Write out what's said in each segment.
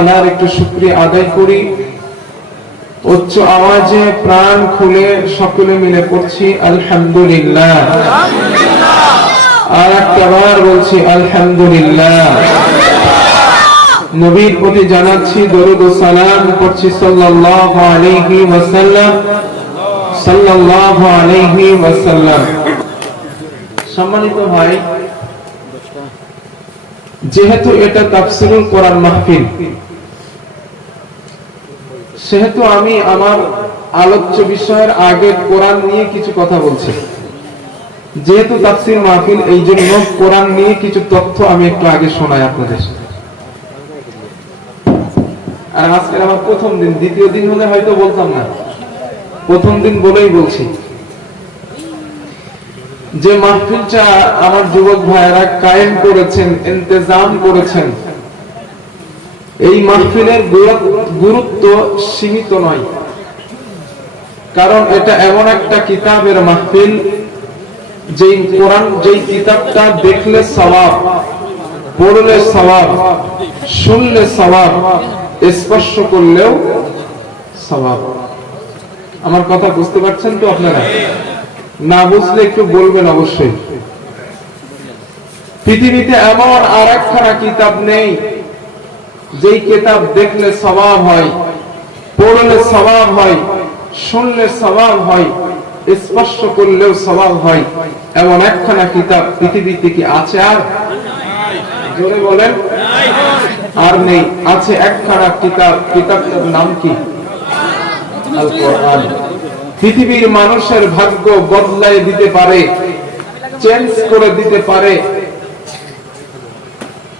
তাআলার একটু শুকরিয়া আদায় করি। উচ্চ আওয়াজে প্রাণ খুলে সকলে মিলে পড়ছি আলহামদুলিল্লাহ। আর একবার বলছি আলহামদুলিল্লাহ। নবীর প্রতি জানাচ্ছি দরুদ ও সালাম, পড়ছি সাল্লাল্লাহু আলাইহি ওয়াসাল্লাম, সাল্লাল্লাহু আলাইহি ওয়াসাল্লাম। সম্মানিত ভাই, যেহেতু এটা তাফসীরুল কোরআন মাহফিল, সেহেতু আমি আমার আলোচ্য বিষয়ের আগে কোরআন নিয়ে কিছু কথা বলছি। যেহেতু তাফসীর মাহফিল, এই জন্য কোরআন নিয়ে কিছু তথ্য আমি একটু আগে শোনাই আপনাদের। আর আজকের আমার প্রথম দিন, দ্বিতীয় দিন হলে হয়তো বলতাম না, প্রথম দিন বলেই বলছি যে মাহফিলটা আমার যুবক ভাইয়েরা কায়েম করেছেন, ইন্তজাম করেছেন। এই মাহফিলের গুরুত্ব সীমিত নয়, কারণ এটা এমন একটা কিতাবের মাহফিল, যেই কোরআন, যেই কিতাবটা দেখলে সওয়াব, পড়লে সওয়াব, শুনলে সওয়াব, স্পর্শ করলেও সওয়াব। আমার কথা বুঝতে পারছেন তো আপনারা? না বুঝলে একটু বলবেন অবশ্যই। পৃথিবীতে এমন আর একখানা কিতাব নেই যেই কিতাব দেখলে সওয়াব হয়, পড়লে সওয়াব হয়, শুনলে সওয়াব হয়, স্পর্শ করলেও সওয়াব হয়। এমন একখানা কিতাব পৃথিবীতে কি আছে? আর জোরে বলেন। আর নেই। আছে একখানা কিতাব, কিতাবটার নাম কি? আল কোরআন। পৃথিবীর মানুষের ভাগ্য বদলায় দিতে পারে, চেঞ্জ করে দিতে পারে।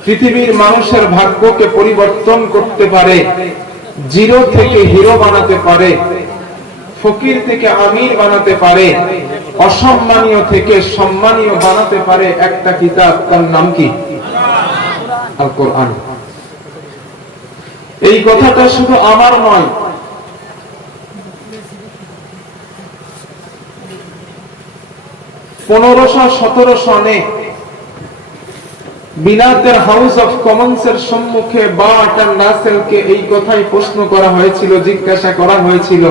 পৃথিবীর মানুষের ভাগ্যকে পরিবর্তন করতে পারে, জিরো থেকে হিরো বানাতে পারে, ফকির থেকে আমির বানাতে পারে, অসম্মানীয় থেকে সম্মানীয় বানাতে পারে একটা কিতাব। তার নাম কি? আল কোরআন। এই কথাটা শুধু আমার নয়, পনেরোশো 1700 সনে বিলাতের হাউস অফ কমন্স এর সম্মুখে বার্টন রাসেলকে এই কথাই প্রশ্ন করা হয়েছিল, জিজ্ঞাসা করা হয়েছিল,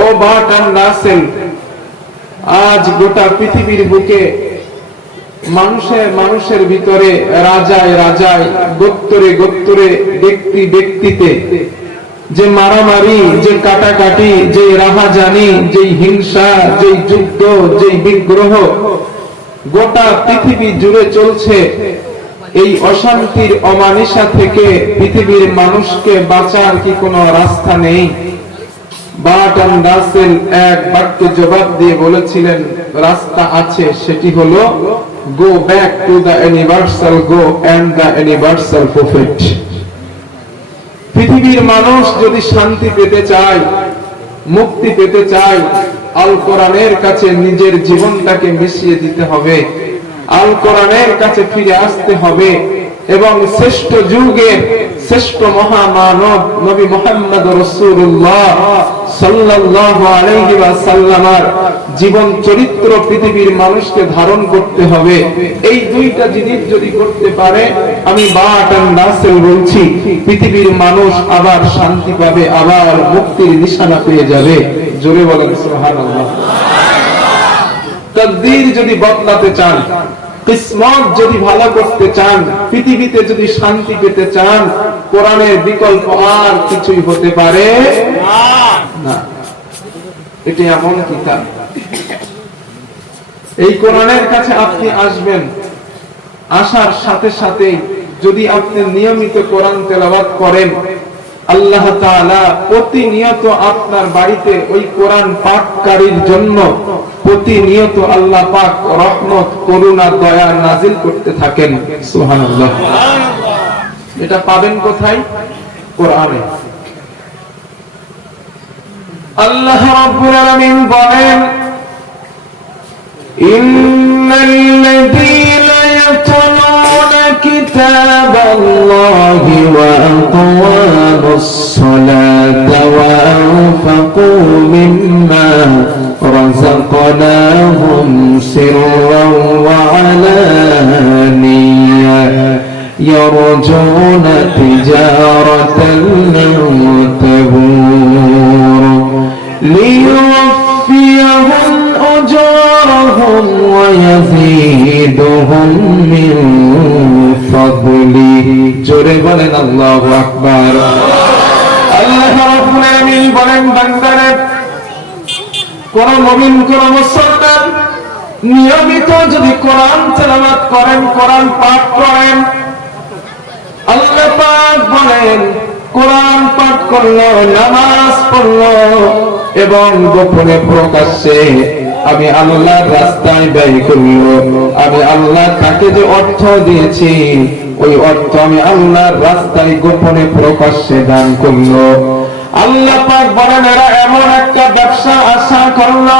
ও বার্টন রাসেল, আজ গোটা পৃথিবীর বুকে মানুষের ভিতরে, রাজায় রাজায়, গোত্তরে গোত্তরে, ব্যক্তি ব্যক্তিতে যে মারামারি, যে কাটাকাটি, যে রাহাজানি, যে হিংসা, যে যুদ্ধ, যে বিগ্রহ গোটা পৃথিবী জুড়ে চলছে, এই অশান্তির অমানিসা থেকে পৃথিবীর মানুষকে বাঁচার কি কোনো রাস্তা নেই? বার্টন রাসেল এক বাক্যে জবাব দিয়ে বলেছিলেন, রাস্তা আছে, সেটি হলো go back to the universal go and the universal prophet। পৃথিবীর মানুষ যদি শান্তি পেতে চায়, মুক্তি পেতে চায়, আল কোরআনের কাছে নিজের জীবনটাকে মিশিয়ে দিতে হবে, আল কোরআনের কাছে ফিরে আসতে হবে এবং শ্রেষ্ঠ যুগের শ্রেষ্ঠ মহামানব নবী মুহাম্মদ রাসূলুল্লাহ সাল্লাল্লাহু আলাইহি ওয়াসাল্লামের জীবন চরিত্র পৃথিবীর মানুষকে ধারণ করতে হবে। এই দুইটা জিনিস যদি করতে পারে, আমি বার্টন রাসেল বলছি, পৃথিবীর মানুষ আবার শান্তি পাবে, আবার মুক্তির নিশানা পেয়ে যাবে। জোরে বলেন সুবহানাল্লাহ। তাকদীর যদি বদলাতে চান, কিসমত যদি ভালো করতে চান, পৃথিবীতে যদি শান্তি পেতে চান, কোরআনের বিকল্প আর কিছুই হতে পারে না। এটি এমন কিতাব, এই কোরআনের কাছে আপনি আসবেন, আসার সাথে সাথে যদি আপনি নিয়মিত কোরআন তেলাওয়াত করেন, আল্লাহ তাআলা প্রতিনিয়ত আপনার বাড়িতে ওই কোরআন পাঠকারীর জন্য প্রতিনিয়ত আল্লাহ পাক রহমত, করুণা, দয়া নাজিল করতে থাকেন। সুবহানাল্লাহ। এটা পাবেন কোথায়? কোরআনে। আল্লাহ রাব্বুল আলামিন বলেন, ইন্নাল্লাযীনা ইয়াতলুনা কিতাবাল্লাহি ওয়া আকামুস সালাতা ওয়া আনফাকু মিম্মা রাযাকনাহুম সিররান ওয়া আলানিয়া يرجون تجارة لن تبور ليوفيهم أجورهم ويزيدهم من فضله জোরে বলেন আল্লাহু আকবার। আল্লাহ রাব্বুল আলামিন বলেন, বান্দারা, কোন মুমিন কোন মুসলমান নিয়মিত যদি কোরআন তেলাওয়াত করেন, কোরআন পাঠ করেন, আল্লাহ পাক বলেন কোরআন পাঠ করলো, নামাজ পড়লো এবং গোপনে প্রকাশ্যে আমি আল্লাহর রাস্তায় ব্যয় করলো, আমি আল্লাহ তাকে যে অর্থ দিয়েছি ওই অর্থ আমি আল্লাহর রাস্তায় গোপনে প্রকাশ্যে দান করলো, আল্লাহ পাক বলেন এরা এমন একটা ব্যবসা আশা করলো,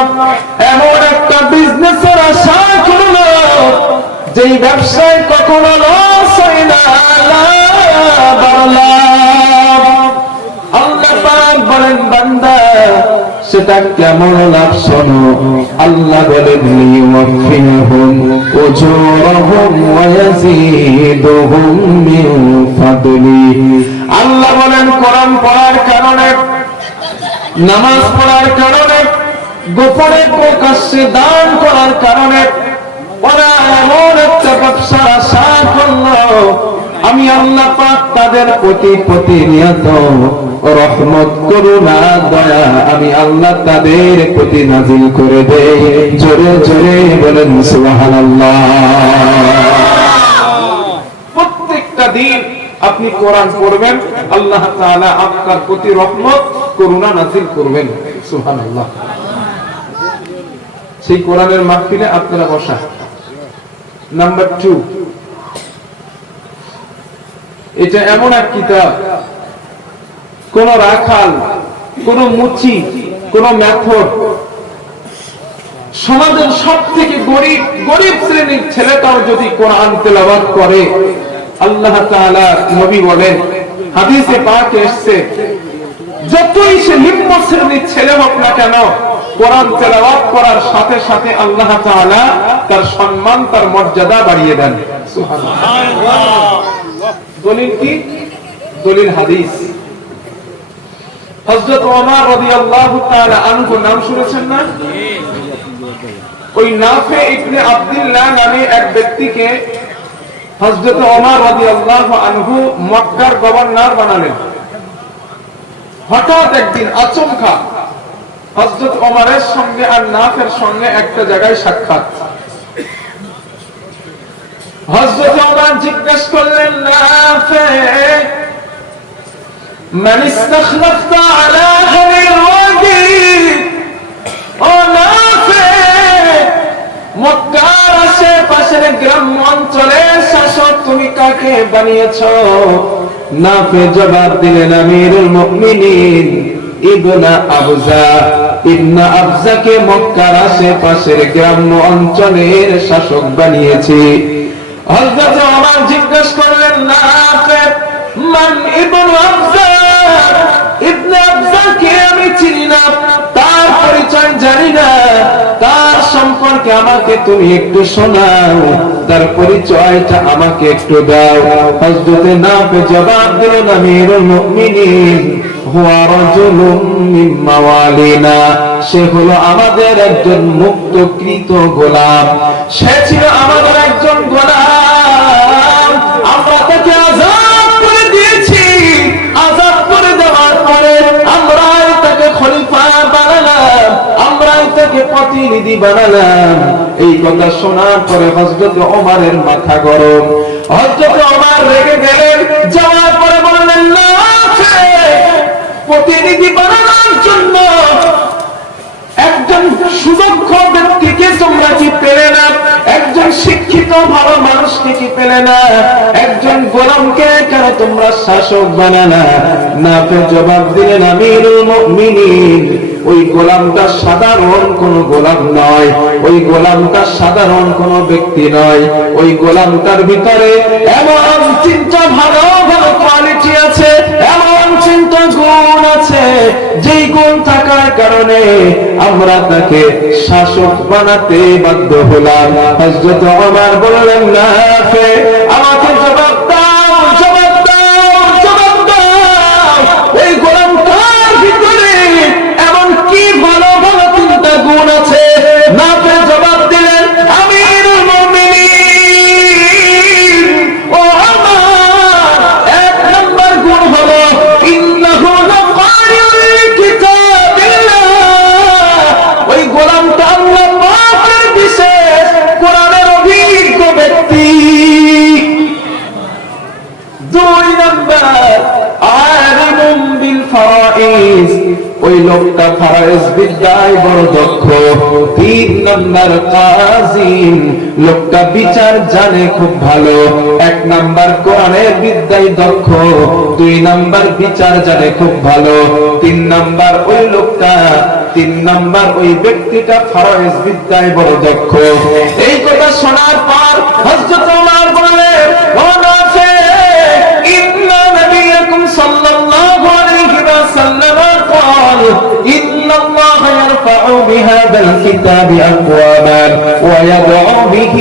এমন একটা বিজনেসের আশা করলো যেই ব্যবসায় কখনো লস হয় না, আল্লাহ পাক বলেন বান্দা সেটা কেমন লাভ শোনো, আল্লাহ বলেন লিওয়াফিহুম উজুরহুম ওয়া ইয়াজিদুহুম মিন ফাদলি। আল্লাহ বলেন কোরআন পড়ার কারণে, নামাজ পড়ার কারণে, গোপনে প্রকাশ্যে দান করার কারণে ওরা এমন একটা ব্যবসা আশা করলো, আমি আল্লাহ পাক তাদের প্রতি প্রতিনিয়ত রহমত করুণা দয়া আমি আল্লাহ তাদের প্রতি নাজিল করে দেই। জোরে জোরে বলেন সুবহানাল্লাহ। প্রত্যেকটা দিন আপনি কোরআন পড়বেন, আল্লাহ তাআলা আপনার প্রতি রহমত করুণা নাজিল করবেন। সুবহানাল্লাহ। সেই কোরআনের মাহফিলে আপনারা বসা। নাম্বার 2, এটা এমন এক কিতাব, কোন রাখাল, কোন মুচি, কোন মেথড, সমাজের সব থেকে গরিব শ্রেণীর ছেলেটাও যদি কোরআন তেলাওয়াত করে, আল্লাহ তাআলা নবী বলেন, হাদিসে পাকে এসেছে, যতই সে নিম্ন শ্রেণীর ছেলে হোক না কেন, কোরআন তেলাওয়াত করার সাথে সাথে আল্লাহ তাআলা তার সম্মান, তার মর্যাদা বাড়িয়ে দেন। সুবহানাল্লাহ। দলিল কি? দলিল হাদিস। হযরত ওমর রাদিয়াল্লাহু তাআলা আনহু নাম শুনেছেন না? ওই নাফে ইবনে আব্দুল্লাহ নামে এক ব্যক্তিকে হযরত ওমর রাদিয়াল্লাহু আনহু মক্কার গভর্নর বানালেন। হঠাৎ একদিন আচমকা হযরত ওমরের সঙ্গে আর নাফের সঙ্গে একটা জায়গায় সাক্ষাৎ। হযরত ওমর জিজ্ঞেস করলেন, নাফে মান ইস্তাখলাফতা আলা হাদিল ওয়াদি, ও নাফে মক্কার আশেপাশের গ্রাম্য অঞ্চলের শাসক তুমি কাকে বানিয়েছো? নাফে জবাব দিলেন, আমিরুল মুমিনিন ইবনে আবজাকে মক্কার আশেপাশের গ্রাম্য অঞ্চলের শাসক বানিয়েছি। হযরত ওমর জিজ্ঞেস করলেন, নাফে মান ইবনে আবজা? ইবনে আবজাকে আমি চিনি না, তার পরিচয় জানি না, তার সম্পর্কে আমাকে তুমি একটু শোনাও, তার পরিচয়টা আমাকে একটু দাও। হযরত নাফে জবাব দিলেন, আমিরুল মুমিনিন হুয়া রাজুলুম মিন মাওয়ালিনা, সে হলো আমাদের একজন মুক্তকৃত গোলাম, সে ছিল আমাদের একজন গোলাম, আমরা তাকে আযাব করে দিয়েছি, আযাব করে দেওয়ার পরে আমরাই তাকে খলিফা বানালাম, আমরাই তাকে প্রতিনিধি বানালাম। এই কথা শোনার পরে হযরত ওমরের মাথা গরম। হযরত ওমর রেগে গেলেন, যাওয়ার পরে বললেন, না প্রতিনিধি বানানোর জন্য একজন সুদক্ষ ব্যক্তিকে তোমরা কি পেলে না? একজন শিক্ষিত ভালো মানুষকে কি পেলে না? একজন গোলামকে কেন তোমরা শাসক বানানা? নাফে জবাব দিলেন, আমিরুল মুমিনিন ওই গোলামটা সাধারণ কোন গোলাম নয়, ওই গোলামটা সাধারণ কোন ব্যক্তি নয়, ওই গোলামটার ভিতরে এমন চিন্তা, ভালো ভালো কোয়ালিটি আছে, এমন চিন্তা গুণ আছে, যেই গুণ থাকার কারণে আমরা তাকে শাসক বানাতে বাধ্য হলাম। হযরত ওমর বললেন, নাফে আমাকে জবাব দাও, ফারাইজ, ওই লোকটা ফারাইজ বিদ্যায় বড় দক্ষ। 3 নাম্বার কাজিম, লোকটা বিচার জানে খুব ভালো। 1 নাম্বার কোরআনের বিদ্যায় দক্ষ, 2 নাম্বার বিচার জানে খুব ভালো, 3 নাম্বার ওই লোকটা, 3 নাম্বার ওই ব্যক্তিটা ফারাইজ বিদ্যায় বড় দক্ষ। এই কথা শোনার পর হযরত ওমর বললেন, ও নাফিক, ইন্না নবিয়াকুম সাল্লাল্লাহু আলাইহি ওয়াসাল্লাম قال إن الله يرفع بهذا الكتاب أقواما ويضع به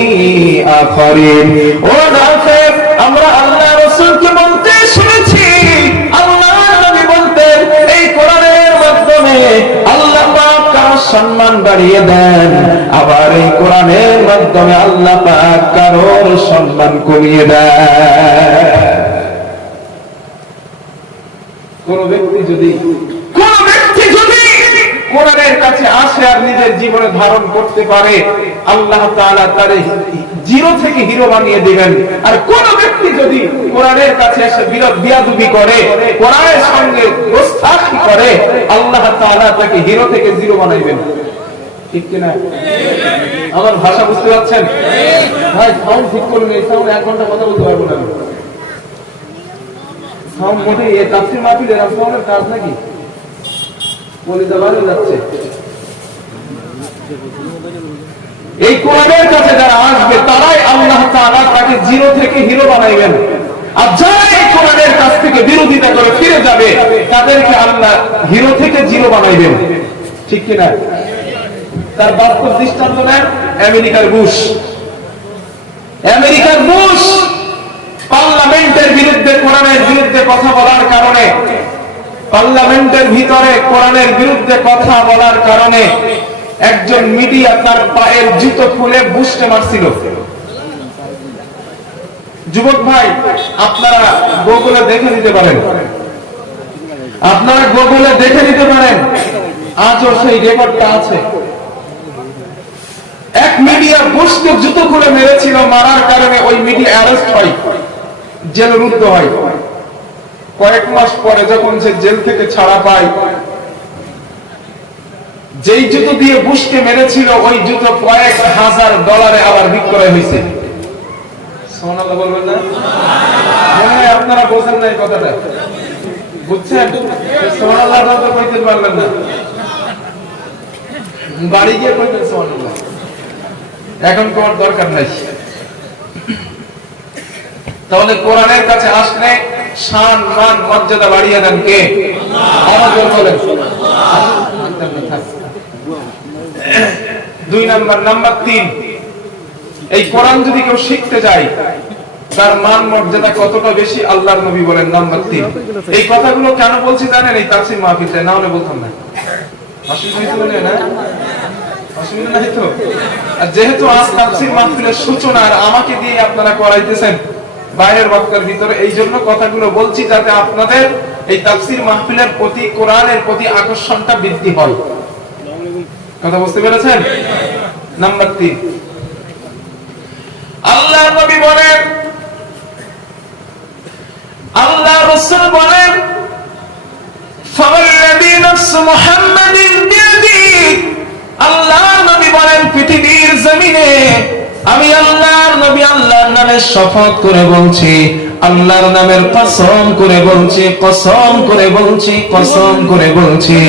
آخرين। ونافق আমরা আল্লাহ রাসূলকে বলতে শুনেছি, আল্লাহ নবী বলতেন এই কোরআনের মাধ্যমে আল্লাহ পাক কারো সম্মান বাড়িয়ে দেন, আবার এই কোরআনের মাধ্যমে আল্লাহ পাক কারোর সম্মান কমিয়ে দেন। কোন ব্যক্তি যদি কোরআনের কাছে আসে আর নিজের জীবনে ধারণ করতে পারে, আল্লাহ তাআলা তার 0 থেকে হিরো বানিয়ে দিবেন। আর কোন ব্যক্তি যদি কোরআনের কাছে এসে বিয়াদবি করে, কোরআনের সঙ্গে গোস্তাখি করে, আল্লাহ তাআলা তাকে হিরো থেকে 0 বানাইবেন। ঠিক কি না? আমার ভাষা বুঝতে পারছেন? ভাই সাউন্ড ঠিক করুন, এই সাউন্ড 1 ঘন্টা কথা বলতে পারবো না। সাউন্ড মোটে এই তাফসীর মাহফিলের আপনাদের কাজ নাকি? এই কোরআনের কাছে যারা আসবে তারাই আল্লাহ তাআলা তাকে 0 থেকে হিরো বানাইবেন। আর যারা এই কোরআনের কাছ থেকে বিরোধিতা করে ফিরে যাবে, তাদেরকে আল্লাহ হিরো থেকে 0 বানাইবেন। ঠিক কি না? তার বাস্তব দৃষ্টান্ত নেন আমেরিকার বুশ। আমেরিকার বুশ পার্লামেন্টের বিরুদ্ধে, কোরআনের বিরুদ্ধে কথা বলার কারণে, পার্লামেন্টের ভিতরে কোরআনের বিরুদ্ধে কথা বলার কারণে একজন মিডিয়া তার পায়ের জুতো খুলে বুশকে মারছিল। যুবক ভাই, আপনারা গুগলে দেখে নিতে পারেন, আপনারা গুগলে দেখে নিতে পারেন, আজও সেই রেকর্ডটা আছে। এক মিডিয়া বুশকে জুতো খুলে মেরেছিল, মারার কারণে ওই মিডিয়া অ্যারেস্ট হয়, জেলরুদ্ধ হয়। কয়েক মাস পরে যখন সে জেল থেকে ছাড়া পায়, যেই জুতো দিয়ে বুশকে মেরেছিল ওই জুতো কয়েক হাজার ডলারে আবার বিক্রয় হয়েছে। সুবহানাল্লাহ বলবেন না? হ্যাঁ, আপনারা বোঝেন না এই কথাটা, বুঝছেন? সুবহানাল্লাহ তো কইতে পারলেন না, বাড়ি গিয়ে কইতেন সুবহানাল্লাহ। এখন তোমার দরকার নাই। তাহলে কোরআনের কাছে আসলে শান মান মর্যাদা বাড়িয়ে দেন কে? আল্লাহ। বলেন 2 নাম্বার। নাম্বার 3, এই কোরআন যদি কেউ শিখতে যায় তার মান মর্যাদা কতটা বেশি, আল্লাহর নবী বলেন। নাম্বার 3, এই কথাগুলো কেন বলছি জানেন? এই তাফসীর মাহফিলে না হলে বলতাম না। অসুবিধা হইতো না? অসুবিধা নাই তো? আর যেহেতু আজ তাফসীর মাহফিলের সূচনা আর আমাকে দিয়ে আপনারা করাইতেছেন বাইরের বক্তার ভিতরে, এই জন্য কথাগুলো বলছি যাতে আপনাদের এই তাফসীর মাহফিলের প্রতি, কোরআনের প্রতি আকর্ষণটা বৃদ্ধি হয়। কথা বুঝতে পেরেছেন? নাম্বার 3, আল্লাহ নবী বলেন, আল্লাহ রাসূল বলেন, ফাওয়াল্লাযী নাফসু মুহাম্মাদিন বিয়াদিহি, আল্লাহ নবী বলেন পৃথিবীর জমিনে আমি আল্লাহর নবী আল্লাহর নামে শপথ করে বলছি, আল্লাহর নামের কসম করে বলছি, কসম করে বলছি, কসম করে বলছি,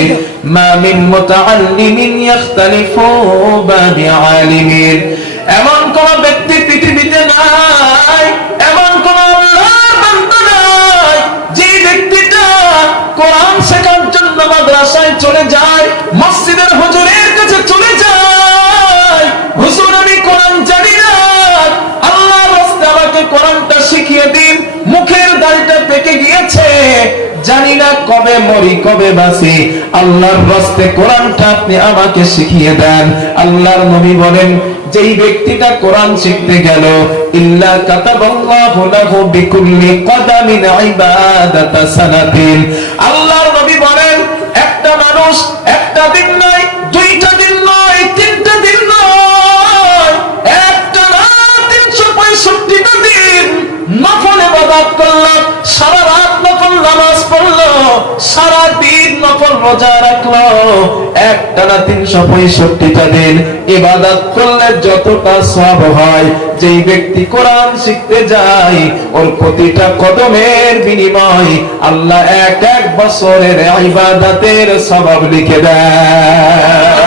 মা মিন মুতাআল্লিমিন ইখতালিফু বাদি আলিমিন, এমন কোন ব্যক্তি পৃথিবীতে নাই, এমন কোন আল্লাহর বান্দা নাই যে ব্যক্তিটা কোরআন শেখার জন্য মাদ্রাসায় চলে যায়, মসজিদের হুজুরের কাছে চলে যায়, হুজুর আমি কোরআন জানি না, আল্লাহর রাস্তে আমাকে কোরআনটা শিখিয়ে দিন, মুখের দাড়িটা পেকে গিয়েছে, জানি না কবে মরি কবে বাঁচি, আল্লাহর রাস্তে কোরআনটা আপনি আমাকে শিখিয়ে দেন। আল্লাহর নবী বলেন, যেই ব্যক্তিটা কোরআন শিখতে গেল, ইল্লা কাতাবাল্লাহু লাহু বিকুল্লি কদামিন ইবাদাতা সানাতিন, আল্লাহর নবী বলেন একটা মানুষ একটা দিন নয়, 2টা দিন নয়, 3টা দিন নয়, একটা না 365টা দিন নফল ইবাদত করলো, সারা রাত নফল নামাজ পড়লো, সারা দিন নফল রোজা রাখলো, একটানা 365টা দিন ইবাদত করলে যতটা সওয়াব হয়, যেই ব্যক্তি কোরআন শিখতে যায় ওর প্রতিটা কদমের বিনিময় আল্লাহ এক এক বছরের ইবাদতের সওয়াব লিখে দেয়।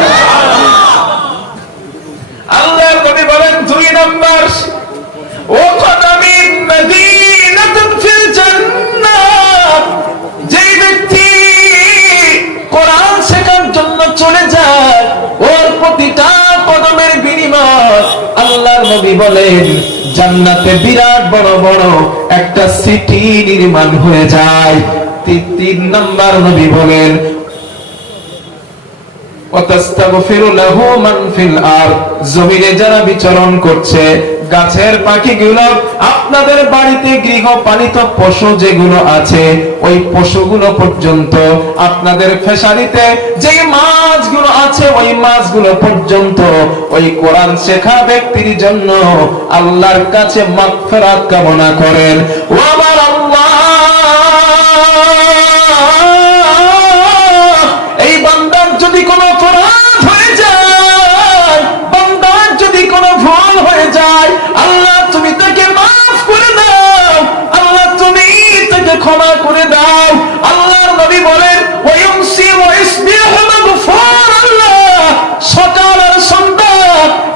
আল্লাহর নবী বলেন 2 নাম্বার, ও কদমিন মদিনাতুন ফিল জান্নাত, যেই ব্যক্তি কোরআন শেখার জন্য চলে যায় ওর প্রতিটা কদমের বিনিময় আল্লাহর নবী বলেন জান্নাতে বিরাট বড় বড় একটা সিটি নির্মাণ হয়ে যায়। 3 নাম্বার নবী বলেন জমিনে যারা বিচরণ করছে, গাছের পাখিগুলো, আপনাদের বাড়িতে গৃহপালিত পশু যেগুলো আছে ওই পশুগুলো পর্যন্ত, আপনাদের ফিশারিতে যে মাছগুলো আছে ওই মাছগুলো পর্যন্ত ওই কোরআন শেখা ব্যক্তির জন্য আল্লাহর কাছে মাগফিরাত কামনা করেন। ও আমার আল্লাহ, এই বান্দার যদি কোনো অপরাধ হয়ে যায়, বান্দার যদি কোনো ভুল হয়ে যায়, আল্লাহ তুমি তাকে মাফ করে দাও, আল্লাহ তুমি তাকে ক্ষমা করে দাও। আল্লাহর নবী বলেন ওয়ায়ুমসি ওয়াইসবিহু মাগফুরাল্লাহ, সকাল আর সন্ধ্যা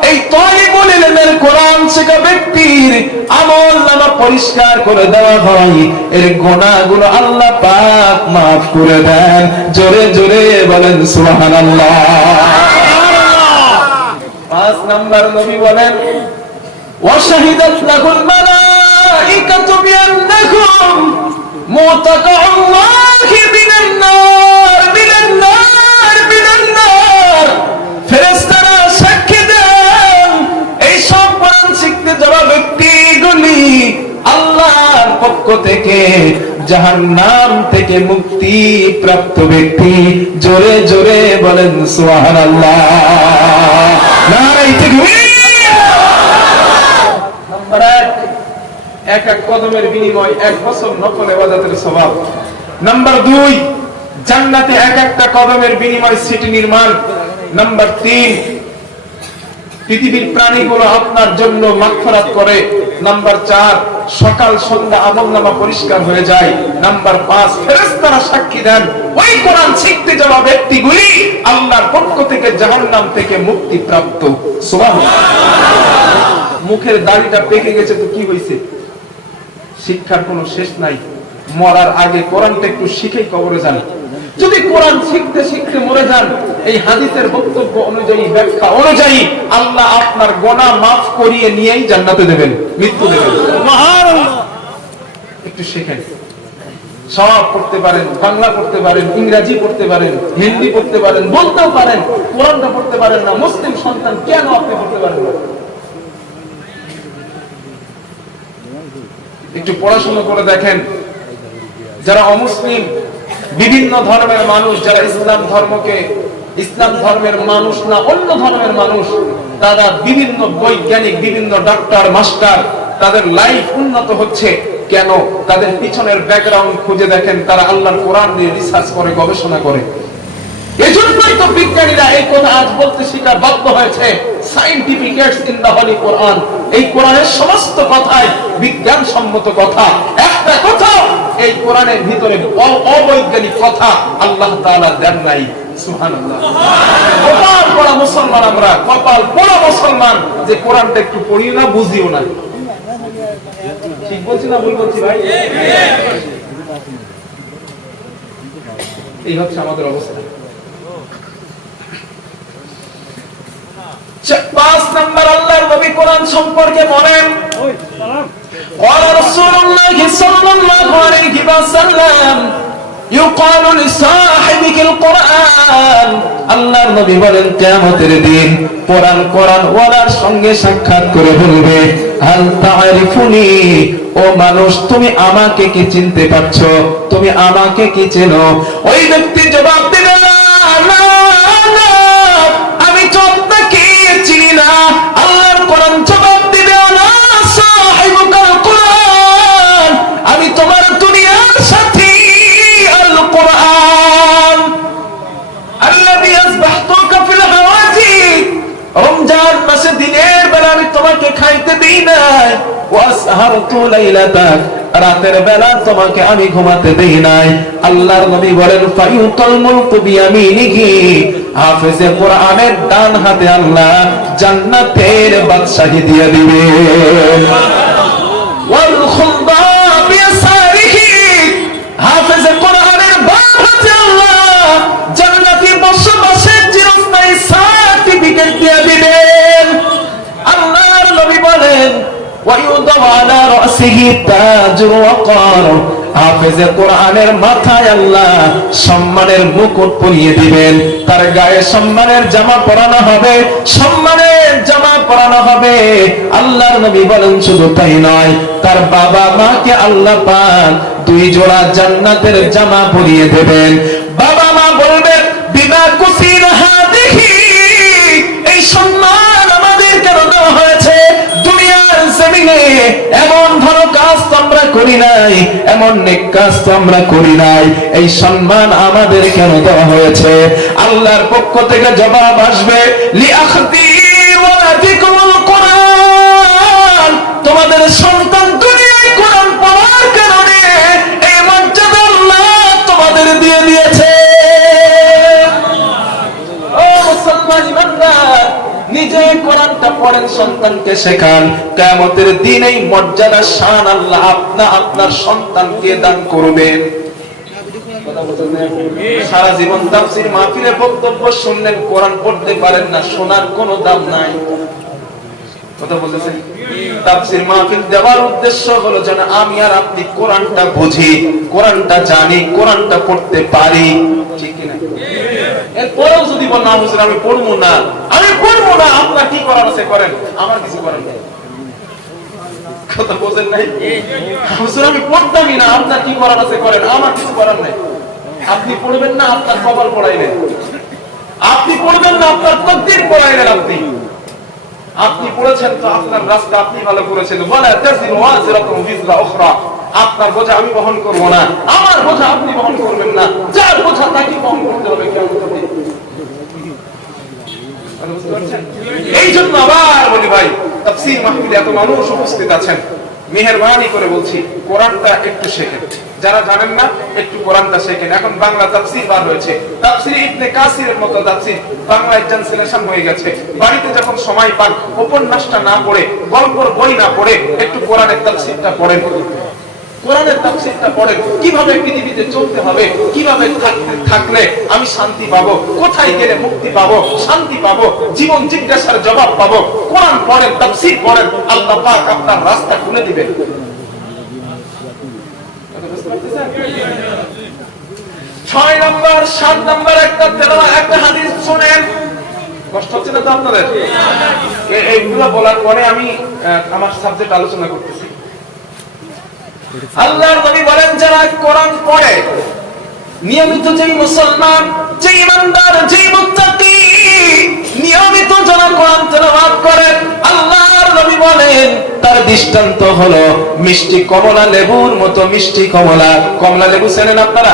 এই তালিবুল ইলমের কোরআন শেখা ব্যক্তির আমলনামা পরিষ্কার করে দেওয়া হয়, এর গুনাহগুলো আল্লাহ পাক মাফ করে দেন। জোরে জোরে বলেন সুবহানাল্লাহ। 5 নাম্বার নবী বলেন ওয়াশাহিদাত লাহুল মালাইকাতু বিআন্নাকুম মুতাকাউল্লাহি বিনান নার বিনান নার বিনান নার, ফেরেশতারা সাক্ষী দেন এই সব কোরআন শিখতে যাওয়া ব্যক্তিগুলি আল্লাহর পক্ষ থেকে জাহান্নাম থেকে মুক্তি প্রাপ্ত ব্যক্তি। জোরে জোরে বলেন সুবহানাল্লাহ। নারে তাকবীর। নাম্বার 1, এক এক কদমের বিনিময় 1 বছর নফল ইবাদতের সওয়াব। নাম্বার 2, জান্নাতে এক একটা কদমের বিনিময় সিটি নির্মাণ। নাম্বার 3, পৃথিবীর প্রাণীগুলো আপনার জন্য মাগফিরাত করে। নাম্বার 4, সকাল সন্ধ্যা আমলনামা পরিষ্কার হয়ে যায়। নাম্বার 5, ফেরেশতারা সাক্ষী দেন ওই কোরআন শিখতে যাওয়া ব্যক্তিগুলি আল্লাহর পক্ষ থেকে জাহান্নাম থেকে মুক্তি প্রাপ্ত। সুবহানাল্লাহ। মুখের দাড়িটা পেকে গেছে তো কি হইছে? শিক্ষার কোনো শেষ নাই। মরার আগে কোরআনটা একটু শিখেই কবরে যান। যদি কোরআন শিখতে শিখতে মরে যান, এই হাদিসের বক্তব্য অনুযায়ী, ব্যাখ্যা অনুযায়ী আল্লাহ আপনার গুনাহ মাফ করিয়ে নিয়েই জান্নাতে দেবেন, মৃত্যু দেবেন। সুবহানাল্লাহ। একটু শিখেন। সব পড়তে পারেন, বাংলা পড়তে পারেন, ইংরেজি পড়তে পারেন, হিন্দি পড়তে পারেন, বলতেও পারেন, কোরআনটা পড়তে পারেন না। মুসলিম সন্তান কেন আপনি পড়তে পারেন না? একটু পড়াশোনা করে দেখেন। যারা অমুসলিম, বিভিন্ন ধর্মের মানুষ, যারা ইসলাম ধর্মকে, ইসলাম ধর্মের মানুষ না অন্য ধর্মের মানুষ, তারা বিভিন্ন বৈজ্ঞানিক, বিভিন্ন ডাক্তার, মাস্টার, তাদের লাইফ উন্নত হচ্ছে কেন? তাদের পিছনের ব্যাকগ্রাউন্ড খুঁজে দেখেন। তারা আল্লাহর কোরআন নিয়ে রিসার্চ করে, গবেষণা করে। এজন্যই তো বিজ্ঞানীরা এই কথা আজ বলতে স্বীকার বাধ্য হয়েছে, সায়েন্টিফিকেটস ইন দা হলি কোরআন। এই কোরআনের সমস্ত কথাই বিজ্ঞান সম্মত কথা। একটা কথা এই কোরআনের ভিতরে অবৈজ্ঞানিক কথা আল্লাহ তাআলা দেন নাই। সুবহানাল্লাহ। কপাল পড়া মুসলমান আমরা, কপাল পড়া মুসলমান যে কোরআনটা একটু পড়িও না, বুঝিও না। ঠিক বলছি না ভুল বলছি ভাই? এই হচ্ছে আমাদের অবস্থা। 5 নাম্বার আল্লাহর নবী কোরআন সম্পর্কে বলেন قال رسول الله صلى الله عليه وسلم يقال لصاحبك القرآن, আল্লাহর নবী বলেন কিয়ামতের দিন কোরআন ওয়ালার সঙ্গে সাক্ষাৎ করে বলবে হাল তা'রিফুনি, ও মানুষ তুমি আমাকে কি চিনতে পারছো? তুমি আমাকে কি চেনো? ওই ব্যক্তি জবাব দেবে না, আমি তো আপনাকে চিনি না। আল্লাহর কোরআন জবাব দিবে না সাহিবুল কোরআন, আমি তোমার দুনিয়ার সাথী আল কোরআন। ওয়াসহারতু লাইলাতাক, রাতের বেলা তোমাকে আমি ঘুমাতে দেই নাই। আল্লাহর নবী বলেন ফায়ুতাল মুলকু বিয়ামিনিহি, হাফেজে কোরআনের ডান হাতে আল্লাহ জান্নাতের বাদশাহী দিয়ে দিবেন। ওয়াল খুলদা বিয়াসারিহি, হাফেজে কোরআনের বাম হাতে আল্লাহ জান্নাতি বসবাসের চিরস্থায়ী সার্টিফিকেট দিয়ে দিবেন। আল্লাহর নবী বলেন ওয়ায়ুদাউ আলা রাসিহি তাজুল ওয়াকার, হাফেজে কোরআনের মাথায় আল্লাহ সম্মানের মুকুট পরিয়ে দিবেন। তার গায়ে সম্মানের জামা পরানো হবে, সম্মানের জামা পরানো হবে। আল্লাহর নবী বলেন শুধু তাই নয়, তার বাবা মাকে আল্লাহ পাক 2 জোড়া জান্নাতের জামা পরিয়ে দেবেন। বাবা মা বলবেন বিমা কুসিনা হাদিহি, এই সম্মান আমাদের কেন দেওয়া হয়েছে? দুনিয়ার জমিনে এমন ভালো কাজ তো আমরা করি নাই, এমন নেক কাজ তো আমরা করি নাই, এই সম্মান আমাদের কেন দেওয়া হয়েছে? আল্লাহর পক্ষ থেকে জবাব আসবে লিআখদি ওয়ালাদিকুমুল কোরআন, তোমাদের সন্তান দুনিয়ায় কোরআন পড়ার কারণে এই মর্যাদা আল্লাহ তোমাদের দিয়ে দিয়েছে। ও মুসলমান ইমানদার, নিজে কোরআনটা পড়েন, সন্তানকে শেখান। কিয়ামতের দিন এই মর্যাদা শান আল্লাহ আপনার সন্তানকে দান করবেন। সারা জীবন তাফসীর মাহফিলে বক্তব্য শুনলেন, কোরআন পড়তে পারেন না, শোনার কোনো দাম নাই। কথা বলতেছেন? তাফসীর মাহফিল দেওয়ার উদ্দেশ্য হলো যেন আমি আর আপনি কোরআনটা বুঝি, কোরআনটা জানি, কোরআনটা পড়তে পারি, ঠিক কি না? এরপরেও যদি বল না হুজুর আমি পড়বো না, আমি পড়বো না, আপনার কি করার আছে করেন, আমার কিছু করার নেই। কথা বোঝেন নাই? হুজুর আমি পড়তামই না, আপনার কি করার আছে করেন, আমার কিছু করার নেই। আপনি পড়বেন না, আপনার কপাল পড়াইলেন। আপনি পড়বেন না, আপনার তকদীর পড়াইলেন। আপনি পড়েছেন তো আপনার রাস্তা আপনি ভালো করেছেন। ওয়ালা তাযিরু ওয়াজিরাতুন বিযরা উখরা, আপনার বোঝা আমি বহন করব না, আমার বোঝা আপনি বহন করবেন না, যার বোঝা তাকে বহন করতে হবে কিয়ামতের দিন। এই জন্য আবার বলি ভাই, তাফসীর মাহফিলে এত মানুষ উপস্থিত আছেন, মেহেরবানি করে বলছি কোরআনটা একটু শেখেন। যারা জানেন না একটু কোরআনটা শেখেন। এখন বাংলা তাফসীর বার হয়েছে, তাফসীর ইবনে কাসিরের মতো তাফসীর বাংলায় ট্রান্সলেশন হয়ে গেছে। বাড়িতে যখন সময় পান, উপন্যাসটা না পড়ে, গল্পের বই না পড়ে, একটু কোরআনের তাফসীরটা পড়েন। কোরআনের তাফসীরটা পড়েন, কিভাবে পৃথিবীতে চলতে হবে, কিভাবে থাকলে আমি শান্তি পাবো, কোথায় গেলে মুক্তি পাবো, শান্তি পাবো, জীবন জিজ্ঞাসার জবাব পাবো। কোরআন পড়েন, তাফসীর পড়েন, আল্লাহ পাক আপনার রাস্তা খুলে দিবেন। 6 নম্বর 7 নম্বর একটা হাদিস শুনেন। কষ্ট হচ্ছে না তো আপনাদের? এইগুলো বলার পরে আমি আমার সাবজেক্ট আলোচনা করতেছি। আল্লাহর নবী বলেন যারা কোরআন পড়ে, নিয়মিত যেই মুসলমান, যেই ইমানদার, যেই মুত্তাকি নিয়মিত যারা কোরআন তেলাওয়াত করেন, আল্লাহর নবী বলেন তার দৃষ্টান্ত হলো মিষ্টি কমলা লেবুর মতো। মিষ্টি কমলা, কমলা লেবু চেনেন আপনারা?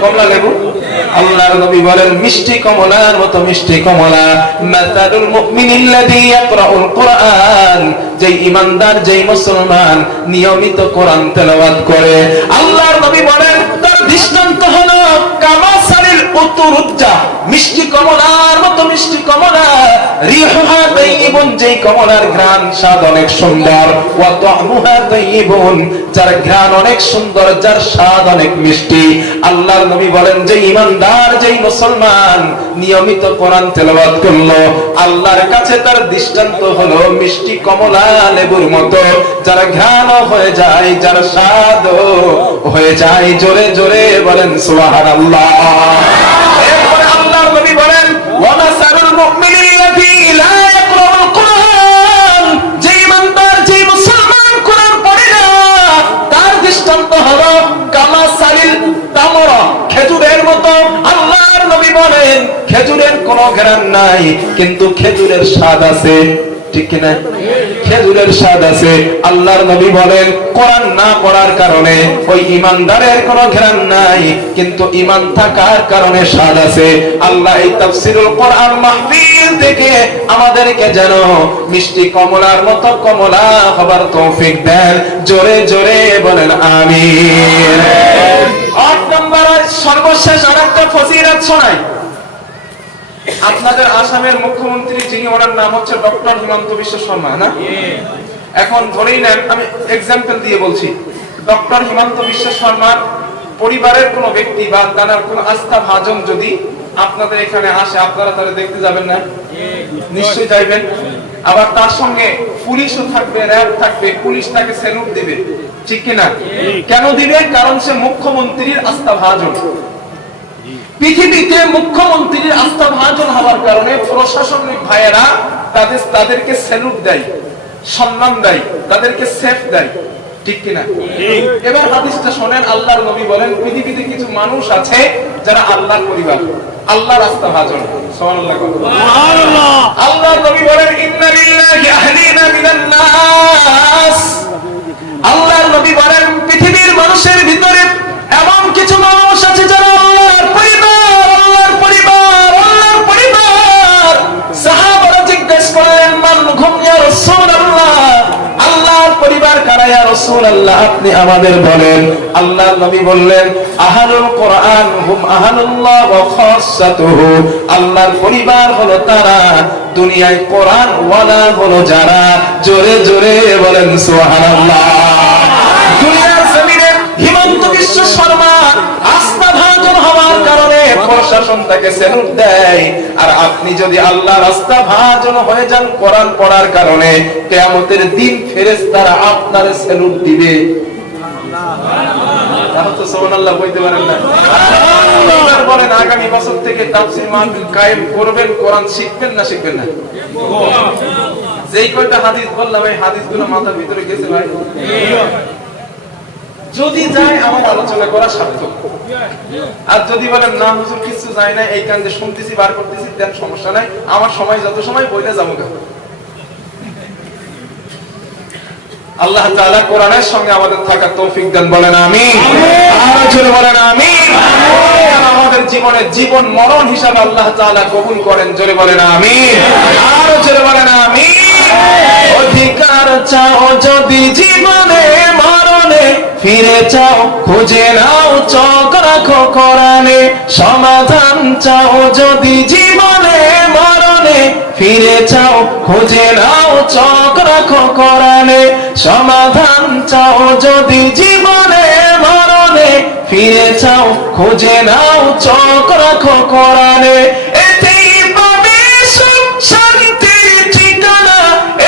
কমলা লেবু, আল্লাহর নবী বলেন মিষ্টি কমলার মতো মিষ্টি কমলা। মাতালুল মুমিনিল্লাযী ইয়াকরাউল কোরআন, যেই ইমানদার, যেই মুসলমান নিয়মিত কোরআন তেলাওয়াত করে, আল্লাহর নবী বলেন তার দৃষ্টান্ত হলো কামাসালিল উতুরুজ্জা, মিষ্টি কমলার মতো মিষ্টি কমলা। রিহুহা তাইয়িবুন, যেই কমলার ঘ্রাণ স্বাদ অনেক সুন্দর। ওয়া তা'মুহা তাইয়িবুন, যার ঘ্রাণ অনেক সুন্দর, যার স্বাদ অনেক মিষ্টি। আল্লাহর নবী বলেন যে ইমানদার, যেই মুসলমান নিয়মিত কোরআন তেলাওয়াত করলো, আল্লাহর কাছে তার দৃষ্টান্ত হলো মিষ্টি কমলা লেবুর মতো, যার ঘ্রাণ হয়ে যায়, যার স্বাদ হয়ে যায়। জোরে জোরে বলেন সুবহানাল্লাহ। এরপরে আল্লাহর নবী বলেন ওয়া মাসালুল মুমিনিল্লাযী লা ইয়াকরাউল কোরআন, যে ইমানদার, যে মুসলমান কোরআন পড়ে না, তার দৃষ্টান্ত হলো কামাসালিল তামরা, খেজুরের মতো। আল্লাহর নবী বলেন খেজুরের কোনো ঘ্রাণ নাই, কিন্তু খেজুরের স্বাদ আছে, ঠিক কিনা? খেজুরের স্বাদ আছে। আল্লাহর নবী বলেন কোরআন না পড়ার কারণে ওই ঈমানদারের কোনো ঘ্রাণ নাই, কিন্তু ঈমান থাকার কারণে স্বাদ আছে। আল্লাহ এই তাফসীরুল কোরআন মাহফিল থেকে আমাদেরকে যেন মিষ্টি কমলার মতো কমলা হবার তৌফিক দেন। জোরে জোরে বলেন আমিন। 8 নম্বর সর্বশেষ আরেকটা ফজিলত শোনাই। আপনাদের আসামের মুখ্যমন্ত্রী যিনি, ওনার নাম হচ্ছে ডক্টর হিমন্ত বিশ্ব শর্মা, না? এখন ধরেই নেন, আমি এক্সাম্পল দিয়ে বলছি, ডক্টর হিমন্ত বিশ্ব শর্মার পরিবারের কোনো ব্যক্তি বা তার কোনো আস্থা ভাজন যদি আপনাদের এখানে আসে, আপনারা তারা দেখতে যাবেন না? নিশ্চয়ই যাইবেন। আবার তার সঙ্গে পুলিশও থাকবে, র্যাব থাকবে, পুলিশ তাকে স্যালুট দিবে, ঠিক কিনা? কেন দিবে? কারণ সে মুখ্যমন্ত্রীর আস্থা ভাজন। পৃথিবীতে মুখ্যমন্ত্রীর আস্থা ভাজন হওয়ার কারণে প্রশাসনিক ভাইয়েরা তাদেরকে স্যালুট দেয়, সম্মান দেয়, তাদেরকে সেফ দেয়, ঠিক কিনা? এবার হাদিসটা শোনেন। আল্লাহর নবী বলেন পৃথিবীতে কিছু মানুষ আছে যারা আল্লাহর পরিবার, আল্লাহর আস্থা ভাজন। সুবহানাল্লাহ। আল্লাহর নবী বলেন ইন্না লিল্লাহি আহলিনা মিনান নাস। আল্লাহর নবী বলেন পৃথিবীর মানুষের ভিতরে এমন কিছু মানুষ আছে যারা আল্লাহর পরিবার, আল্লাহর পরিবার, আল্লাহর পরিবার। সাহাবারা জিজ্ঞেস করলেন মান হুম ইয়া রাসূলুল্লাহ, আল্লাহর পরিবার কারা ইয়া রাসূলুল্লাহ, আপনি আমাদের বলেন। আল্লাহর নবী বললেন আহলুল কোরআন হুম আহলুল্লাহ ওয়া খাসাতুহু, আল্লাহর পরিবার হলো তারা, দুনিয়ায় কোরআন ওয়ালা হলো যারা। জোরে জোরে বলেন সুবহানাল্লাহ। দুনিয়ার জমিনে হিমন্ত বিশ্ব শর্মা আস্থা ভাজন হওয়ার কারণে প্রশাসন তাকে স্যালুট দেয়, আর আপনি যদি আল্লাহর আস্থা ভাজন হয়ে যান কোরআন পড়ার কারণে, কিয়ামতের দিন ফেরেশতারা আপনার স্যালুট দিবে। সুবহানাল্লাহ বলতে পারেন না? এবার বলেন আগামী বছর থেকে তাফসীর মাহফিল কায়েম করবেন, কোরআন শিখবেন না শিখবেন না? যেই কয়টা হাদিস বললাম এই হাদিসগুলো মাথার ভিতরে গেছে ভাই? যদি যায় আমার আলোচনা করা সার্থক, আর যদি বলেন না হুজুর কিছু যায় না, এই কারণে শুনতেছি বার করতেছি, দেন সমস্যা নাই, আমার সময় যত সময় বইলে যাবো। আল্লাহ তাআলা কোরআনের সঙ্গে আমাদের থাকার তৌফিক দেন, বলেন আমিন। আর জোরে বলেন আমিন। আমাদের জীবনের জীবন মরণ হিসাবে আল্লাহ তাআলা কবুল করেন, জোরে বলেন আমিন। আর জোরে বলেন আমিন। অধিকার চাও যদি জীবনে মরণে, ফিরে চাও খুঁজে নাও চোখ রাখো কোরআনে, সমাধান চাও যদি জীবনে মরণে, ফিরে চাও খুঁজে নাও চোখ রাখো কোরআনে, সমাধান চাও যদি জীবনে মরণে, ফিরে চাও খুঁজে নাও চোখ রাখো কোরআনে। এতেই পাবে সুখ শান্তির ঠিকানা,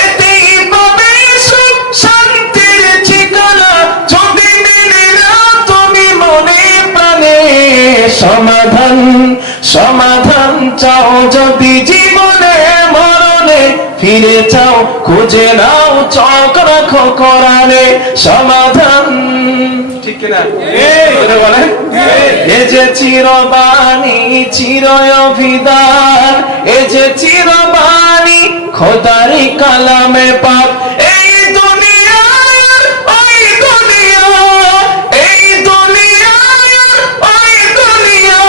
এতেই পাবে সুখ শান্তির ঠিকানা, যদি মেনে নাও তুমি মনে প্রাণে, সমাধান সমাধান চাও যদি জীবনে মরণে, ফিরে চাও খুঁজে নাও চোখ রাখো কোরআনে, সমাধান, ঠিক কিনা? বলেন এ যে চিরবাণী চির অভিধান, এ যে চিরবাণী খোদারি কালামে পাক, এই দুনিয়া ওই দুনিয়া, এই দুনিয়া ওই দুনিয়া,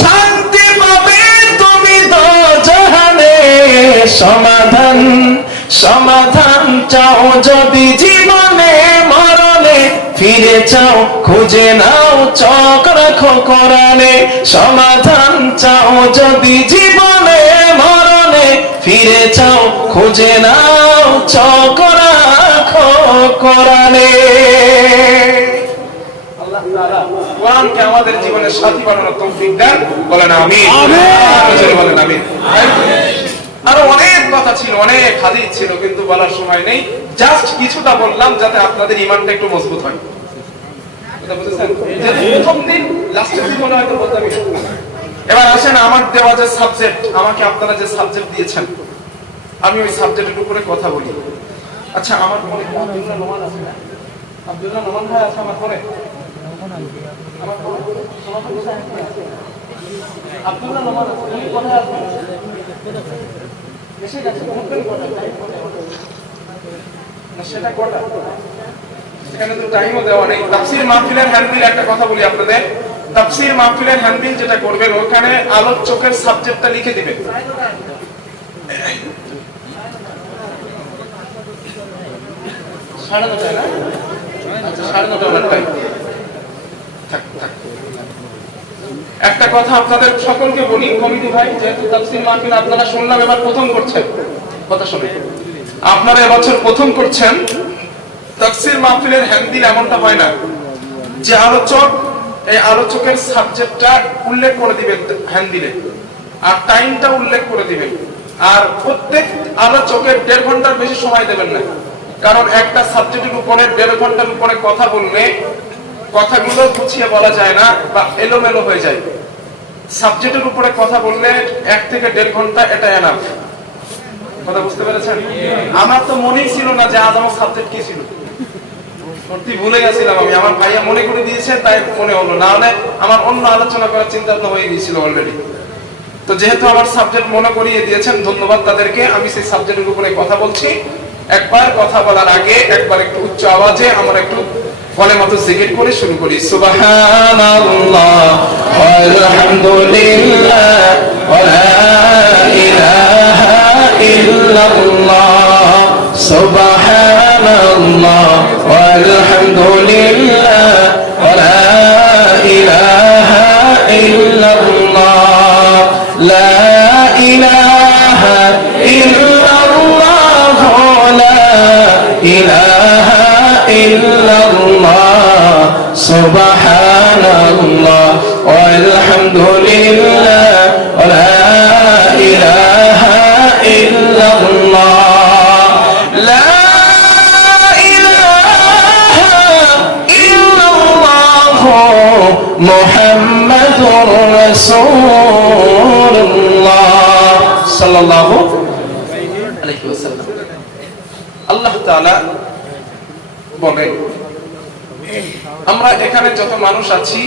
শান্তি পাবে তুমি দোজাহানে, সমাধান সমাধান চাও যদি জীবনে মরণে, ফিরে চাও খুঁজে নাও চোখ রাখো কোরআনে, সমাধান চাও যদি জীবনে মরণে, ফিরে চাও খুঁজে নাও চোখ রাখো কোরআনে। আল্লাহ তাআলা কোরআনকে আমাদের জীবনের সাথী বানানোর তৌফিক দেন, বলেন আমিন। বলেন আমিন। আরো অনেক কথা ছিল, অনেক হাদিস ছিল, কিন্তু বলার সময় নেই। জাস্ট কিছুটা বললাম যাতে আপনাদের ঈমানটা একটু মজবুত হয়। কথা বুঝেছেন? প্রথম দিন লাস্টের দিন মনে হয়তো বলতে হবে। এবার আসেন আমার দেওয়া যে সাবজেক্ট, আমাকে আপনারা যে সাবজেক্ট দিয়েছেন, আমি ওই সাবজেক্টের উপরে কথা বলি। আচ্ছা, আমার মনে আব্দুল্লাহ নোমান আছে না? আব্দুল্লাহ নোমান ভাই আছে আমার মনে? আমার আব্দুল্লাহ নোমান আছে, উনি কোথায় আছেন? এসে গেছে, না সেটা কটা? এখানে তো টাইমও দেওয়া নেই। তাফসীর মাহফিলের হ্যান্ডবিল একটা কথা বলি আপনাদের, তাফসীর মাহফিলের হ্যান্ডবিল যেটা করবেন ওখানে আলোচকের সাবজেক্টটা লিখে দিবেন। সাড়ে 9টায় না? আচ্ছা, সাড়ে 9টা আমার টাইম। একটা কথা আপনাদের সকলকে বলি, কমিটি ভাই, যেহেতু তাফসীর মাহফিল আপনারা শুনলাম এবার প্রথম করছেন, কথা শুনে আপনারা এবছর প্রথম করছেন, তাফসীর মাহফিলের হ্যান্ডবিল এমনটা হয় না যে আলোচক এই আলোচকের সাবজেক্টটা উল্লেখ করে দিবেন হ্যান্ডবিলে, আর টাইমটা উল্লেখ করে দিবেন, আর প্রত্যেক আলোচকের 1.5 ঘন্টার বেশি সময় দেবেন না। কারণ একটা সাবজেক্টের উপরে 1.5 ঘন্টার উপরে কথা বললে কথাগুলো গুছিয়ে বলা যায় না বা এলোমেলো হয়ে যায়। সাবজেক্টের উপরে কথা বললে 1 থেকে 1.5 ঘন্টা, এটা এনাফ। কথা বুঝতে পেরেছেন? আমার তো মনেই ছিল না যে আজ আমার সাবজেক্ট কি ছিল, সত্যি ভুলে গেছিলাম আমি। আমার ভাইয়া মনে করে দিয়েছে তাই মনে হলো, না হলে আমার অন্য আলোচনা করার চিন্তা ভাবনা হয়ে গিয়েছিল অলরেডি। তো যেহেতু আমার সাবজেক্ট মনে করিয়ে দিয়েছেন, ধন্যবাদ তাদেরকে। আমি সেই সাবজেক্টের উপরে কথা বলছি। একবার কথা বলার আগে একবার একটু উচ্চ আওয়াজে আমরা একটু কলেমাতুজ জিকির করে শুরু করি। সুবহানাল্লাহ ওয়ালহামদুলিল্লাহ ওয়া লা ইলাহা ইল্লাল্লাহ, সুবহানাল্লাহ ওয়ালহামদুলিল্লাহ ওয়া লা ইলাহা ইল্লাল্লাহ, লা ইলাহা ইল্লাল্লাহ, লা ইলাহা ইল্লাল্লাহ, সুবহানাল্লাহ ওয়ালহামদুলিল্লাহ ওয়া লা ইলাহা ইল্লাল্লাহ, লা ইলাহা ইল্লাল্লাহ, মুহাম্মাদুর রাসূলুল্লাহ সাল্লাল্লাহু আলাইহি ওয়াসাল্লাম। আল্লাহ তাআলা বলেন, আমরা এখানে যত মানুষ আছি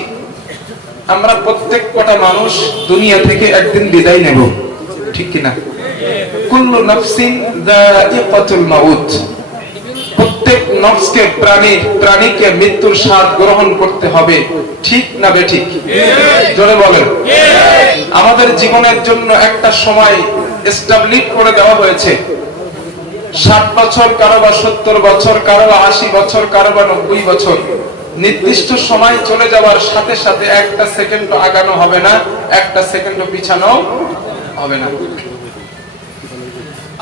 আমরা প্রত্যেক কটা মানুষ দুনিয়া থেকে একদিন বিদায় নেব, ঠিক কিনা? কুল্লু নাফসিন যায়িকাতুল মাউত, প্রত্যেক নফসকে প্রাণীকে মৃত্যুর স্বাদ গ্রহণ করতে হবে, ঠিক না বেঠিক? জোরে বলেন। আমাদের জীবনের জন্য একটা সময় এস্টাবলিশ করে দেওয়া হয়েছে, 60 বছর, কারো বা 70 বছর, কারো বা 80 বছর, কারো বা 90 বছর। নির্দিষ্ট সময় চলে যাওয়ার সাথে সাথে একটা সেকেন্ড আগানো হবে না, একটা সেকেন্ড পিছানো হবে না।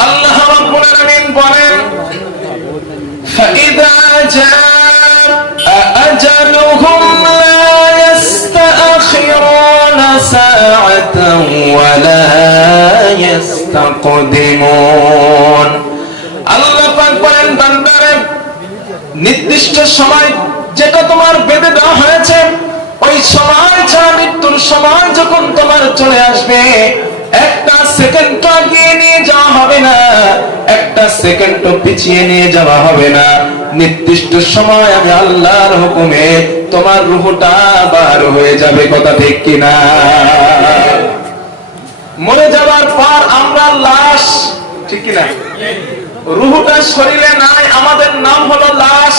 আল্লাহ রাব্বুল আলামিন বলেন, ফাইদা জাআ আজালুহুম লা ইস্তাখিরুনা সাআতান ওয়া লা ইস্তাকদিমুন। আল্লাহ পাক বলেন, বান্দারে, নির্দিষ্ট সময় যেটা তোমার বেঁধে দেওয়া হয়েছে, ওই সময় ছাড়া মৃত্যুর সময় যখন তোমার চলে আসবে, একটা সেকেন্ড আগিয়ে নিয়ে যাওয়া হবে না, একটা সেকেন্ড পিছিয়ে নিয়ে যাওয়া হবে না। নির্দিষ্ট সময় আমি আল্লাহর হুকুমে তোমার রূহটা বার হয়ে যাবে, কথা ঠিক কিনা? মরে যাওয়ার পর আমরা লাশ, ঠিক কিনা? রূহটা শরীরে নাই, আমাদের নাম হলো লাশ।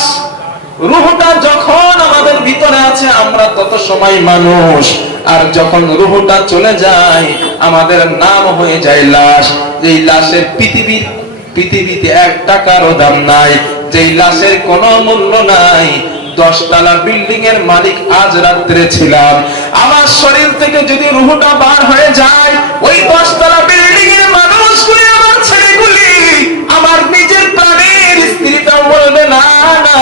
রূহটা যখন আমাদের ভিতরে আছে আমরা তত সময় মানুষ, আর যখন রূহটা চলে যায় আমাদের নাম হয়ে যায় লাশ। যেই লাশের পৃথিবীতে 1 টাকারও দাম নাই, যেই লাশের কোনো মূল্য নাই। 10 তলা বিল্ডিং এর মালিক আজ রাত্রে ছিলাম, আমার শরীর থেকে যদি রূহটা বার হয়ে যায়, ওই 10 তলা বিল্ডিং এর মানুষগুলি, আমার ছেলেগুলি, আমার নিজের প্রাণের স্ত্রীটা বলবে, না না,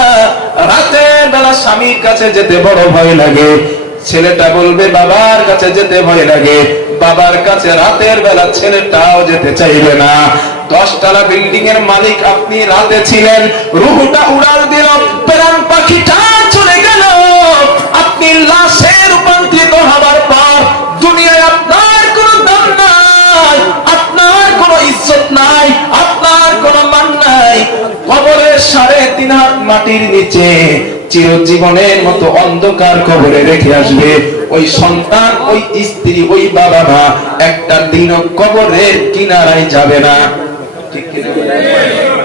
রাতের বেলা স্বামীর কাছে যেতে বড় ভয় লাগে। ছেলেটা বলবে বাবার কাছে যেতে ভয় লাগে, বাবার কাছে রাতের বেলা ছেলেটাও যেতে চাইবে না। 10 তলা বিল্ডিং এর মালিক আপনি, রাতে ছিলেন, রূহটা উড়াল দিল, প্রাণ পাখিটা চলে গেল। আপনি লাশে রূপান্তরিত হবার পর দুনিয়ায় আপনার কোনো দাম নাই, আপনার কোনো ইজ্জত নাই, আপনার কোনো মান নাই। কবরের 3.5 হাত মাটির নিচে চিরজীবনের মতো অন্ধকার কবরে রেখে আসবে ওই সন্তান, ওই স্ত্রী, ওই বাবা মা। একটা দিনও কবরের কিনারায় যাবে না, ঠিক কিনা?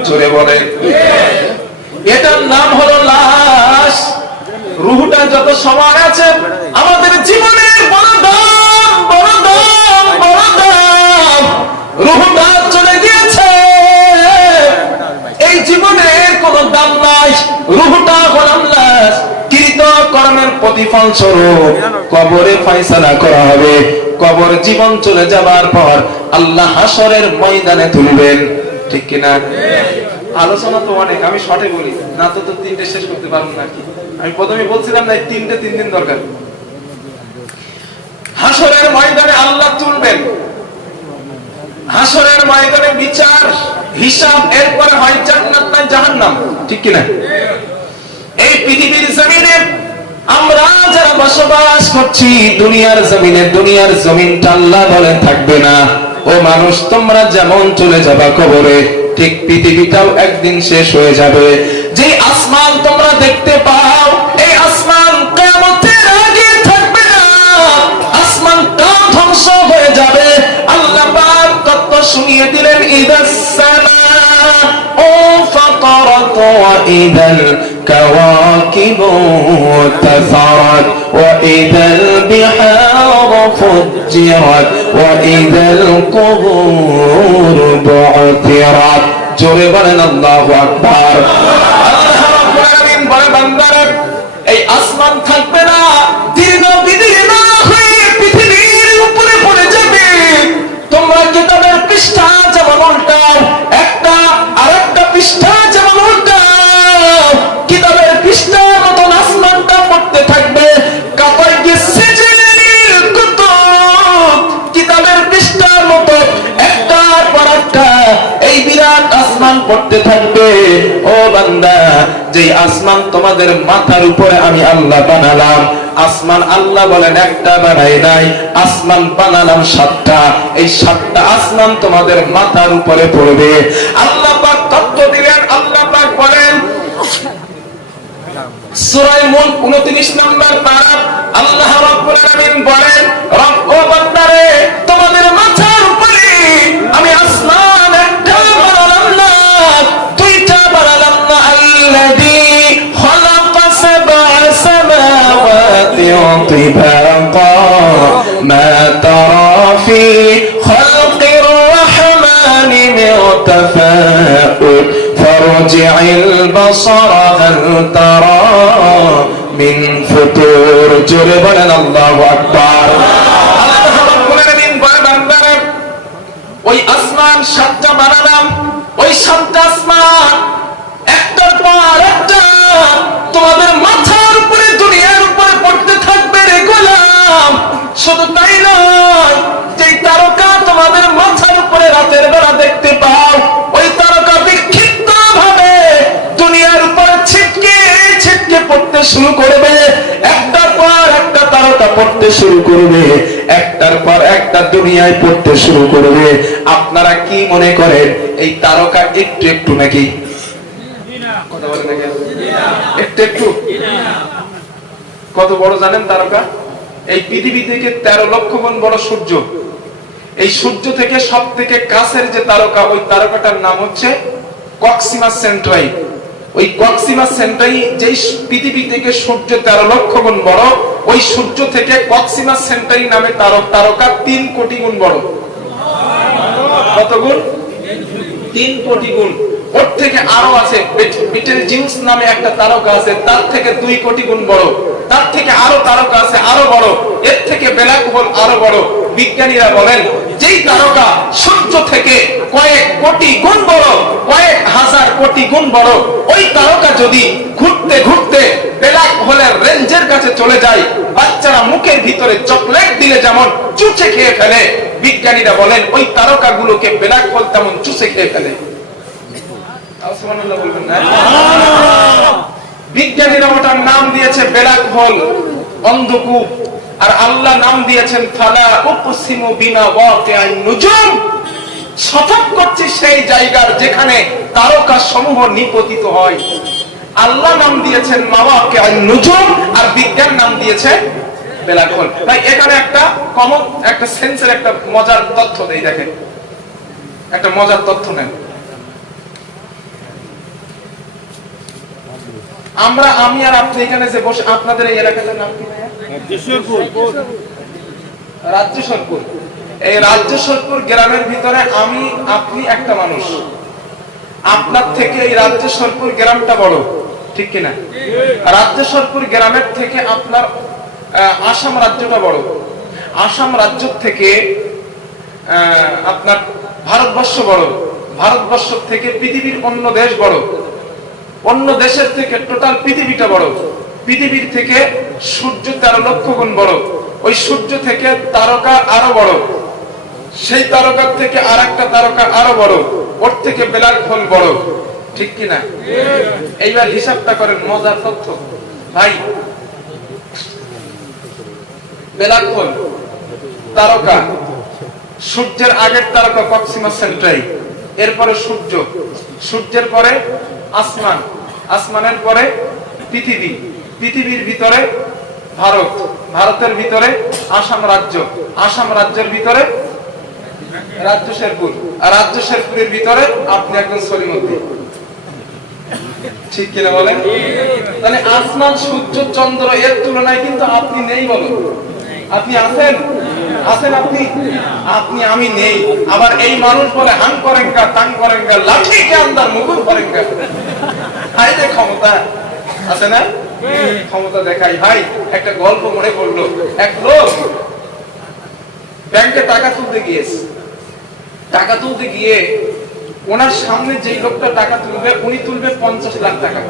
জোরে বলে। এটার নাম হলো লাশ। রূহটা যত সময় আছে আমাদের জীবনের বড় দাম, বড় দাম, বড় দাম। রূহটা চলে গিয়েছে, এই জীবনের কোনো দাম নাই। রূহটা হলাম লাশ। কৃত কর্মের প্রতিফল স্বরূপ কবরে ফয়সালা করা হবে। কবর জীবন চলে যাবার পর আল্লাহ হাসরের ময়দানে তুলবেন, ঠিক কিনা? আলোচনা তো অনেক, আমি শর্টে বলি না তো তিনটে শেষ করতে পারবো না। কি আমি প্রথমে বলছিলাম না তিনটে 3 দিন দরকার। হাসরের ময়দানে আল্লাহ তুলবেন, হাসরের ময়দানে বিচার হিসাব, এরপরে হয় জান্নাত না জাহান্নাম, ঠিক কিনা? এই পৃথিবীর জমিনে আমরা যারা বসবাস করছি, দুনিয়ার জমিনে, দুনিয়ার জমিনটা আল্লাহ বলে থাকবে না। ও মানুষ, তোমরা যেমন চলে যাবা কবরে, ঠিক পৃথিবীটাও একদিন শেষ হয়ে যাবে। যে আসমান তোমরা দেখতে পাও, এই আসমান কিয়ামতের আগে থাকবে না, আসমানটা ধ্বংস হয়ে যাবে। আল্লাহ পাক তত্ত্ব শুনিয়ে দিলেন, ইদাস সামাউ ফাতারাত ওয়া ইদাল কাওয়াকিবু তাসারাত ওয়া ইদাল বিহারু ফুজ্জিরাত ওয়া ইদাল কুবুরু বু'থিরাত। জোরে বলেন আল্লাহু আকবার। আল্লাহ রাব্বুল আলামিন বলে, বান্দারা, এই আসমান থাকবে না, দীর্ঘ বিদীর্ণ হয়ে পৃথিবীর উপরে পড়ে যাবে। তোমরা কিতাবের পৃষ্ঠা যেমন উল্টাও, একটা আরেকটা পৃষ্ঠা যেমন উল্টাও, কিতাবের পৃষ্ঠার মতন আসমানটা পড়তে থাকবে। কাতায় সিজিল কুতুব, কিতাবের পৃষ্ঠার মতো একটার পর একটা এই বিরাট আসমান পড়তে থাকবে। ও বান্দা, যে আসমান তোমাদের মাথার উপরে আমি আল্লাহ বানালাম, আসমান আল্লাহ বলেন একটা বানাই নাই, আসমান বানালাম 7টা। এই 7টা আসমান তোমাদের মাথার উপরে পড়বে। আল্লাহ পাক তত্ত্ব দিলেন। আল্লাহ পাক বলেন সূরা মুলক 29 নম্বর পারা, আল্লাহ রাব্বুল আলামিন বলেন, রব্ব বান্দারে, তোমাদের মাথার উপরে আমি আসমান একটা বানালাম না, 2টা বানালাম না। আল্লাযী খালাকা সাবআ সামাওয়াতি তিবাকা মা তারা ফি খালকির রাহমানি মিন তাফাউত ফারজি'ল বাসারা হাল তারা মিন ফুতুর। জোরে বলেন আল্লাহু আকবার। আল্লাহ রাব্বুল আলামিন বলেন, বান্দারা, ওই আসমান 7টা বানালাম, ওই 7টা আসমান একটার পর একটা তোমাদের মাথার উপরে, দুনিয়ার উপরে পড়তে থাকবে রে গোলাম। শুধু তাই নয়, যেই তারকা তোমাদের মাথার উপরে রাতের বেলা দেখতে পাও, ওই তারকা বিক্ষিপ্ত ভাবে দুনিয়ার উপরে ছিটকে ছিটকে পড়তে শুরু করবে। একটার পর একটা তারকা পড়তে শুরু করবে, একটার পর একটা দুনিয়ায় পড়তে শুরু করবে। আপনারা কি মনে করেন এই তারকা একটু একটু নাকি? কথা বলেন নাকি? একটু একটু? কত বড় জানেন তারকা? এই পৃথিবী থেকে 13 লক্ষ গুণ বড় সূর্য। এই সূর্য থেকে সব থেকে কাছের যে তারকা, ওই তারকাটার নাম হচ্ছে প্রক্সিমা সেন্টারি। ওই প্রক্সিমা সেন্টারি যেই পৃথিবী থেকে সূর্য 13 লক্ষ গুণ বড়, ওই সূর্য থেকে প্রক্সিমা সেন্টারি নামে তারকা 3 কোটি গুণ বড়। কত গুণ? 3 কোটি গুণ। ওর থেকে আরো আছে, বেটেলজিউস নামে একটা তারকা আছে, তার থেকে 2 কোটি গুণ বড়। তার থেকে আরো তারকা আছে আরো বড়, এর থেকে ব্ল্যাক হোল আরো বড়। বিজ্ঞানীরা বলেন, যেই তারকা সূর্য থেকে কয়েক কোটি গুণ বড়, কয়েক হাজার কোটি গুণ বড়, ওই তারকা যদি ঘুরতে ঘুরতে ব্ল্যাক হোলের রেঞ্জের কাছে চলে যায়, বাচ্চারা মুখের ভিতরে চকলেট দিলে যেমন চুষে খেয়ে ফেলে, বিজ্ঞানীরা বলেন ওই তারকাগুলোকে ব্ল্যাক হোল তেমন চুষে খেয়ে ফেলে। সুবহানাল্লাহ বলবেন না? বিজ্ঞানীরা ওটার নাম দিয়েছে ব্ল্যাক হোল, অন্ধকূপ। আর আল্লাহ নাম দিয়েছেন ফালা উকসিমু বিমা ওয়াকিআন নুজুম। শপথ করছি সেই জায়গার যেখানে তারকা সমূহ নিপতিত হয়। আল্লাহ নাম দিয়েছেন মাওয়াকিআন নুজুম, আর বিজ্ঞান নাম দিয়েছে ব্ল্যাক হোল। তাই এখানে একটা কমন একটা সেন্সের একটা মজার তথ্য দেই। দেখেন, একটা মজার তথ্য নেন। আমি আর আপনি এখানে যে বসে, আপনাদের এই এলাকাটার নাম কি? রাজ্যেশ্বরপুর। এই রাজ্যেশ্বরপুর গ্রামের ভিতরে আমি আপনি একটা মানুষ। আপনার থেকে এই রাজ্যেশ্বরপুর গ্রামটা বড়, ঠিক কিনা? রাজ্যেশ্বরপুর গ্রামের থেকে আপনার আসাম রাজ্যটা বড়। আসাম রাজ্য থেকে আপনার ভারতবর্ষ বড়। ভারতবর্ষ থেকে পৃথিবীর অন্য দেশ বড়। অন্য দেশের থেকে টোটাল পৃথিবীটা বড়। পৃথিবীর থেকে সূর্য 13 লক্ষ গুণ বড়। ওই সূর্য থেকে তারকা আরো বড়। সেই তারকার থেকে আরেকটা তারকা আরো বড়। ওর থেকে ব্ল্যাক হোল বড়, ঠিক কিনা? এইবার হিসাবটা করেন, মজার তথ্য ভাই। ব্ল্যাক হোল তারকা, সূর্যের আগের তারকা প্রক্সিমা সেন্টারি, এরপরে সূর্য, সূর্যের পরে আসমান, আসমানের পরে পৃথিবী, পৃথিবীর ভিতরে ভারত, ভারতের ভিতরে আসাম রাজ্য, আসাম রাজ্যের ভিতরে রাজ্যেশ্বরপুর, আর রাজ্যেশ্বরপুরের ভিতরে আপনি একজন সলিমুদ্দিন, ঠিক কিনা বলেন? তাহলে আসমান, সূর্য, চন্দ্র এর তুলনায় কিন্তু আপনি নেই। বলো, আপনি আছেন? আছেন আপনি? আপনি আমি নেই। আবার এই মানুষ বলে হাং করেঙ্গা, তাং করেঙ্গা, লাঠি কে আন্দার মুগুর করেঙ্গা। হাই রে ক্ষমতা আছে না? ক্ষমতা দেখাই ভাই। একটা গল্প মনে পড়লো। এক লোক ব্যাংকে টাকা তুলতে গিয়েছে। টাকা তুলতে গিয়ে ওনার সামনে যে লোকটা টাকা তুলবে উনি তুলবে 50 লাখ টাকা,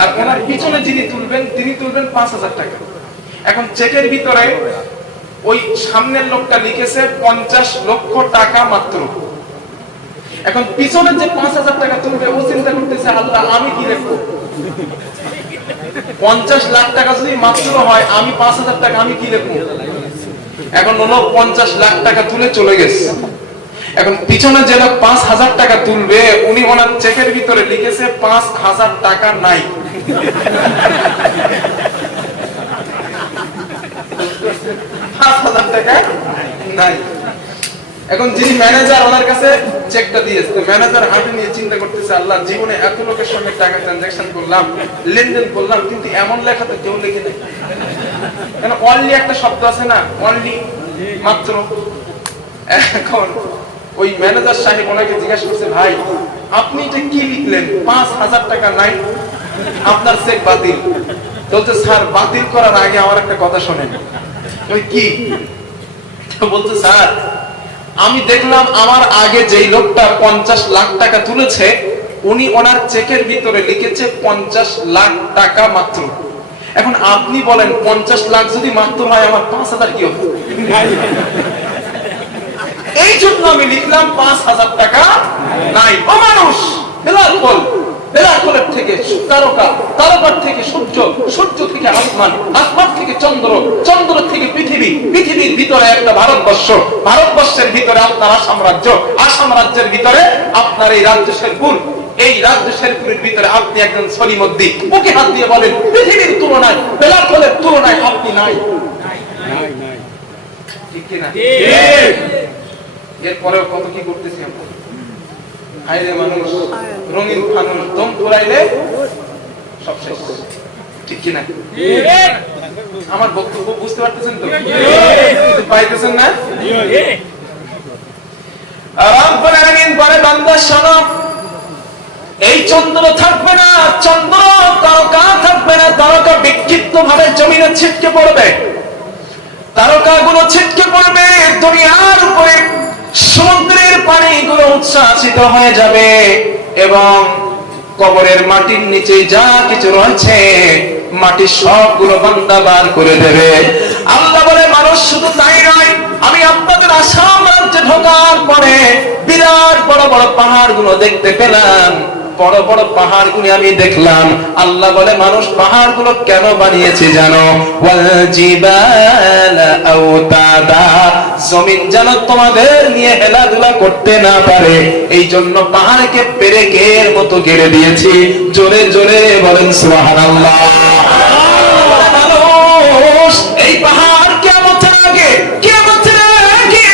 আর ওনার পিছনে যিনি তুলবেন তিনি তুলবেন 5,000 টাকা। এখন চেকের ভিতরে ওই সামনের লোকটা লিখেছে 50 লক্ষ টাকা মাত্র। এখন পিছনে যে 5,000 টাকা তুলবে ও চিন্তা করতেছে, আল্লাহ আমি কি লিখবো? 50 লাখ টাকা যদি মাত্র হয়, আমি 5,000 টাকা আমি কি লিখবো? এখন হলো 50 লাখ টাকা তুলে চলে গেছে। এখন পিছনে যে লোক 5,000 টাকা তুলবে উনি ওনার চেকের ভিতরে লিখেছে 5,000 টাকা নাই। এখন যিনি ম্যানেজার ওনার কাছে চেকটা দিয়েছে, ম্যানেজার হাতে নিয়ে চিন্তা করতেছে, আল্লাহ জীবনে এত লোকের সঙ্গে টাকা ট্রানজাকশন করলাম, লেনদেন করলাম, কিন্তু এমন লেখা তো কেউ লিখে নেই। কেন অনলি একটা শব্দ আছে না, অনলি, মাত্র। এখন ওই ম্যানেজার সাহেব ওনাকে জিজ্ঞাসা করছে, ভাই আপনি এটা কি লিখলেন? 5,000 টাকা নাই, আপনার চেক বাতিল। বলতে, স্যার বাতিল করার আগে আমার একটা কথা শোনেন। ওই কি? বলতে, স্যার আমি দেখলাম আমার আগে যেই লোকটা 50 লাখ টাকা তুলেছে উনি ওনার চেকের ভিতরে লিখেছে 50 লাখ টাকা মাত্র। এখন আপনি বলেন 50 লাখ যদি মাত্র হয় আমার 5,000 কি হবে? এই জন্য আমি লিখলাম 5,000 টাকা নাই। ও মানুষ, বেলাল বল, বেলালের থেকে তারকা, তারকার থেকে সূর্য, সূর্য থেকে আসমান, আসমান থেকে চন্দ্র, চন্দ্র থেকে পৃথিবী, পৃথিবীর ভিতরে একটা ভারতবর্ষ, ভারতবর্ষের ভিতরে আপনার আসাম রাজ্য, আসাম রাজ্যের ভিতরে আপনার এই রাজ্যেশ্বরপুর, এই রাজ্যেশ্বরপুরের ভিতরে আপনি একজন সলিমুদ্দিন। মুখে হাত দিয়ে বলেন, পৃথিবীর তুলনায়, বেলালের তুলনায় আপনি নাই। ঠিক কিনা? এরপরেও কত কি করতেছি আমরা। হাইরে মানুষ, রঙিন মানুষ, দম ফুরাইলে সব শেষ, ঠিক কিনা? আমার বক্তব্য বুঝতে পারতেছেন তো? পাইতেছেন না? রব্বুল আলামিন বলে, বান্দা শোনো, এই চন্দ্র থাকবে না, চন্দ্র তারকা থাকবে না, তারকা বিক্ষিপ্ত ভাবে জমিনে ছিটকে পড়বে, তারকাগুলো ছিটকে পড়বে দুনিয়ার উপরে, সমুদ্রের পানিগুলো উচ্ছ্বাসিত হয়ে যাবে এবং কবরের মাটির নিচে যা কিছু রয়েছে মাটির সবগুলো বান্দা বার করে দেবে। আল্লাহ বলে, মানুষ শুধু তাই নয়, আমি আপনাদের আসাম রাজ্যে ঢোকার পরে বিরাট বড় বড় পাহাড়গুলো দেখতে পেলাম, বড় বড় পাহাড়গুলো আমি দেখলাম। আল্লাহ বলে, মানুষ পাহাড়গুলো কেন বানিয়েছে জানো? ওয়াল জিবালা আওতাদা, জমিন যেন তোমাদের নিয়ে হেলাধুলা করতে না পারে, এই জন্য পাহাড়কে পেরেকের মতো ঘিরে দিয়েছি। জোরে জোরে বলেন সুবহানাল্লাহ। মানুষ এই পাহাড় কিয়ামতের আগে, কিয়ামতের আগে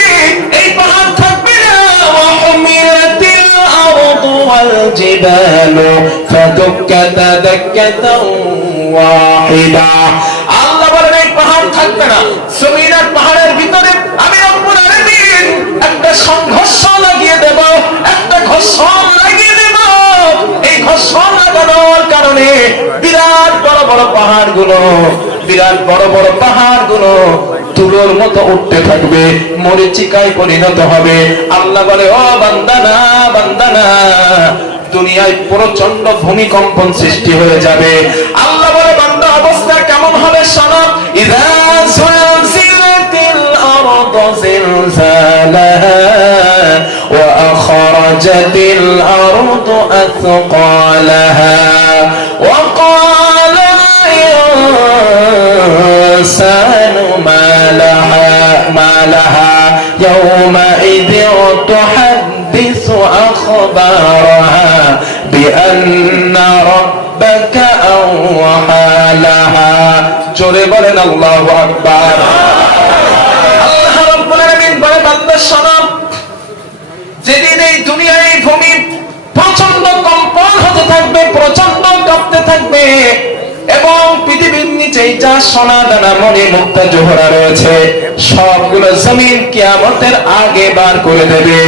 এই পাহাড় থাকবে না। ওয়া উমিরাতিল আরদু ওয়াল জিবালু ফাদুক্কাতা দাক্কাতাও ওয়াহিদা। আল্লাহ বলেন এই পাহাড় থাকবে না, জমিন আর পাহাড়ের ভিতরে আমি রব্বুল আলামিন একটা সংঘর্ষ লাগিয়ে দেব, একটা ঘর্ষণ লাগিয়ে দেব। এই ঘর্ষণ লাগানোর কারণে বিরাট বড় বড় পাহাড়গুলো, বিরাট বড় বড় পাহাড়গুলো তুলোর মতো উঠতে থাকবে, মরিচিকায় পরিণত হবে। আল্লাহ বলে ও বান্দানা বান্দানা, দুনিয়ায় প্রচন্ড ভূমিকম্পন সৃষ্টি হয়ে যাবে। আল্লাহ বলে বান্দা অবস্থা কেমন হবে শোনো, ইযা যুলজিলাতিল আরদু জিলজালাহা ওয়া আখরাজাতিল আরদু আথকালাহা ওয়া ক্বালা ইনসানু মা লাহা ইয়াওমাইযিন তুহাদ্দিসু আখবারাহা বিআন্না রাব্বাকা আওহা লাহা। জোরে বলেন আল্লাহু আকবার। আল্লাহ রাব্বুল আলামিন বলে বান্দা শোনো, যেদিন এই দুনিয়ায় ভূমি প্রচন্ড কম্পন হতে থাকবে, প্রচন্ড কাঁপতে থাকবে, এবং পৃথিবীর নিচে যা সোনা দানা মণি মুক্তা জোহরা রয়েছে সবগুলো জমিন কিয়ামতের আগে বার করে দেবে।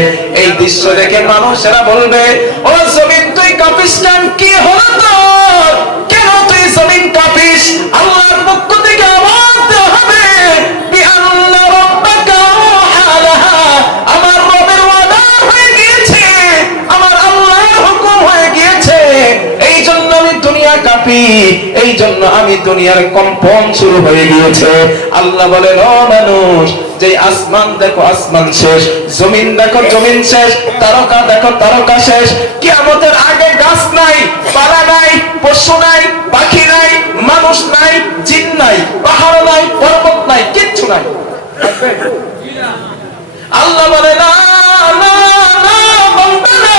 এই দৃশ্য দেখে মানুষেরা বলবে ও জমিন তুই কাঁপিস না, কি হলো তোর, কেন তুই জমিন কাঁপিস? আল্লাহর পক্ষ থেকে আওয়াজ দেওয়া হবে বিআন্না রাব্বাকা আওহা লাহা, আমার রবের ওয়াদা হয়ে গিয়েছে, আমার আল্লাহর হুকুম হয়ে গিয়েছে, এই জন্য আমি দুনিয়া কাঁপি, এই জন্য আমি দুনিয়ার কম্পন শুরু হয়ে গিয়েছে। আল্লাহ বলেন ও মানুষ, যে আসমান দেখো আসমান শেষ, জমিন দেখো জমিন শেষ, তারকা দেখো তারকা শেষ, কিয়ামতের আগে গাছ নাই, পালা নাই, পশু নাই, পাখি নাই, মানুষ নাই, জিন নাই, পাহাড় নাই, পর্বত নাই, কিচ্ছু নাই। আল্লাহ বলে না না না, বলবে না,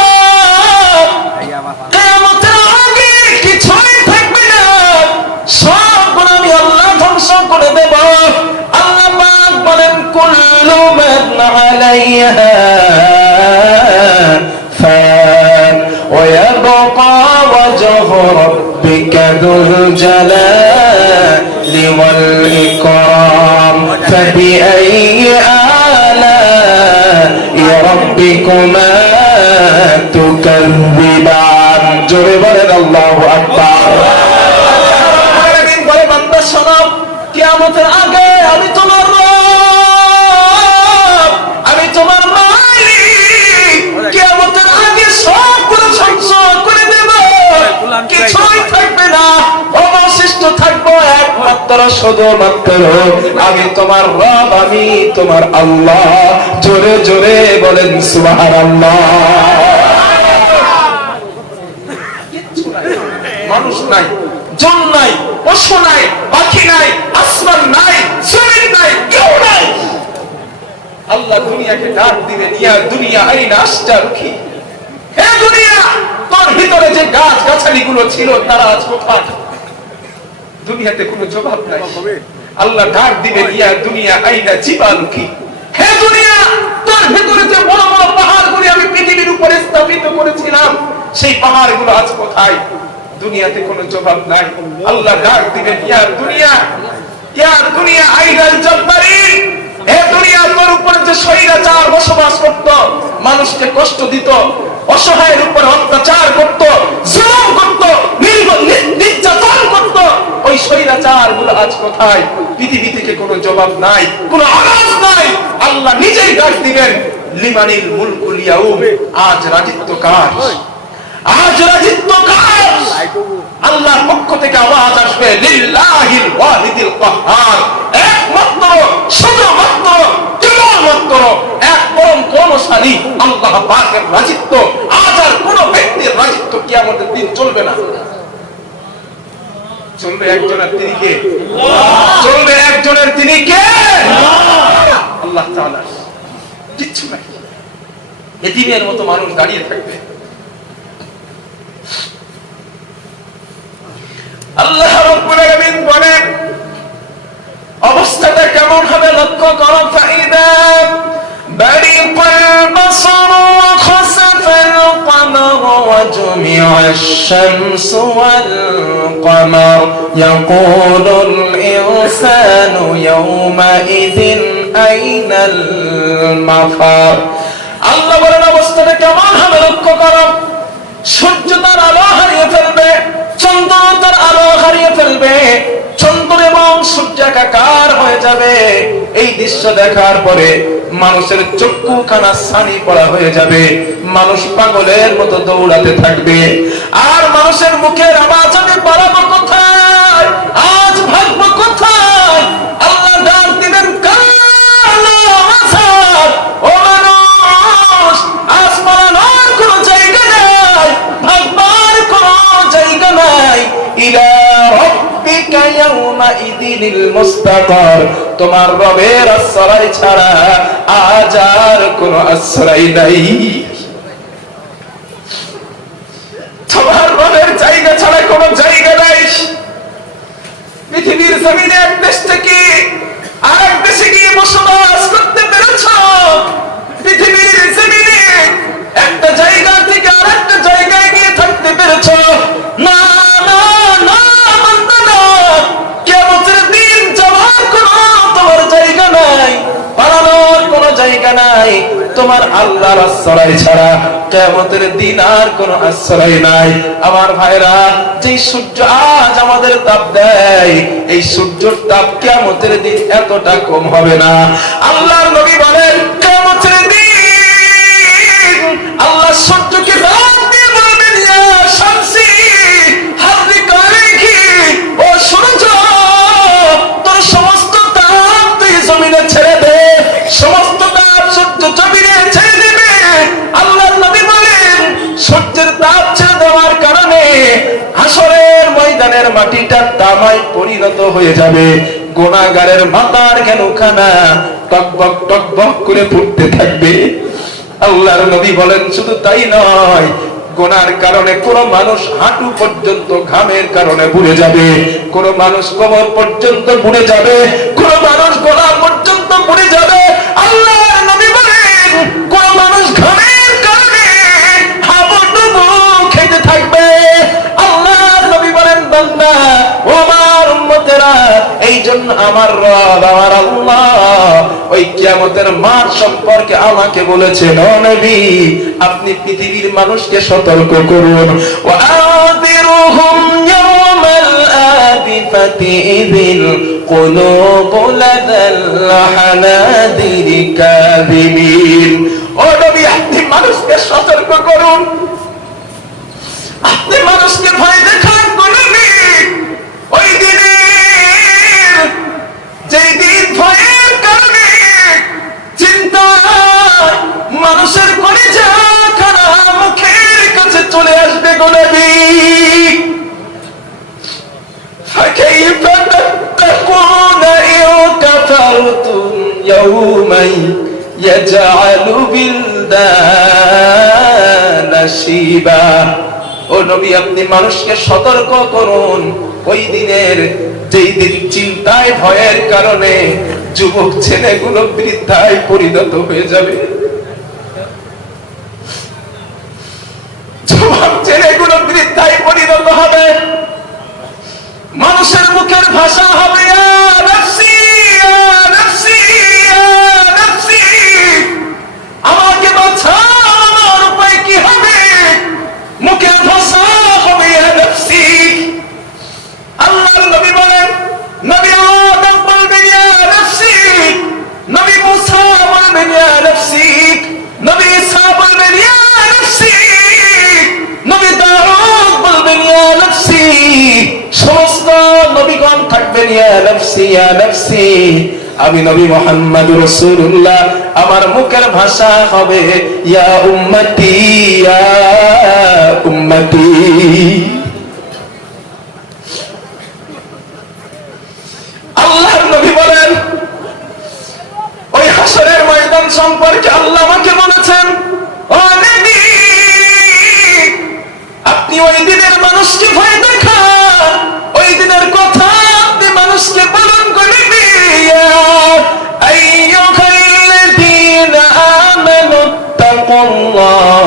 কিয়ামতের আগে কিছুই থাকবে না, সবগুলো আমি আল্লাহ ধ্বংস করে দেব। আল্লাহ পাক বলেন কুল্লু মান আলাইহা ফান ওয়া ইয়াবকা ওয়াজহু রাব্বিকা যুল জালালি ওয়াল ইকরাম ফাবিআইয়ি আলা'i রাব্বিকুমা তুকাযযিবান। জোরে বলেন আল্লাহু আকবার। বলে বান্দা শোনো, কিয়ামতের আগে আমি তোমার রব, আমি তোমার মালিক, কিয়ামতের আগে সবগুলো ধ্বংস করে দেব, কিছুই থাকবে না, অবশিষ্ট থাকবো একমাত্র শুধুমাত্র আমি তোমার রব, আমি তোমার আল্লাহ। জোরে জোরে বলেন সুবহানাল্লাহ। মানুষ নাই, জন নাই, পশু নাই, পাখি নাই, আসমান নাই, জমিন নাই, কেউ নাই। আল্লাহ দুনিয়াকে ডাক দিবে, ইয়া দুনিয়া আইনা আশতারুকি, হে দুনিয়া তোর ভিতরে যে গাছ গাছালি গুলো ছিল তারা আজ কোথায়? দুনিয়াতে কোনো জবাব নাই। আল্লাহ ডাক দিবে, ইয়া দুনিয়া আইনা জিবালুকি, হে দুনিয়া তোর ভিতরে যে বড় বড় পাহাড়গুলি আমি পৃথিবীর উপরে স্থাপিত করেছিলাম সেই পাহাড়গুলো আজ কোথায়? দুনিয়াতে কোনো জবাব নাই। আল্লাহ ডাক দিবেন, ইয়া দুনিয়া আইনাল জব্বারিন, হে দুনিয়া তোর উপরে যে স্বৈরাচার বসবাস করত, মানুষকে কষ্ট দিত, অসহায়ের উপর অত্যাচার করত, জুলুম করত, নির্যাতন করত, ওই স্বৈরাচার গুলো আজ কোথায়? পৃথিবী থেকে কোনো জবাব নাই, কোনো আওয়াজ নাই। আল্লাহ নিজেই ডাক দিবেন, লিমানিল মুলকুল ইয়াউম, আজ রাজত্ব কার? আজ রাজত্ব কার? আল্লাহর পক্ষ থেকে আওয়াজ আসবে, লিল্লাহিল ওয়াহিদিল কাহ্হার, একমাত্র শুধুমাত্র কেবলমাত্র এক পরম কোনশালী আল্লাহ পাকের রাজত্ব। আজ আর কোন ব্যক্তির রাজত্ব কিয়ামতের দিন চলবে না। চলবে একজনের, তিনি কে? চলবে একজনের, তিনি কে? আল্লাহ তাআলা। কিচ্ছু নাই, এতিমের মতো মানুষ দাঁড়িয়ে থাকবে। আল্লাহ রাব্বুল আলামিন বলেন অবস্থাটা কেমন হবে লক্ষ্য করো। ফাইদা বারিকাল বাসার ওয়া খাসাফাল কমার ওয়া জুমিআশ শামসু ওয়াল القمر يقول الإنسان يومئذ أين المفر আল্লাহ বলেন অবস্থাটা কেমন হবে লক্ষ্য করো সূর্য তার আলো হারিয়ে ফেলবে চন্দ্র তার আলো হারিয়ে ফেলবে চন্দ্র এবং সূর্য একাকার হয়ে যাবে এই দৃশ্য দেখার পরে মানুষের চক্ষুখানা ছানি পড়া হয়ে যাবে মানুষ পাগলের মতো দৌড়াতে থাকবে আর মানুষের মুখের আওয়াজ আমি পালাবো কোথায় আজ ভাগবো কোথায় আল্লাহ ডাক দিবেন কালো আসাদ ও মানুষ আজ পালানোর কোনো জায়গা নাই ভাগবার কোনো জায়গা নাই ইলা রাব্বিকা ইয়াউমাইদিনিল মুস্তাকার তোমার রবের আশ্রয় ছাড়া আজ আর কোনো আশ্রয় নাই তোমার রবের জায়গা ছাড়া কোনো জায়গা নাই পৃথিবীর জমিনে এক দেশ থেকে আরেক দেশে গিয়ে বসবাস করতে পেরেছ পৃথিবীর জমিনে একটা জায়গা থেকে আরেকটা জায়গায় গিয়ে থাকতে পেরেছ না না না মানতে না কিয়ামতের দিন যাওয়ার কোনো তোমার জায়গা নাই পালানোর কোনো জায়গা নাই তোমার আল্লাহর আশ্রয় ছাড়া কিয়ামতের দিন আর কোনো আশ্রয় নাই আমার ভাইরা যে সূর্য আজ আমাদের তাপ দেয় এই সূর্যের তাপ কিয়ামতের দিন এতটা কম হবে না আল্লাহর নবী বলেন কিয়ামতের দিন আল্লাহ সূর্যকে ডাক দিয়ে বলবেন ইয়া শামসি হাররিক আলাইহি ও সূর্য তোর সমস্ত তাপ তুই জমিনে ছেড়ে দে সমস্ত তাপ সূর্য জমিনে ছেড়ে দেবে আল্লাহর নবী বলেন সূর্যের তাপ ছেড়ে দেওয়ার কারণে হাসরের ময়দানের মাটিটা তামায় পরিণত হয়ে যাবে গুনাহগারের মাথার কেনখানা টকবক টকবক করে ফুটতে থাকবে আল্লাহর নবী বলেন শুধু তাই নয় গুনার কারণে কোন মানুষ হাঁটু পর্যন্ত ঘামের কারণে পুড়ে যাবে কোন মানুষ কোমর পর্যন্ত পুড়ে যাবে কোন মানুষ গলা পর্যন্ত পুড়ে যাবে আল্লাহর নবী বলেন কোন মানুষ ঘামের কারণে হাবুডুবু খেতে থাকবে আল্লাহর নবী বলেন বান্দা ও আমার উম্মতেরা এই জন্য আমার রব আমার আল্লাহ ওই কিয়ামতের মাঠ সম্পর্কে আমাকে বলেছেন ও নবী আপনি পৃথিবীর মানুষকে সতর্ক করুন ওয়া আযিরুহুম ইয়াওমাল আযিফাতি ইযিল কুলুবু লাদাল হানাদিরি কাযিমিন ও নবী আপনি মানুষকে সতর্ক করুন আপনি মানুষকে ভয় দেখান নবী ওই দিনে যেই দিন ভয়ের কারণে চিন্তা মানুষের কলিজা খানা মুখের কাছে চলে আসবে গো নবী فكيف تتقون إن كفرتم يوما يجعل بلدان شيبا ও নবী আপনি মানুষকে সতর্ক করুন ওই দিনের যেই দিন চিন্তায় ভয়ের কারণে যুবক ছেলেগুলো বৃদ্ধায় পরিণত হয়ে যাবে যুবক ছেলেগুলো বৃদ্ধায় পরিণত হবে মানুষের মুখের ভাষা হবে ইয়া নাফসি ইয়া নাফসি ইয়া নাফসি আমাকে বাঁচাও আমার উপায় কি হবে মুখের ভাষা হবে ইয়া নাফসি আল্লাহর নবী বলেন নবী আদম বলবেন ইয়া নাফসি নবী মুসা বলবেন ইয়া নাফসি নবী ঈসা বলবেন ইয়া নাফসি নবী দাউদ বলবেন ইয়া নাফসি সমস্ত নবীগণ থাকবেন ইয়া নাফসি ইয়া নাফসি আমি নবী মুহাম্মদুর রাসূলুল্লাহ আমার মুখের ভাষা হবে ইয়া উম্মতি ইয়া উম্মতি আল্লাহর নবী বলেন ওই হাসরের ময়দান সম্পর্কে আল্লাহ আমাকে বলেছেন ও নবী আপনি ওই দিনের মানুষকে ভয় দেখান ওই দিনের কথা আপনি মানুষকে পালন করবে আইয়ুহাল্লাযীনা আমানু তাকুল্লাহ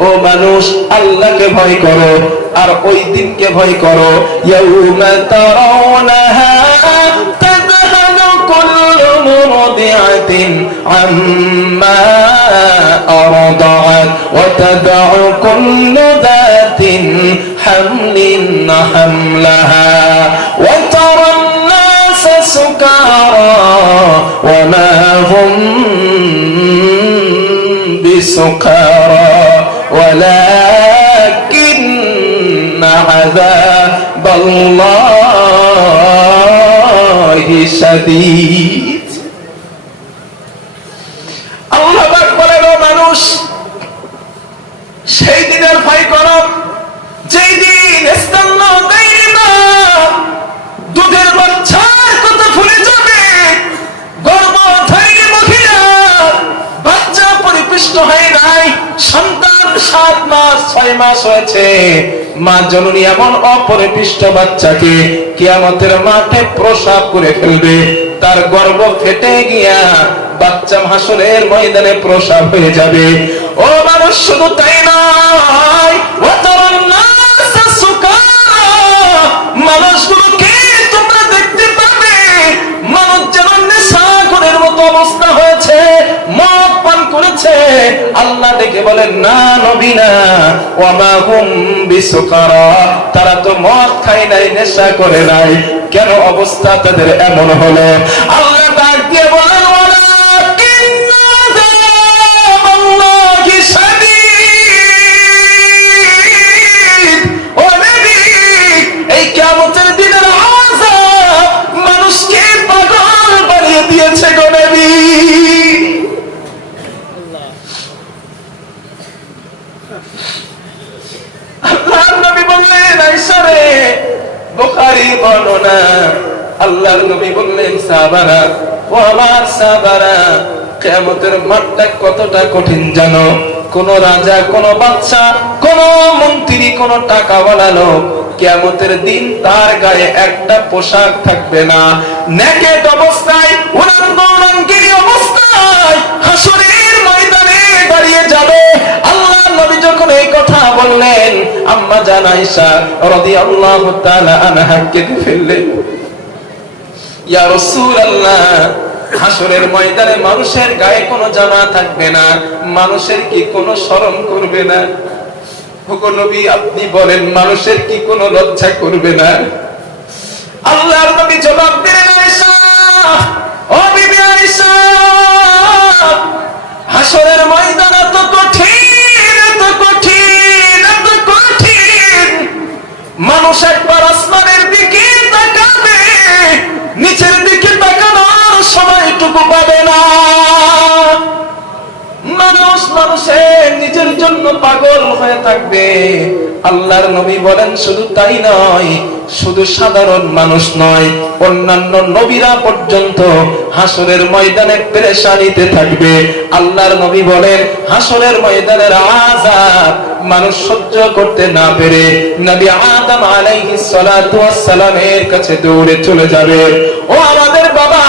ও মানুষ আল্লাহকে ভয় করো আর ওই দিনকে ভয় করো। ইয়াউমা তারাউনাহা তাযহালু কুল্লু মুরদিআতিন আম্মা আরদাআত ওয়া তাদউ কুল্লু যাতিন হামলিন হামলাহা ওয়া তারান নাসা সুকারা ওয়া মা হুম বিসুকারা ওয়ালাকিন্না আযাবাল্লাহি শাদীদ। আল্লাহ পাক বলেন, ও মানুষ, সেই দিনের ভয় করো যেই দিন স্তন্য দেয় না, দুধের বাচ্চার কথা ভুলে যাবে, গর্ভধারী মহিলা বাচ্চা পরিপুষ্ট হয় নাই, সন্তান 7 মাস 6 মাস হয়েছে, মা জননী এমন অপরিপুষ্ট বাচ্চাকে কিয়ামতের মাঠে প্রসব করে ফেলবে, তার গর্ভ ফেটে গিয়া বাচ্চা হাসরের ময়দানে প্রসব হয়ে যাবে। ও মানুষ, শুধু তাই নয়, মানুষগুলোকে তোমরা দেখতে পাবে মানুষ যেন নেশাখোরের মতো অবস্থা হয়েছে, মদ পান করেছে। আল্লাহ দেখে বলেন, না নবী না, ওয়া মা হুম বিসুকারা, তারা তো মদ খায় নাই, নেশা করে নাই, কেন অবস্থা তাদের এমন হলো? আল্লাহ ডাক দিয়ে বলেন, আল্লাহর নবী বললেন, সাহাবারা, ও আমার সাহাবারা, কিয়ামতের মাঠটা কতটা কঠিন জানো? কোন রাজা, কোন বাদশা, কোন মন্ত্রী, কোন টাকাওয়ালা লোক কিয়ামতের দিন তার গায়ে একটা পোশাক থাকবে না, নেকেড অবস্থায়, উলঙ্গিনী অবস্থায় হাসরের ময়দানে দাঁড়িয়ে যাবে। আল্লাহর নবী যখন এই কথা বললেন, আম্মা জান আয়েশা রাদিয়াল্লাহু তাআলা আনহা কেঁদে ফেললেন, ইয়া রাসূলুল্লাহ, হাসরের ময়দানে মানুষের গায়ে কোনো জামা থাকবে না, মানুষের কি কোনো শরম করবে না? ওগো নবী, আপনি বলেন, মানুষের কি কোনো লজ্জা করবে না? আল্লাহর নবী জবাব দিলেন, আয়েশা, ও বিবি আয়েশা, হাসরের ময়দান এত কঠিন, এত কঠিন, এত কঠিন, মানুষ একবার আসমানের দিকে তাকাবে, নিচের দিকে তাকানোর সময়টুকু পাবে না। মানুষ মানুষের নিজের জন্য পাগল হয়ে থাকবে। আল্লাহর নবী বলেন, শুধু তাই নয়, শুধু সাধারণ মানুষ নয়, অন্যান্য নবীরা পর্যন্ত হাসরের ময়দানে পেরেশানিতে থাকবে। আল্লাহর নবী বলেন, হাসরের ময়দানের আযাব মানুষ সহ্য করতে না পেরে নবী আদম আলাইহিস সালাতু ওয়াস সালামের কাছে দৌড়ে চলে যাবে। ও আমাদের বাবা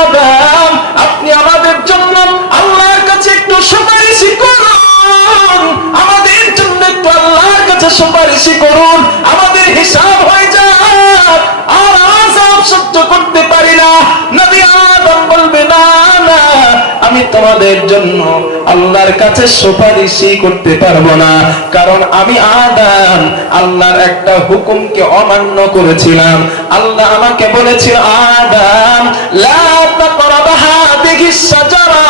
আদম, আপনি আমাদের জন্য আল্লাহর কাছে একটু সুপারিশ করুন, আমাদের জন্য একটু আল্লাহর কাছে সুপারিশ করুন, আমাদের হিসাব হয়ে যাক, আর আযাব সহ্য করতে পারি না। নবী আদম বলবে, না না, আমি তোমাদের জন্য আল্লাহর কাছে সুপারিশই করতে পারবো না, কারণ আমি আদম আল্লাহর একটা হুকুমকে অমান্য করেছিলাম। আল্লাহ আমাকে বলেছিল, আদম লা তাকরাবা হাদিহিস শাজারা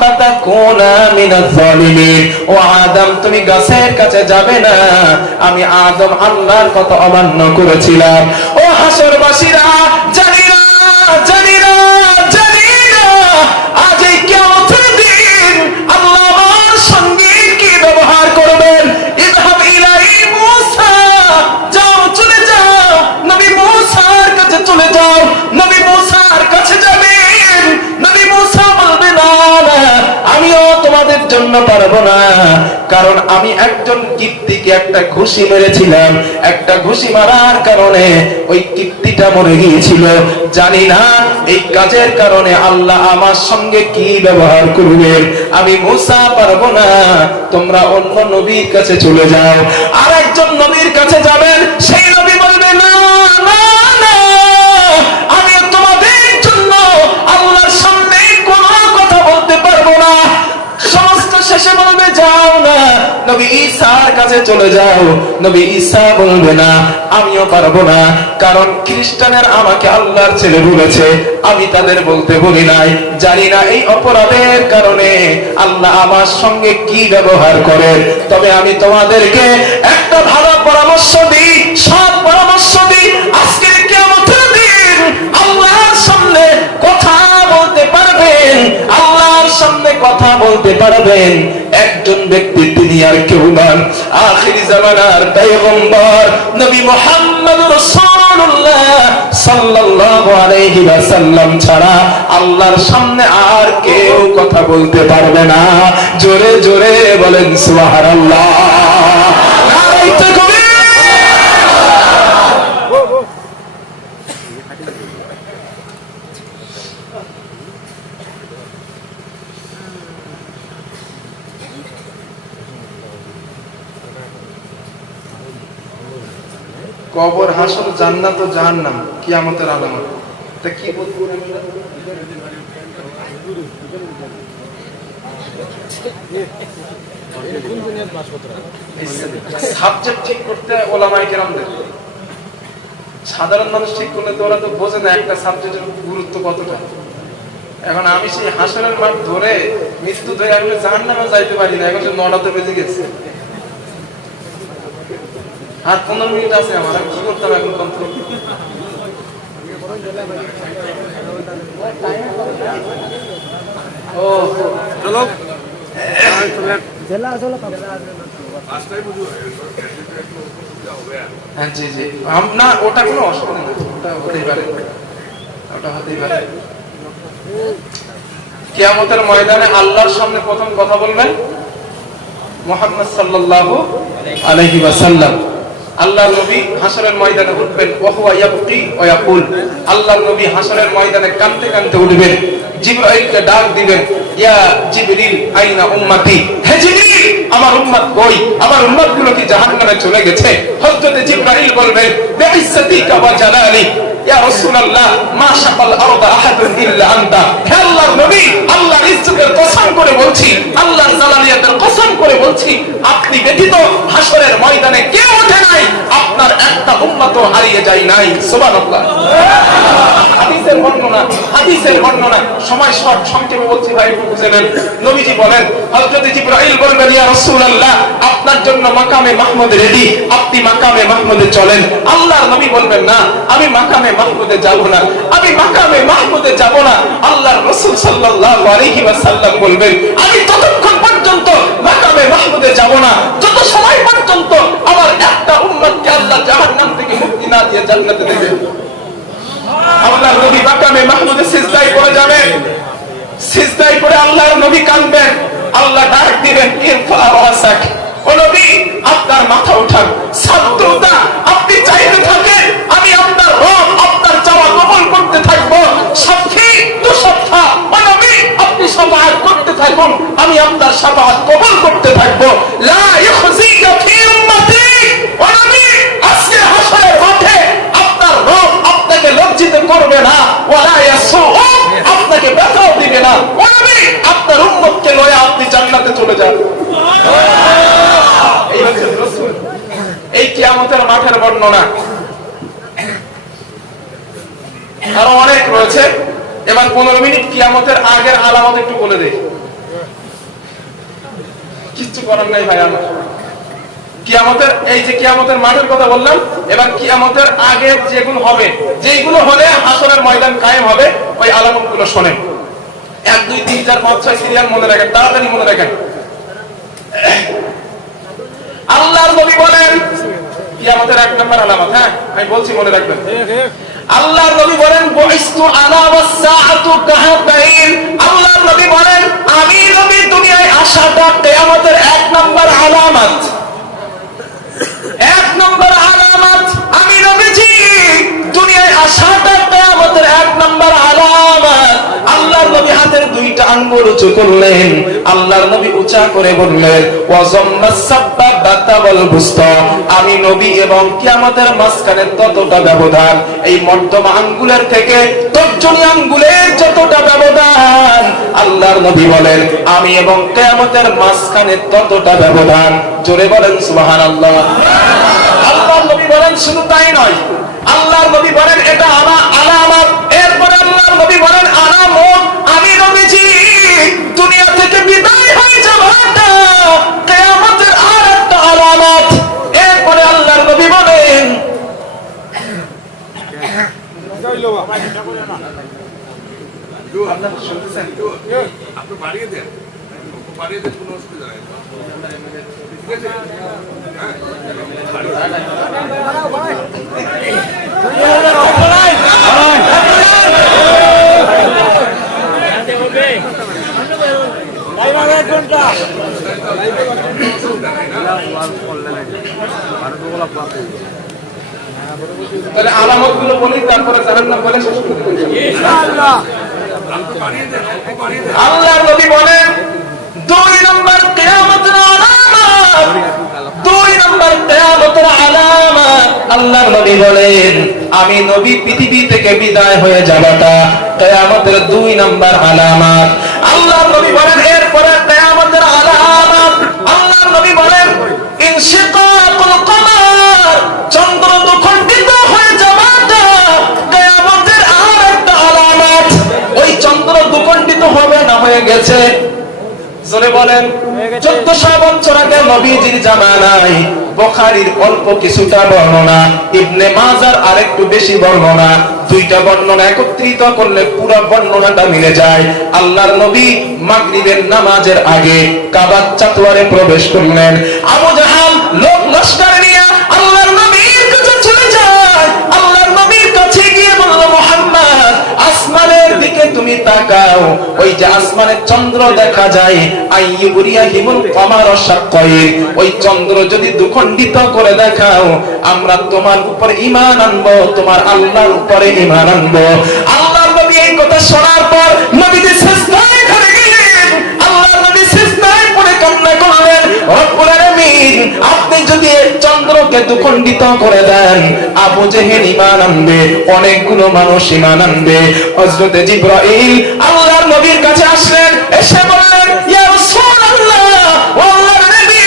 ফাতাকুনা মিনাজ জালিমিন, ও আদম তুমি গাছের কাছে যাবে না, আমি আদম আল্লাহর কথা অমান্য করেছিলাম। ও হাসরবাসীরা, জানি না, জানি না, জানি না, আজ এই কিয়ামতের দিন আল্লাহ আমার সঙ্গে কি ব্যবহার করবেন। ইযহাব ইলাই মূসা, যাও, চলে যাও, নবী মূসার কাছে চলে যাও। নবী মূসার কাছে যাবেন, নবী মূসা বলবে, না না, আমিও তোমাদের জন্য পারবো না, কারণ আমি একজন কিপ্তিকে একটা ঘুষি মেরেছিলাম, একটা ঘুষি মারার কারণে ওই কিপ্তিটা মরে গিয়েছিল। জানি না এই কাজের কারণে আল্লাহ আমার সঙ্গে কি ব্যবহার করবেন। আমি মুসা পারবো না, তোমরা অন্য নবীর কাছে চলে যাও। আর একজন নবীর কাছে যাবেন, সেই নবী বলবে না না না, আমি তোমাদের জন্য আল্লাহর সামনে কোনো কথা বলতে পারবো না। সমস্ত শেষে বলবে যাও না, নবী ঈসার কাছে চলে যাও। নবী ঈসা বলবে না, আমিও পারবো না, কারণ খ্রিস্টানের আমাকে আল্লাহর ছেলে বলেছে, আমি তাদের বলতে বলি নাই। জানি না এই অপরাধের কারণে আল্লাহ আমার সঙ্গে কি ব্যবহার করেন। তবে আমি তোমাদেরকে একটা ভালো পরামর্শ দিই, সৎ পরামর্শ দিই। আজকের কিয়ামতের দিন আল্লাহর সামনে কথা বলতে পারবেন, আল্লাহর সামনে কথা বলতে পারবেন একজন ব্যক্তি, তিনি আর কেউ নন, আখিরি জামানার পয়গম্বর নবী মুহাম্মদ রাসূলুল্লাহ সাল্লাল্লাহু আলাইহি ওয়াসাল্লাম ছাড়া আল্লাহর সামনে আর কেউ কথা বলতে পারবে না। জোরে জোরে বলেন সুবহানাল্লাহ। নারে তাকবীর। কবর, হাসর, জান্নাত ও জাহান্নাম কিয়ামতের আলামত। তা কি বলবো আমরা? সাবজেক্ট ঠিক করতে ওলামায়ে কেরামদের, সাধারণ মানুষ ঠিক করলে তো ওরা তো বোঝে না একটা সাবজেক্টের গুরুত্ব কতটা। এখন আমি সেই হাসরের মাঠ ধরে মৃত্যু ধরে আমি জাহান্নামে যাইতে পারি না, এখন 9টা বেজে গেছে, আর 15 মিনিট আছে আমার, আমি কি করতে হবে এখন? কন্ট্রোল ও চলো হ্যাঁ জি জি, না ওটা কোনো অসুবিধা নেই, ওটা হতেই পারে, ওটা হতেই পারে। কিয়ামতের ময়দানে আল্লাহর সামনে প্রথম কথা বলবেন মুহাম্মদ সাল্লাল্লাহু আলাইহি ওয়াসাল্লাম। আল্লাহর নবী হাসরের ময়দানে উঠবেন, ওয়া হুয়া ইয়াবকি ওয়া ইয়াকুল, আল্লাহর নবী হাসরের ময়দানে কাঁদতে কাঁদতে উঠবেন, জিবরাইলকে ডাক দিবেন, ইয়া জিবরিল আইনা উম্মতি, হে জিবরিল আমার উম্মত কই, আমার উম্মতগুলো কি জাহান্নামে চলে গেছে? হযরত জিবরাইল বলবেন, বিইজ্জাতিকা ওয়া জালালি ইয়া রাসূলুল্লাহ মা শাকাল আরদা আহাদুন ইল্লা আনতা, হে আল্লাহর নবী আল্লাহর ইজ্জতের কসম করে বলছি, আল্লাহর জালালিয়াতের কসম করে বলছি, আপনি ব্যতীত হাসরের ময়দানে কেউ ওঠে নাই, আপনার একটা উম্মতও হারিয়ে যায় নাই। সুবহানাল্লাহ। হাদিসের বর্ণনা, হাদিসের বর্ণনা, সময় শর্ট সংক্ষেপে বলছি ভাই একটু বুঝে নেন। নবীজি বলেন, হযরত জিবরাইল বলবেন, ইয়া রাসূলুল্লাহ আপনার জন্য মাকামে মাহমুদ রেডি, আপনি মাকামে মাহমুদে চলেন। আল্লাহর নবী বলবেন, না আমি মাকামে মাহমুদে যাব না, আমি মাকামে মাহমুদে যাব না। আল্লাহর রাসূল সাল্লাল্লাহু আলাইহি ওয়াসাল্লাম বলবেন, আমি ততক্ষণ পর্যন্ত মাকামে মাহমুদে যাব না যত সময় পর্যন্ত আমার একটা উম্মতকে আল্লাহ জাহান্নাম থেকে মুক্তি না দিয়ে জান্নাতে দেবেন। আল্লাহর নবী মাকামে মাহমুদে সিজদায় পড়ে যাবেন, সিজদায় পড়ে আল্লাহর নবী কাঁদবেন, আল্লাহ ডাক দিবেন, ইরফা রাসাক, ও নবী আপনার মাথা উঠান, সাবতুদা আপনি চাইতে থাকেন, আমি আপনার রব আপনার চাওয়া কবুল করতে থাকব, সাক্ষী তুষাফা, ও নবী আপনি শাফাআত করতে থাকুন, আমি আপনার শাফাআত কবুল করতে থাকব। লা ইখজিকা ফি উম্মতি, ও নবী আজকে হাসরের মাঠে আপনার রব আপনাকে লজ্জিত করবে না, ওয়ালা ইয়াসু আপনাকে ব্যথাও দিবে না, ও নবী আপনার উম্মতকে লয়ে আপনি জান্নাতে চলে যান। এই হচ্ছে রাসূল, এই কিয়ামতের মাঠের বর্ণনা। আরো অনেক রয়েছে, এবার 15 মিনিট কিয়ামতের আগের আলামত একটু বলে দেই। কিচ্ছু করার নাই ভাই আমার। কিয়ামতের, এই যে কিয়ামতের মাঠের কথা বললাম, এবার কিয়ামতের আগে যেগুলো হবে, যেগুলো হলে হাসরের ময়দান কায়েম হবে, ওই আলামতগুলো শোনেন। 1 2 3 4 5 6 সিরিয়াল মনে রাখেন, তাড়াতাড়ি মনে রাখেন। আল্লাহর নবী বলেন, কিয়ামতের 1 নম্বর আলামত, হ্যাঁ আমি বলছি মনে রাখবেন। আল্লাহর নবী বলেন, বুইস্তু আনা ওয়াস সাআতু কাহাতাইন, আল্লাহর নবী বলেন আমি নবী দুনিয়ায় আসাটা দুইটা আঙ্গুল উঁচু করলেন, আল্লাহর নবী উঁচা করে বললেন ওয়াজাম্মাস সাব্বাবাতা ওয়াল বুসতা, আমি নবী এবং কিয়ামতের মাঝখানে ততটা ব্যবধান, এই মধ্যমা আঙ্গুলের থেকে তর্জনী আঙ্গুলের যতটা ব্যবধান, আল্লাহর নবী বলেন আমি এবং কিয়ামতের মাঝখানে ততটা ব্যবধান। জোরে বলেন সুবহানাল্লাহ। আল্লাহর নবী বলেন শুধু তাই নয়, আল্লাহর নবী বলেন এটা আলামত। এরপরে আল্লাহর নবী বলেন আলামত, আমি নবীজি দুনিয়া থেকে বিদায় হয়ে যাওয়াটা কিয়ামতের আরেকটা আলামত। এরপরে আল্লাহর নবী বলেন আপনি বাড়িয়ে দেন, বাড়িয়ে দেন, কোনো অসুবিধা নেই। ঠিক আছে? তাহলে আলামত গুলো বলি, তারপরে জাহান্নাম বলে শেষ করতে হবে। আল্লাহর নবী বলেন 2 নম্বর কিয়ামতের আলামত, 2 নম্বর কিয়ামতের আলামত। আল্লাহর নবী বলেন আমি নবী পৃথিবী থেকে বিদায় হয়ে যাওয়াটা কিয়ামতের 2 নম্বর আলামত। আল্লাহর নবী বলেন এরপরে কিয়ামতের আলামত, আল্লাহর নবী বলেন ইনশিকাকুল কমার, চন্দ্র দুখণ্ডিত হয়ে যাওয়াটা কিয়ামতের আরেকটা আলামত। ওই চন্দ্র দুখণ্ডিত হবে না হয়ে গেছে, জোরে বলেন 1400 বছর আগে নবীজির জামানায় বুখারীর অল্প কিছুটা বর্ণনা, ইবনে মাজার আরেকটু বেশি বর্ণনা, দুইটা বর্ণনা একত্রিত করলে পুরো বর্ণনাটা মিলে যায়। আল্লাহর নবী মাগরিবের নামাজের আগে কাবার চত্বরে প্রবেশ করলেন, আবু জাহাল লোক লস্কর নিয়ে আল্লাহর নবীর কাছে চলে যায়। আল্লাহর নবীর কাছে গিয়ে বলল মুহাম্মদ আসমানের দিকে তুমি তাকাও, ওই যে আসমানের চন্দ্র দেখা যায়, আইয়ুরিয়াহিমুল কমার শাক্কাইন, ওই চন্দ্র যদি দুখণ্ডিত করে দেখাও আমরা তোমার উপর ঈমান আনবো, তোমার আল্লাহর উপরে ঈমান আনবো। আল্লাহর নবী এই কথা শোনার পর নবীজি সিজদায় পড়ে গেলেন, আল্লাহর নবী সিজদায় পড়ে কান্না করলেন, রব্বুল আলামিন আপনি যদি এই চন্দ্রকে দুখণ্ডিত করে দেন আবু জেহেল ঈমান আনবে, অনেকগুলো মানুষ ঈমান আনবে। হযরতে জিবরাইল আল্লাহর নবীর কাছে আসলেন, এসে বললেন ইয়া রাসূলুল্লাহ, ও আল্লাহর নবী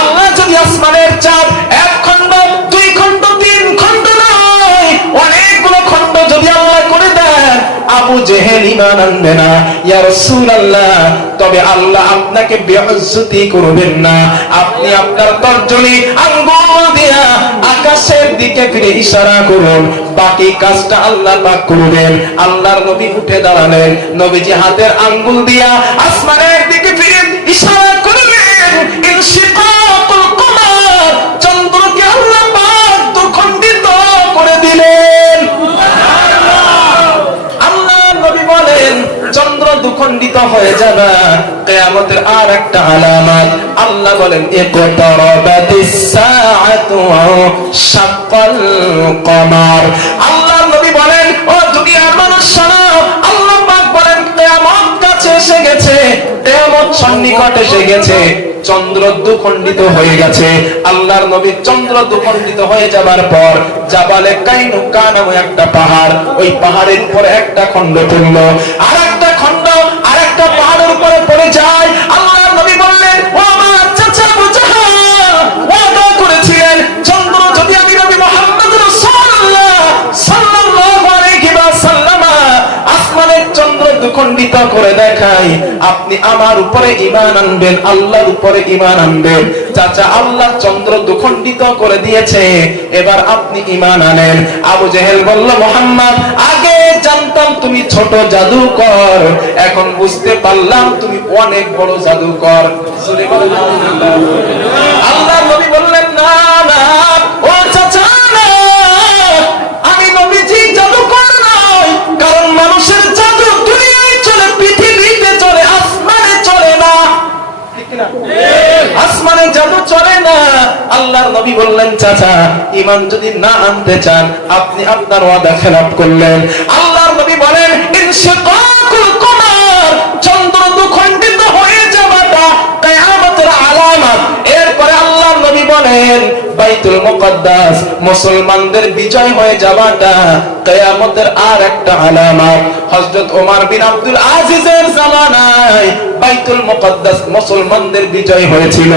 আল্লাহ যদি আসমানের চাঁদ 1 খণ্ড 2 খণ্ড 3 খণ্ড নয় অনেকগুলো খণ্ড যদি আল্লাহ করে দেন আবু জেহেল ঈমান আনবে না। ইয়া রাসূলুল্লাহ তবে আল্লাহ আপনাকে বেইজ্জতি করবেন না, আপনি আপনার তর্জনী আঙ্গুল দিয়া আকাশের দিকে ফিরে ইশারা করুন, বাকি কাজটা আল্লাহ পাক করবেন। আল্লাহর নবী উঠে দাঁড়ালেন, নবীজি হাতের আঙ্গুল দিয়া আসমানের দিকে ফিরে ইশারা করলেন, ইনশিকাকুল কমার, চন্দ্রকে আল্লাহ পাক দুখণ্ডিত করে দিলেন। আল্লাহর নবী বলেন চন্দ্র দুখণ্ডিত হয়ে যাবে কিয়ামতের আরেকটা আলামত। আল্লাহ বলেন ইকতারাবাতিস সাআতু ওয়া শাক্কাল কমার। আল্লাহর নবী বলেন ও দুনিয়ার মানুষ শোনো, আল্লাহ পাক বলেন কিয়ামত কাছে এসে গেছে, কিয়ামত সন্নিকট এসে গেছে, চন্দ্র দুখণ্ডিত হয়ে গেছে। আল্লাহর নবী চন্দ্র দুখণ্ডিত হয়ে যাবার পর জাবালে কাইনুকা নামে একটা পাহাড়, ওই পাহাড়ের উপরে একটা খণ্ড পড়ল, আরেকটা খণ্ড আরেকটা পাহাড়ের উপরে পড়ে যায়। আল্লাহর নবী বললেন ও আমার চাচা আবু জাহল ওয়াদা করেছিলেন চন্দ্র যদি আমি নবী মুহাম্মদ রাসূলুল্লাহ সাল্লাল্লাহু আলাইহি ওয়াসাল্লাম আসমানের চন্দ্র দুখণ্ডিত করে দেখাই আপনি আমার উপরে ঈমান আনবেন, আল্লাহর উপরে ঈমান আনবেন। চাচা আল্লাহ চন্দ্র দুখণ্ডিত করে দিয়েছে, এবার আপনি ঈমান আনেন। আবু জেহেল বলল মুহাম্মদ আগে জানতাম তুমি ছোট জাদুকর, এখন বুঝতে পারলাম তুমি অনেক বড় জাদুকর। আল্লাহর নবী বললেন না না ও চাচা না, আমি নবীজি জাদুকর নই, কারণ মানুষের জাদু দুনিয়ায় চলে, পৃথিবীতে চলে, আসমানে চলে না, ঠিক না? আসমানে জাদু চলে না। আল্লাহর নবী বললেন চাচা ঈমান যদি না আনতে চান আপনি আপনার ওয়াদা খেলাফ করলেন। আল্লাহর নবী বলেন ইনশিকাকুল কমার, চন্দ্র বলেন বাইতুল মুকদ্দাস মুসলমানদের বিজয় হয়ে যাওয়াটা কিয়ামতের আর একটা আলামত। হযরত ওমর বিন আব্দুল আজিজের জামানায় বাইতুল মুকদ্দাস মুসলমানদের বিজয় হয়েছিল,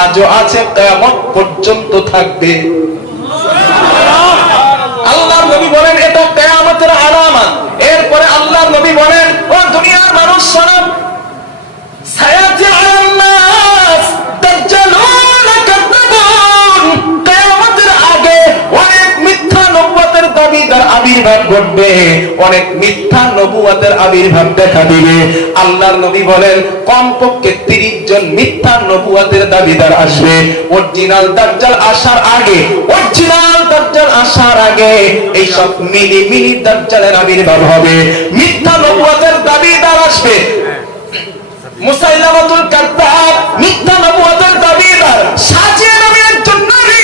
আজও আছে, কিয়ামত পর্যন্ত থাকবে। আল্লাহর নবী বলেন এটা কিয়ামতের আলামত। এরপরে আল্লাহর নবী বলেন, ও দুনিয়ার মানুষ শোনো, সায়াতি আলান নাস দাজ্জালুন কাযাবুন, কিয়ামতের আগে অনেক মিথ্যা নবুয়তের দাবিদার আবির্ভাব ঘটবে, অনেক মিথ্যা নবুয়তের আবির্ভাব দেখা দিবে। আল্লাহর নবী বলেন কমপক্ষে 30 জন মিথ্যা নবুয়তের দাবিদার আসবে। অরিজিনাল দাজ্জাল আসার আগে, অরিজিনাল দাজ্জাল আসার আগে এই সব মিনি মিনি দাজ্জালের আবির্ভাব হবে। মিথ্যা নবুয়তের দাবিদার আসবে। মুসাইলামাতুল কাযযাব মিথ্যা নবুয়তের দাবিদার, সাজিয়ে নবী একজন নবী,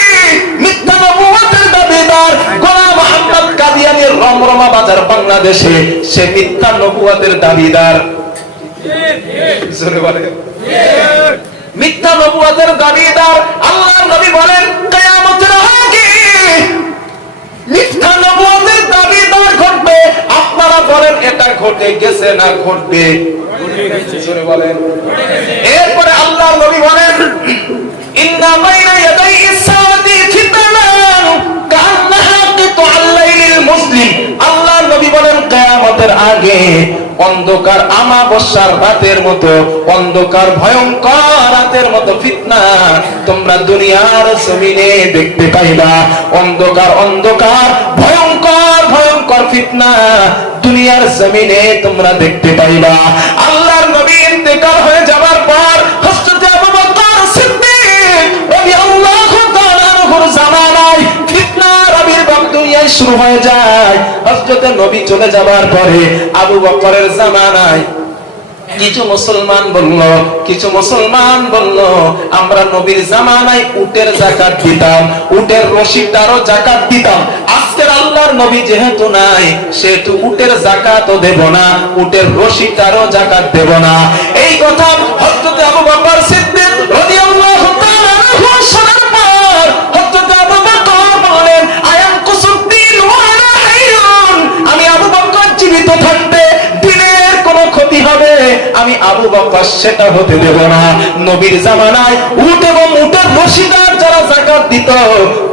মিথ্যা নবুয়তের দাবিদার। গোলাম মুহাম্মদ কাদিয়ানীর রমরমা বাজার বাংলাদেশে, সে মিথ্যা নবুয়তের দাবিদার। জোরে বলেন মিথ্যা নবুয়তের দাবিদার। আল্লাহর নবী বলেন কিয়ামতের আগে মিথ্যা নবুয়তের দাবিদার ঘটবে। আপনারা বলেন এটা ঘটে গেছে না ঘটবে? জোরে বলেন। এরপরে আল্লাহর নবী বলেন ইন্না বাইনা ইয়াদাই ইসসাতি ফিতনান কান্নাহা কিতুল লাইলিল মুসলিম। আল্লাহর নবী বলেন কিয়ামতের আগে অন্ধকার আমাবস্যার রাতের মতো, অন্ধকার ভয়ঙ্কর রাতের মতো ফিতনা তোমরা দুনিয়ার জমিনে দেখতে পাইবা। অন্ধকার অন্ধকার ভয়ঙ্কর ভয়ঙ্কর ফিতনা দুনিয়ার জমিনে তোমরা দেখতে পাইবা। আল্লাহর নবী ইন্তেকাল হয়ে যাওয়ার পর হযরত আবু বকর সিদ্দিক রাদিয়াল্লাহু তাআলা আনহুর জামানায় ফিতনার আবির্ভাব দুনিয়ায় শুরু হয়ে যায়। হযরত নবী চলে যাবার পরে আবু বকরের জামানায় কিছু মুসলমান বলল আমরা নবীর জামানায় উটের যাকাত দিতাম, উটের রশিটারও যাকাত দিতাম। আজকের আল্লাহর নবী যেহেতু নাই, সেহেতু উটের যাকাতও দেব না, উটের রশিটারও যাকাত দেব না। এই কথা হযরত আবু বকর সিদ্দিক রাদিয়াল্লাহু তাআলা আনহু শোনার পর হযরত আবু বকর বলেন আয়াম কুসুদ্দিন ওয়া আনা হাইয়ুন, আমি আবু বকর জীবিত থাকতে দিনের কোনো ক্ষতি হবে আমি আবু বকর সেটা হতে দেব না। নবীর জামানায় উট এবং উটের রশিদার যারা যাকাত দিত,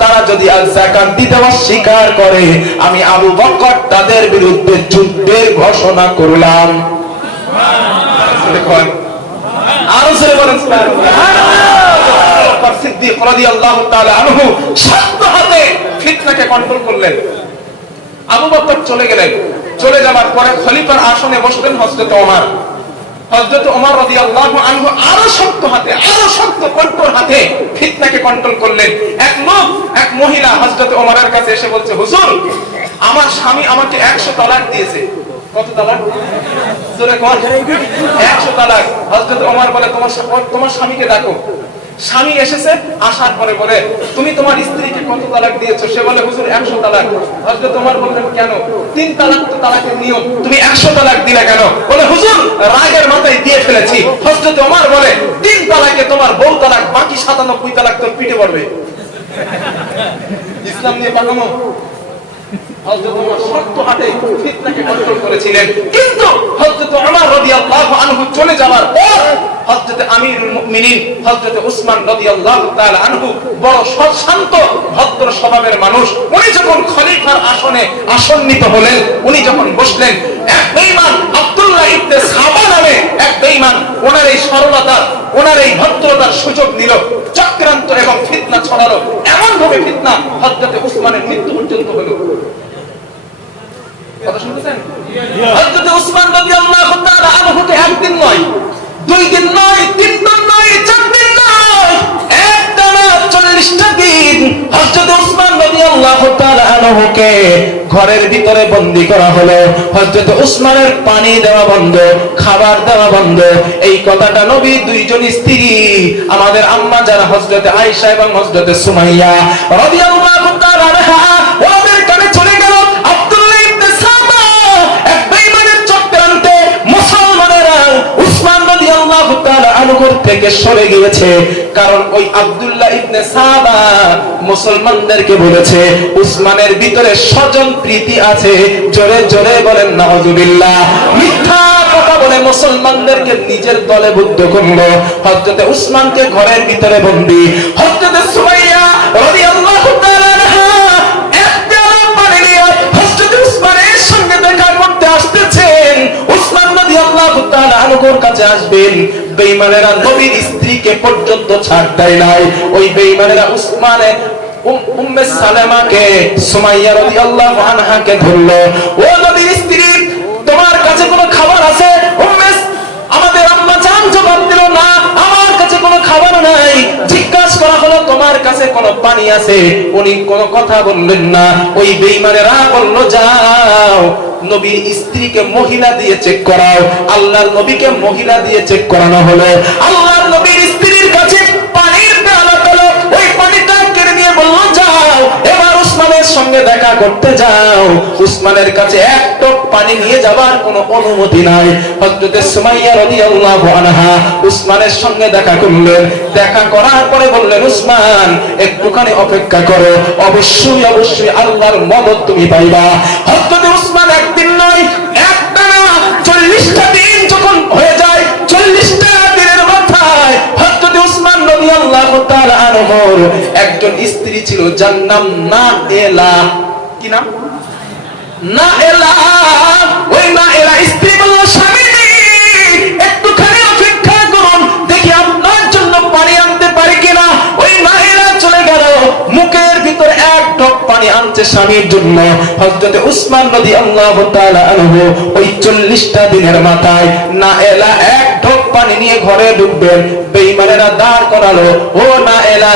তারা যদি আজ যাকাত দিতে অস্বীকার করে, আমি আবু বকর তাদের বিরুদ্ধে যুদ্ধের ঘোষণা করলাম। দেখুন আরো জোরে বলেন সুবহানাল্লাহ। সিদ্দিক রাদিয়াল্লাহু তাআলা আনহু শক্ত হাতে ফিতনাকে কন্ট্রোল করলেন। আবু বকর চলে গেলেন। চলে যাবার পরে খলিফার আসনে বসলেন হযরত ওমর। হযরত ওমর রাদিয়াল্লাহু আনহু আরো শক্ত হাতে, আরো শক্ত কন্ট্রোল হাতে ফিতনাকে কন্ট্রোল করলেন। এক মহিলা হযরত ওমরের কাছে এসে বলছে, হুজুর আমার স্বামী আমাকে 100 তালাক দিয়েছে। কত তালাক? জোরে কোন? 100 তালাক। হযরত ওমর বলে তোমার স্বামীকে ডাকো। স্বামী এসেছে, আসার পরে বলে তুমি তোমার স্ত্রীকে কত তালাক দিয়েছো? সে বলে হুজুর 100 তালাক। হযরত ওমর বললেন কেন? 3 তালাক তো তালাকের নিয়ম, তুমি 100 তালাক দিলে কেন? বলে হুজুর রাগের মাথায় দিয়ে ফেলেছি। হযরত ওমর বলে 3 তালাকে তোমার বউ তালাক, বাকি 97 তালাক তোর পিঠে পড়বে। ইসলাম নিয়ে পাকামো। হযরত ওমর শক্ত হাতে ফিতনাকে কন্ট্রোল করেছিলেন। কিন্তু হযরত ওমর রাদিয়াল্লাহু আনহু চলে যাওয়ার পর হযরত আমিরুল মুমিনিন হযরত উসমান রাদিয়াল্লাহু তাআলা আনহু বড় শান্ত ভদ্র স্বভাবের মানুষ, উনি যখন খলিফার আসনে আসন্নিত হলেন, উনি যখন বসলেন, এক বেঈমান আব্দুল্লাহ ইবনে সাবা নামে এক বেঈমান ওনার এই সরলতা, ওনার এই ভদ্রতার সুযোগ নিল, চক্রান্ত এবং ফিতনা ছড়ালো। এমন ভাবে ফিতনা হযরত উসমানের মৃত্যু পর্যন্ত হলো। কথা শুনতেছেন? হযরত উসমান রাদিয়াল্লাহু তাআলা আনহু তো একদিন নয়, 2 দিন নয়, 3 দিন নয়, 4 দিন নয়, একটানা 40টা দিন হযরত উসমান রাদিয়াল্লাহু তাআলা আনহুকে ঘরের ভিতরে বন্দী করা হলো। হযরত উসমানের পানি দেওয়া বন্ধ, খাবার দেওয়া বন্ধ। এই কথাটা নবী দুইজন স্ত্রী আমাদের আম্মা যারা হযরত আয়েশা এবং হযরত সুমাইয়া রাদিয়াল্লাহু তাআলা আনহা ওদের কানে চলে গেল। আব্দুল্লাহ ইবনে সাবা এক বেঈমানের চক্রান্তে মুসলমানেরা উসমান রাদিয়াল্লাহু তাআলা আনহু নগর থেকে সরে গিয়েছে, কারণ ওই আব্দুল্লাহ ইবনে সাবা মুসলমানদেরকে বলেছে উসমানের ভিতরে স্বজন প্রীতি আছে। জোরে জোরে বলেন নাউজুবিল্লাহ। মিথ্যা কথা বলে মুসলমানদেরকে নিজের দলে বদ্ধ করলো। হযরতে উসমানকে ঘরের ভিতরে বন্দী। হযরতে সুমাইয়া রাদিয়াল্লাহু তাআলা আনহা এক পেয়ালা পানি নিয়ে হযরতে উসমানের সঙ্গে দেখা করতে আসতেছেন। উসমান রাদিয়াল্লাহু তাআলা আনহুর কাছে আসবেন, বেঈমানেরা নবীর স্ত্রীকে পর্যন্ত ছাড় দেয় নাই। ওই বেঈমানেরা উসমানের উম্মে সালামাকে, সুমাইয়া রাদিয়াল্লাহু আনহাকে ধরলো। ও নবীর স্ত্রী, তোমার কাছে কোনো খাবার আছে? উম্মে আমাদের আম্মা জান জবাব দিল, না আমার কাছে কোনো খাবার নাই। জিজ্ঞাসা করা হলো তোমার কাছে কোনো পানি আছে? উনি কোনো কথা বললেন না। ওই বেঈমানেরা বলল, যাও নবীর স্ত্রীকে মহিলা দিয়ে চেক করাও। আল্লাহর নবীকে মহিলা দিয়ে চেক করানো হলো। আল্লাহর নবীর স্ত্রীর কাছে পানির পেয়ালা পেল, ওই পানিটা কেড়ে নিয়ে বলল, যাও এবার উসমানের সঙ্গে দেখা করতে যাও। উসমানের কাছে এক টপ পানি নিয়ে যাবার কোনো অনুমতি নাই। হযরতে সুমাইয়া রাদিয়াল্লাহু আনহা উসমানের সঙ্গে দেখা করলেন। দেখা করার পরে বললেন, উসমান একটুখানি অপেক্ষা করো, অবশ্যই অবশ্যই আল্লাহর মদদ তুমি পাইবা। হযরতে উসমান একদিন নয়, একটানা 40টা দিন যখন হয়ে যায়, 40টা দিনের মাথায় হযরতে উসমান রাদিয়াল্লাহু তাআলা আনহুর একজন স্ত্রী ছিল, যার নাম নাএলা। কি নাম? নাএলা। ওই নাএলা স্ত্রী বলল, স্বামী একটুখানি অপেক্ষা করুন, দেখি আপনার জন্য পানি আনতে পারি কিনা। ওই নাএলা চলে গেল, মুখের ভিতর এক ঢোক পানি আনছে স্বামীর জন্য। হযরতে উসমান রাদিয়াল্লাহু তাআলা আনহু ওই 40টা দিনের মাথায় নাএলা এক ঢোক পানি নিয়ে ঘরে ঢুকবেন, বেঈমানেরা দাঁড় করালো। ও নাএলা,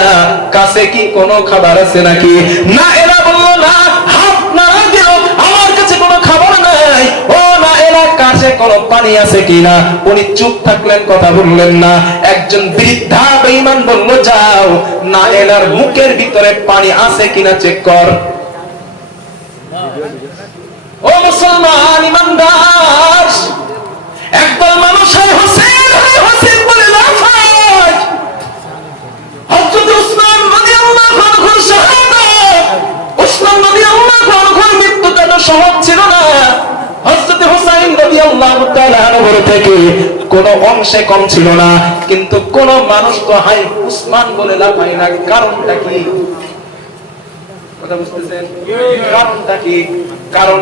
কাছে কি কোনো খাবার আছে নাকি? নাএলা বলল, না, আপনারা দিল, আমার কাছে কোনো খাবার নাই। ও নাএলা, কাছে কোনো পানি আছে কিনা? উনি চুপ থাকলেন, কথা বললেন না। একজন বৃদ্ধা বেঈমান বলল, যাও নাএলার মুখের ভিতরে পানি আছে কিনা চেক কর। ও মুসলমান ইমানদার, একদল মানুষ হোসেন বলে লাফায়। হযরত উসমান রাদিয়াল্লাহু আনহুর শাহাদাত, উসমান রাদিয়াল্লাহু আনহুর মৃত্যুটা তো সহজ ছিল না। হযরত হুসাইন রাদিয়াল্লাহু তাআলা আনহুর থেকে কোনো অংশে কম ছিল না, কিন্তু কোন মানুষ তো হাই উসমান বলে লাফায় না। কারণটা কি? কথা বুঝতেছেন? কারণটা কি? কারণ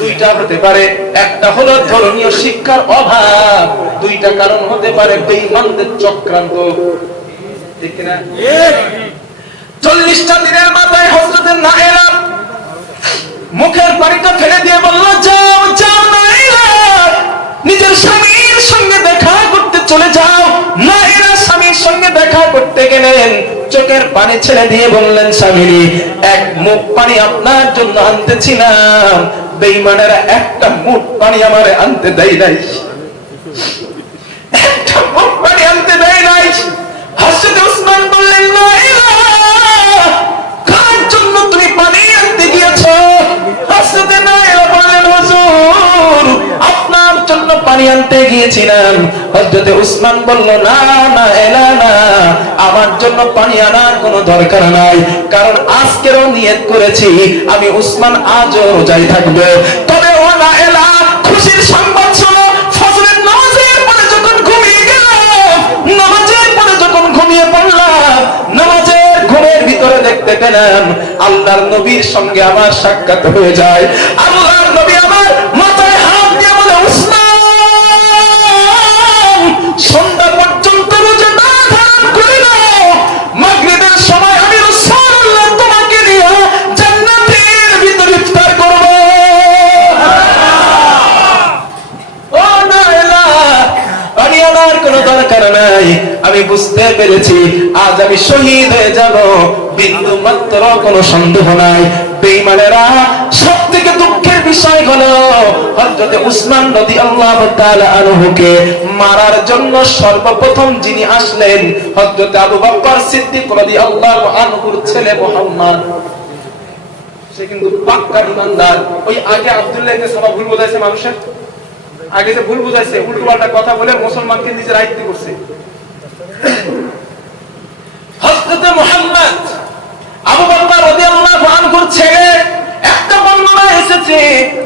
দুইটা হতে পারে। একটা হলো ধর্মীয় শিক্ষার অভাব, দুইটা কারণ হতে পারে বেঈমানদের চক্রান্ত। ঠিক কিনা? 40টা দিনের মাথায় হযরত নাএলা মুখের পানিটা ফেলে দিয়ে বলল, যাও যাও নাএলা, নিজের স্বামীর সঙ্গে দেখা করতে চলে যাও। নাএলা স্বামীর সঙ্গে দেখা করতে গেলেন, চোখের পানি ছেড়ে দিয়ে বললেন, স্বামী এক মুখ পানি আপনার জন্য আনতেছিলাম, বেঈমানেরা একটা মুঠ পানি আমারে আনতে দেয় নাই, একটা মুঠ পানি আনতে দেয় নাই। হযরত উসমান বললেন, নাএলা, কার জন্য তুমি পানি আনতে গিয়েছো? হযরত নাএলা বললেন, হুজুর আপনার জন্য পানি আনতে গিয়েছিলাম। হযরত উসমান বলল, না নাএলা, না, আমার জন্য পানি আনার কোনো দরকার নাই, কারণ আজকেরও নিয়ত করেছি আমি উসমান আজও রোজায় থাকবো। তবে ও নাএলা, খুশির সংবাদ শোনো, ফজরের নামাজের পরে যখন ঘুমিয়ে গেলাম, নামাজের পরে যখন ঘুমিয়ে পড়লাম, নামাজের ঘুমের ভিতরে দেখতে পেলাম আল্লাহর নবীর সঙ্গে আমার সাক্ষাৎ হয়ে যায়। আল্লাহর নবী আমার মাথায় হাত দিয়ে বলে, উসমান সন্ধ্যা পর্যন্ত রোজা না ধারণ করিল, মাগরিবের সময় আমি রাসূলুল্লাহ তোমাকে নিয়ে জান্নাতের ভিতরে ইফতার করব। ও নাএলা, পানি আনার কোনো দরকার নাই, আমি বুঝতে পেরেছি আজ আমি শহীদ হয়ে যাব, বিন্দু মাত্র কোনো সন্দেহ নাই। বেঈমানেরা সবথেকে দুঃখের বিষয় হলো হযরত উসমান রাদিয়াল্লাহু তাআলা আনহুকে মারার জন্য সর্বপ্রথম যিনি আসলেন হযরত আবু বকর সিদ্দিক রাদিয়াল্লাহু আনহুর ছেলে মুহাম্মদ। সে কিন্তু পাক্কা ঈমানদার। ওই আগে আব্দুল্লাহ ইবনে সাবা ভুল বোঝাইছে মানুষের, আগে যে ভুল বুঝাইছে, উল্টোপাল্টা কথা বলে মুসলমানকে নিজের আয়ত্তে করছে। হযরত মুহাম্মদ আবু বকর রাদিয়াল্লাহু আনহুর ছেলে, একটা বর্ণনা এসেছে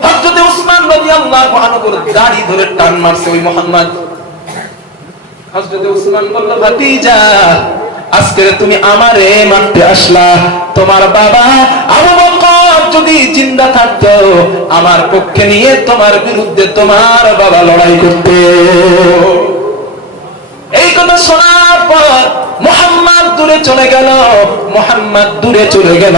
হযরত উসমান রাদিয়াল্লাহু আনহুর দাড়ি ধরে টান মারছে ওই মুহাম্মদ। হযরত উসমান বলল, ভাতিজা আজকে তুমি আমারে মারতে আসলা, তোমার বাবা আবু বকর যদি জিন্দা থাকতো আমার পক্ষে নিয়ে তোমার বিরুদ্ধে তোমার বাবা লড়াই করতে। এই কথা শোনার পর মুহাম্মদ দূরে চলে গেল। মুহাম্মদ দূরে চলে গেল।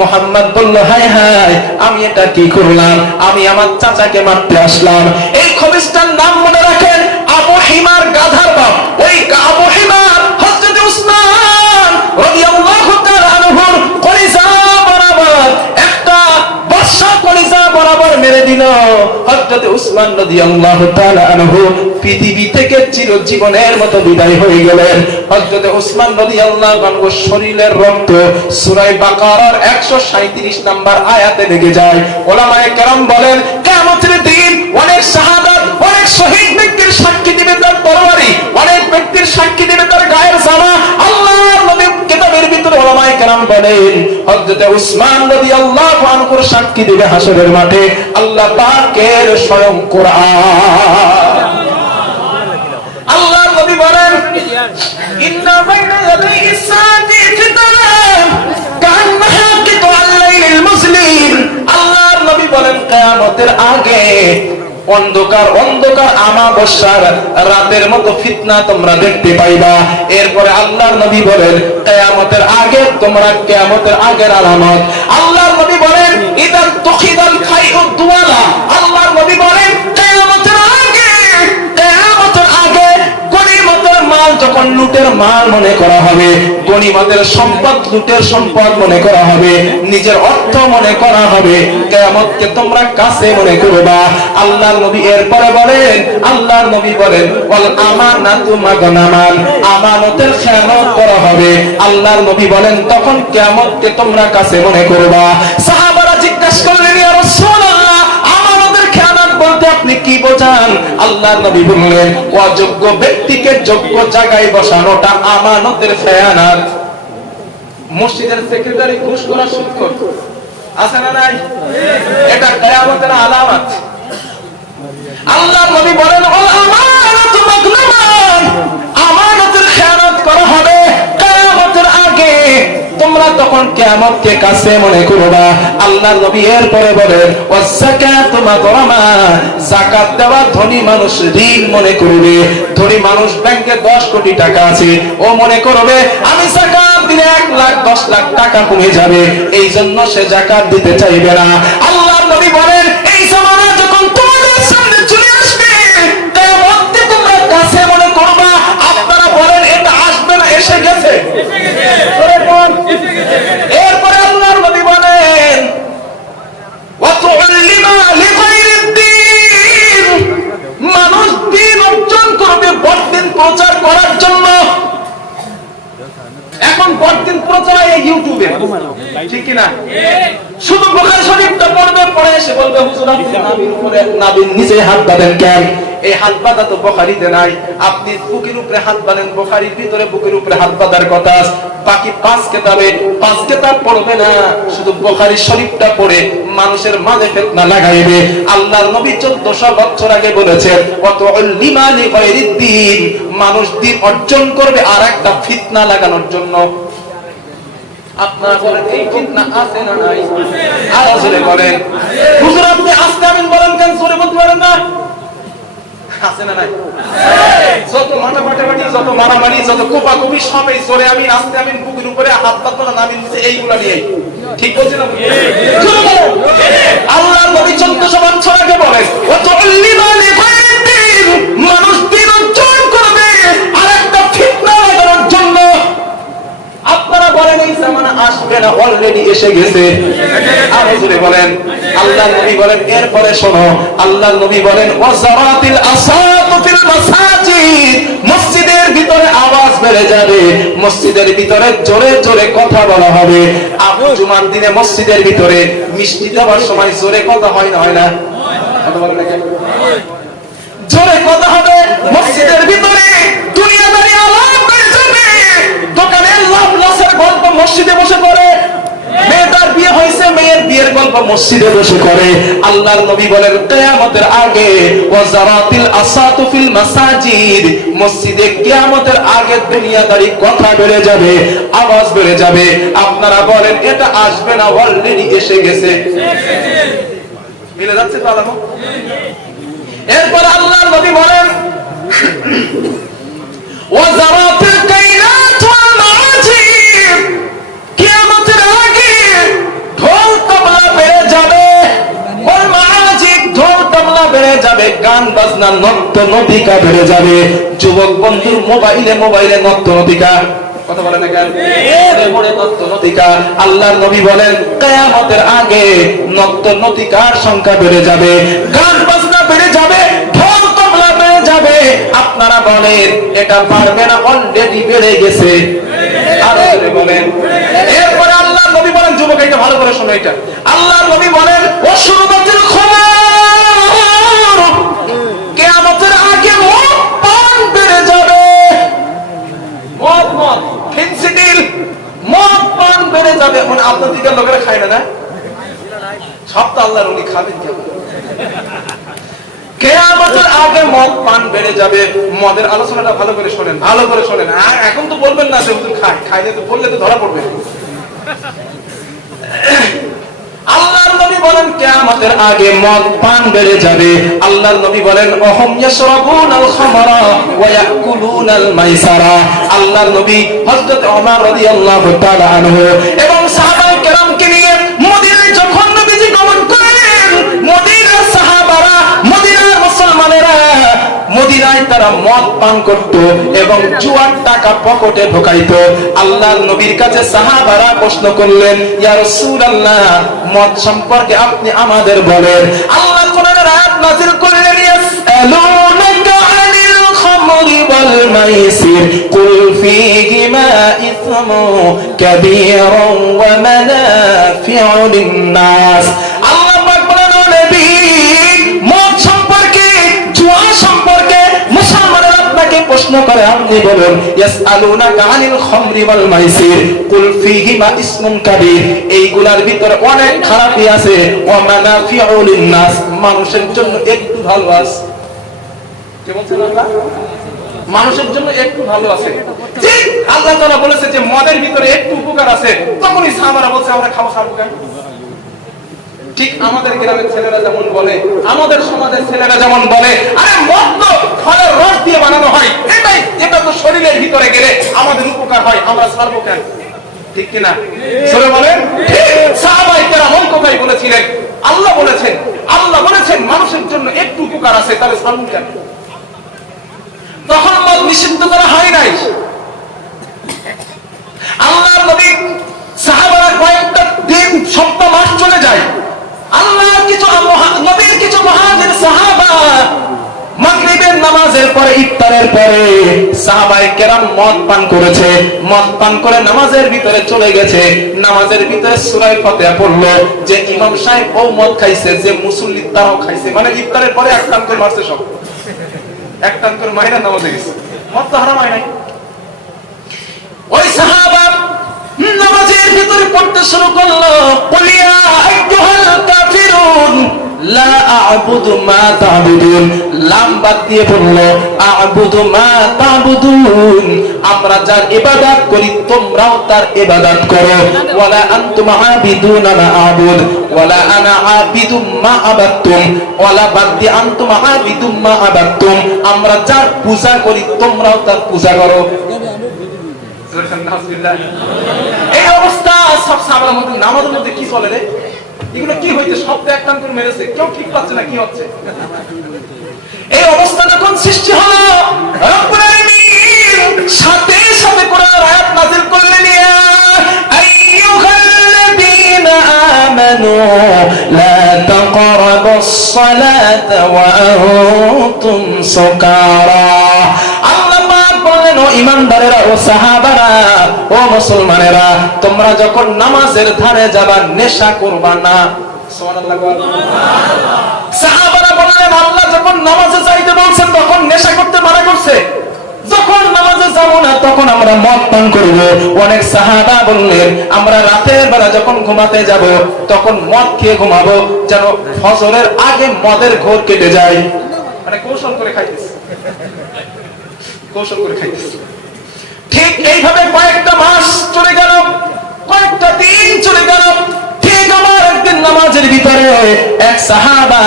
মুহাম্মদ বলল, হায় হায় আমি এটা কি করলাম, আমি আমার চাচাকে মারতে আসলাম। এই খবিসটার নাম মনে রাখেন, আবু হিমার গাধার বাপ। ওই আবু হিমার হযরত উসমান রাদিয়াল্লাহু তাআলা আনহুর কলিজা বরাবর একটা বর্ষা কলিজা বরাবর মেরে দিল। হযরত উসমান রাদিয়াল্লাহু তাআলা আনহু পৃথিবী থেকে চিরজীবনের মতো বিদায় হয়ে গেলেন। হযরত উসমান রাদিয়াল্লাহু আনহুর শরীরের রক্ত সূরা বাকারার 137 নম্বর আয়াতে লেগে যায়। উলামায়ে কেরাম বলেন, কিয়ামতের দিন অনেক শাহাদাত, অনেক শহীদ ব্যক্তির সাক্ষী দিবে তার তরবারি, অনেক ব্যক্তির সাক্ষী দিবে তার গায়ের জামা। আল্লাহর নবীর কিতাবের ভিতরে উলামায়ে কেরাম বলেন, হযরত উসমান রাদিয়াল্লাহু আনহুর সাক্ষী দিবে হাসরের মাঠে আল্লাহ পাকের স্বয়ং কোরআন। আল্লাহর নবী বলেন, ইন্না বাইনা ইয়াদাইহি সাআতি ফিতনান কান্নাহা কিতাল লাইলিল মুসলিম। আল্লাহর নবী বলেন, কিয়ামতের আগে অন্ধকার অন্ধকার আমাবস্যার রাতের মতো ফিতনা তোমরা দেখতে পাইবা। এরপরে আল্লাহর নবী বলেন, কিয়ামতের আগে তোমরা কিয়ামতের আগের আলামত। আল্লাহর নবী বলেন, ইদান তুখিদাল খাইউ দুওয়ালা। আল্লাহর নবী বলেন, কিয়ামতের আগে গনিমতের মাল যখন লুটের মাল মনে করা হবে, গনিমতের সম্পদ লুটের সম্পদ মনে করা হবে, নিজের অর্থ মনে করা হবে, কিয়ামতকে তোমরা কাছে মনে করবা। আল্লাহর নবী এরপরে বলেন, আল্লাহর নবী বলেন, ওয়াল আমানাতু মাগনামান, আমানতের খেয়ানত করা হবে। আল্লাহর নবী বলেন, তখন কিয়ামতকে তোমরা কাছে মনে করবা। সাহাবারা জিজ্ঞাসা করলেন, ইয়া রাসূলুল্লাহ, আমানতের খেয়ানত বলতে আপনি কি বোঝান? আল্লাহর নবী বললেন, অযোগ্য ব্যক্তিকে যোগ্য জায়গায় বসানোটা আমানতের খেয়ানত। মসজিদের সেক্রেটারি ঘুষ করা সুদ আছে না নাই? এটা কিয়ামতের আলামত। আল্লাহর নবী বলেন, ওয়াল আমানাতু মাগনামান, আমানতের খেয়ানত করা হবে কিয়ামতের আগে, তোমরা তখন কিয়ামতকে কাছে মনে করবা। আল্লাহর নবী এরপরে বলেন, ওয়াজ যাকাতু মাগরামা, যাকাত দেওয়া ধনী মানুষ ঋণ মনে করবে। ধনী মানুষ ব্যাংকে 10 কোটি টাকা আছে, ও মনে করবে আমি যাকাত দিলে 1 লাখ 10 লাখ টাকা কমে যাবে, এই জন্য সে যাকাত দিতে চাইবে না। আল্লাহর নবী বলেন, এই জামানা যখন তোমাদের সামনে চলে আসবে, কিয়ামতকে তোমরা কাছে মনে করবা। আপনারা বলেন এটা আসবে না এসে গেছে? এরপরে আল্লাহর নবী বলেন, ওয়াতুল্লিমা লিগাইরিদ দ্বীন, মানুষ দ্বীন অর্জন করবে বড়দিন প্রচার করার জন্য। এখন বড়দিন প্রচার এই ইউটিউবে, ঠিক কি না? শুধু বুখারী শরীফটা পড়বে, পড়ে এসে বলবে, হুজুর আপনি নাবির উপরে নাবির নিচে হাত বাঁধেন কেন? এই হাত বাঁধা তো বুখারীতে নাই। আপনি বুকের উপরে হাত বাঁধেন, বুখারীর ভিতরে বুকের উপরে হাত বাঁধার কথা। বাকি 5 কিতাব পড়বে না, শুধু বুখারী শরীফটা পড়ে মানুষের মাঝে ফিতনা লাগাইবে। আল্লাহর নবী 1400 বছর আগে বলেছেন, ওয়াতুল্লিমা লিগাইরিদ দ্বীন, মানুষ দ্বীন অর্জন করবে আর একটা ফিতনা লাগানোর জন্য। আপনারা বলেন এই ফিতনা আছে না নাই? আওয়াজ করে বলেন। হুজুর আপনি আস্তে আমিন বলেন কেন, জোরে বলতে পারেন না? আছে না নাই? যত মারামারি, যত মারামারি, যত কোপাকুপি সব এই জোরে আমিন আস্তে আমিন বুকের উপরে হাত পাতবো না নামিন নিচে, এইগুলা নিয়ে। ঠিক বলছেন আপনি? আল্লাহর নবী 1400 বছর আগে বলেন, ওয়াতুল্লিমা লিগাইরিদ দ্বীন, মানুষ দ্বীন অর্জন করবে আরেকটা ফিতনা লাগানোর জন্য। আপনারা বলেন এই জামানা আসবে না, অলরেডি এসে গেছে? আরো জোরে বলেন। আল্লাহর নবী বলেন, এরপরে শোনো, আল্লাহর নবী বলেন, ওয়াজারাতিল আসাতু ফিল মাসাজিদ, মসজিদের ভিতরে আওয়াজ বেড়ে যাবে, মসজিদের ভিতরে জোরে জোরে কথা বলা হবে। জুমার দিনে মসজিদের ভিতরে মিষ্টি দেওয়ার সময় জোরে কথা হয় না? হয় না? কথা বলেন না কেন? জোরে কথা হবে মসজিদের ভিতরে, দুনিয়াদারি আলাপ মসজিদে বসে করে। আল্লাহর নবী বলেন কিয়ামতের আগে ওয়াজারাতিল আসাতু ফিল মাসাজিদ, মসজিদে কিয়ামতের আগে দুনিয়াদারি কথা বেড়ে যাবে, আওয়াজ বেড়ে যাবে। আপনারা বলেন এটা আসবে না, অলরেডি এসে গেছে। মিলে যাচ্ছে তো আলামত? এরপর আল্লাহর নবী বলেন ওয়াজারাতিল কাইনাত ওয়াল মাআজিব, কিয়ামতের আগে ঢোল তবলা বেড়ে যাবে, ওয়াল মাআজিব, ঢোল তবলা বেড়ে যাবে, গান বাজনা নৃত্য নটিকা বেড়ে যাবে। যুবক বন্ধু মোবাইলে নৃত্য নটিকা, কথা বলেন না কেন? নৃত্য নটিকা। আল্লাহর নবী বলেন কিয়ামতের আগে নৃত্য নটিকার সংখ্যা বেড়ে যাবে, গান বাজনা বেড়ে যাবে, ঢোল তবলা বেড়ে যাবে। আপনারা বলেন এটা পারবে না, অলরেডি বেড়ে গেছে। আরো জোরে বলেন। এরপরে আল্লাহর নবী বলেন, যুবক এটা ভালো করে শোনো, এটা আল্লাহর নবী বলেন ওয়াশুরবাতিল খুমার, কিয়ামতের আগে মদ পান বেড়ে যাবে। মদ ফেন্সিডিল, মদ পান বেড়ে যাবে। মানে আপনার দিকের লোকেরা খায় না, সব তো আল্লাহর ওলি খাবেন কেমন? কিয়ামতের আগে মদ পান বেড়ে যাবে। মদের আলোচনাটা ভালো করে শোনেন, ভালো করে শোনেন। আর এখন তো বলবেন না যে হুজুর খাইলে তো বললে তো ধরা পড়বে। আল্লাহর নবী বলেন কিয়ামতের আগে মদ পান বেড়ে যাবে। আল্লাহর নবী বলেন অহম ইয়াশরাবুনাল খামরা ওয়া ইয়াকুলুনাল মাইসারা। আল্লাহর নবী হযরত ওমর রাদিয়াল্লাহু তাআলা আনহু এবং সাহাবায়ে কেরামকে নিয়ে মদিনায় যখন নবীজি গমন করেন, মদিনার সাহাবারা, মদিনার মুসলমানেরা মদিনায় তারা মদ পান করত এবং জুয়ার টাকা পকেটে ঢোকাইতো। আল্লাহর নবীর কাছে সাহাবারা প্রশ্ন করলেন, ইয়া রাসূলুল্লাহ, মদ সম্পর্কে আপনি আমাদের বলেন। আল্লাহ কোরআনের আয়াত নাযিল করলেন, ইয়াসআলুনাকা আনিল খামরি ওয়াল মাইসির কুল ফীহিমা ইসমু কাবীরুন ওয়া মানাফিউ লিন-নাস। আল্লাহ পাক বলেন, ও নবী, মদ সম্পর্কে, জুয়া সম্পর্কে মুসলমানরা আপনাকে প্রশ্ন করে, আপনি বলুন ইয়াসআলুনাকা আনিল খামরি ওয়াল মাইসির কুল ফীহিমা ইসমুন কাবীর, এইগুলার ভিতরে অনেক খারাপই আছে, ওয়া মানাফিউ লিন-নাস, মানুষের জন্য একটু ভালো আছে। কি বলছেন আল্লাহ? মানুষের জন্য একটু ভালো আছে। ঠিক আল্লাহ তাআলা বলেছে যে মদের ভিতরে একটু উপকার আছে, তখনই সাহাবারা বলছে আমরা খাবো কেন? ঠিক আমাদের গ্রামের ছেলেরা যেমন বলে, আমাদের সমাজের ছেলেরা যেমন বলে, আরে মদ তো ফলের রস দিয়ে বানানো হয়, এটা তো শরীরের ভিতরে গেলে আমাদের উপকার হয়, আমরা ছাড়বো কেন? ঠিক কিনা? সরে বলেন। সাহাবায়ে কেরাম ওই কথাই বলেছিলেন। আল্লাহ বলেছেন মানুষের জন্য একটু উপকার আছে, তাহলে ছাড়বো কেন? তখন মদ নিষিদ্ধ করা হয় নাই। আল্লাহর নবী, সাহাবারা কয়েকটা দিন, সপ্তাহ, মাস চলে যায়। আল্লাহর নবীর কিছু মুহাজির সাহাবা মাগরিবের নামাজের পরে, ইফতারের পরে সাহাবায়ে কেরাম মদ পান করেছে। মদ পান করে নামাজের ভিতরে চলে গেছে। নামাজের ভিতরে সূরা ফাতিহা পড়লো যে ইমাম সাহেব ও মদ খাইছে, যে মুসল্লি তারাও খাইছে। মানে ইফতারের পরে এক টান করে মারছে, সব এক টান করে মাইরা নামাজে গেছে। মদ তো হারাম হয় নাই। ওই সাহাবা নামাজের ভিতরে পড়তে শুরু করলো, কুল ইয়া আইয়ুহাল কাফিরুন লা আ'বুদু মা তা'বুদুন, লাম বাদ দিয়ে পড়লো আ'বুদু মা তা'বুদুন, আমরা যার ইবাদত করি তোমরাও তার ইবাদত করো। ওয়ালা আনতুম আবিদুনা মা আ'বুদ ওয়ালা আনা আবিদুম মা আবাদতুম, ওয়ালা বাদ দিয়ে আনতুম আবিদুম মা আবাদতুম, আমরা যার পূজা করি তোমরাও তার পূজা করো। এই অবস্থা সব সাহাবার মধ্যে। নামাজের মধ্যে কি চলে রে? এগুলো কি হইতে শব্দ এক টান করে মেরেছে, কেউ ঠিক পাচ্ছে না কি হচ্ছে। এই অবস্থা যখন সৃষ্টি হলো, রব্বুল আলামিন সাথে সাথে কোরআনের আয়াত নাযিল করলেন, ইয়া আইয়ুহাল্লাযীনা আমানু লা তাকরাবুস সালাতা ওয়া আনতুম সুকারা। ও ঈমানদারেরা, ও সাহাবারা, ও মুসলমানেরা, তোমরা যখন নামাজের ধারে যাবা নেশা করবা না। সুবহানাল্লাহ। সাহাবারা বললেন, আল্লাহ যখন নামাজে যাইতে বলছেন তখন নেশা করতে মানা করছে, যখন নামাজে যাব না তখন আমরা আমরা মদ পান করব। অনেক সাহাবা বললেন আমরা রাতের বেলা যখন ঘুমাতে যাব তখন মদ খেয়ে ঘুমাবো, যেন ফজরের আগে মদের ঘোর কেটে যায়। মানে কৌশল করে খাইতেছে, কৌশল করে খাইতেছে। ঠিক এইভাবে কয়েকটা মাস চলে গেল, কয়েকটা দিন চলে গেল। ঠিক আমার একদিন নামাজের ভিতরে এক সাহাবা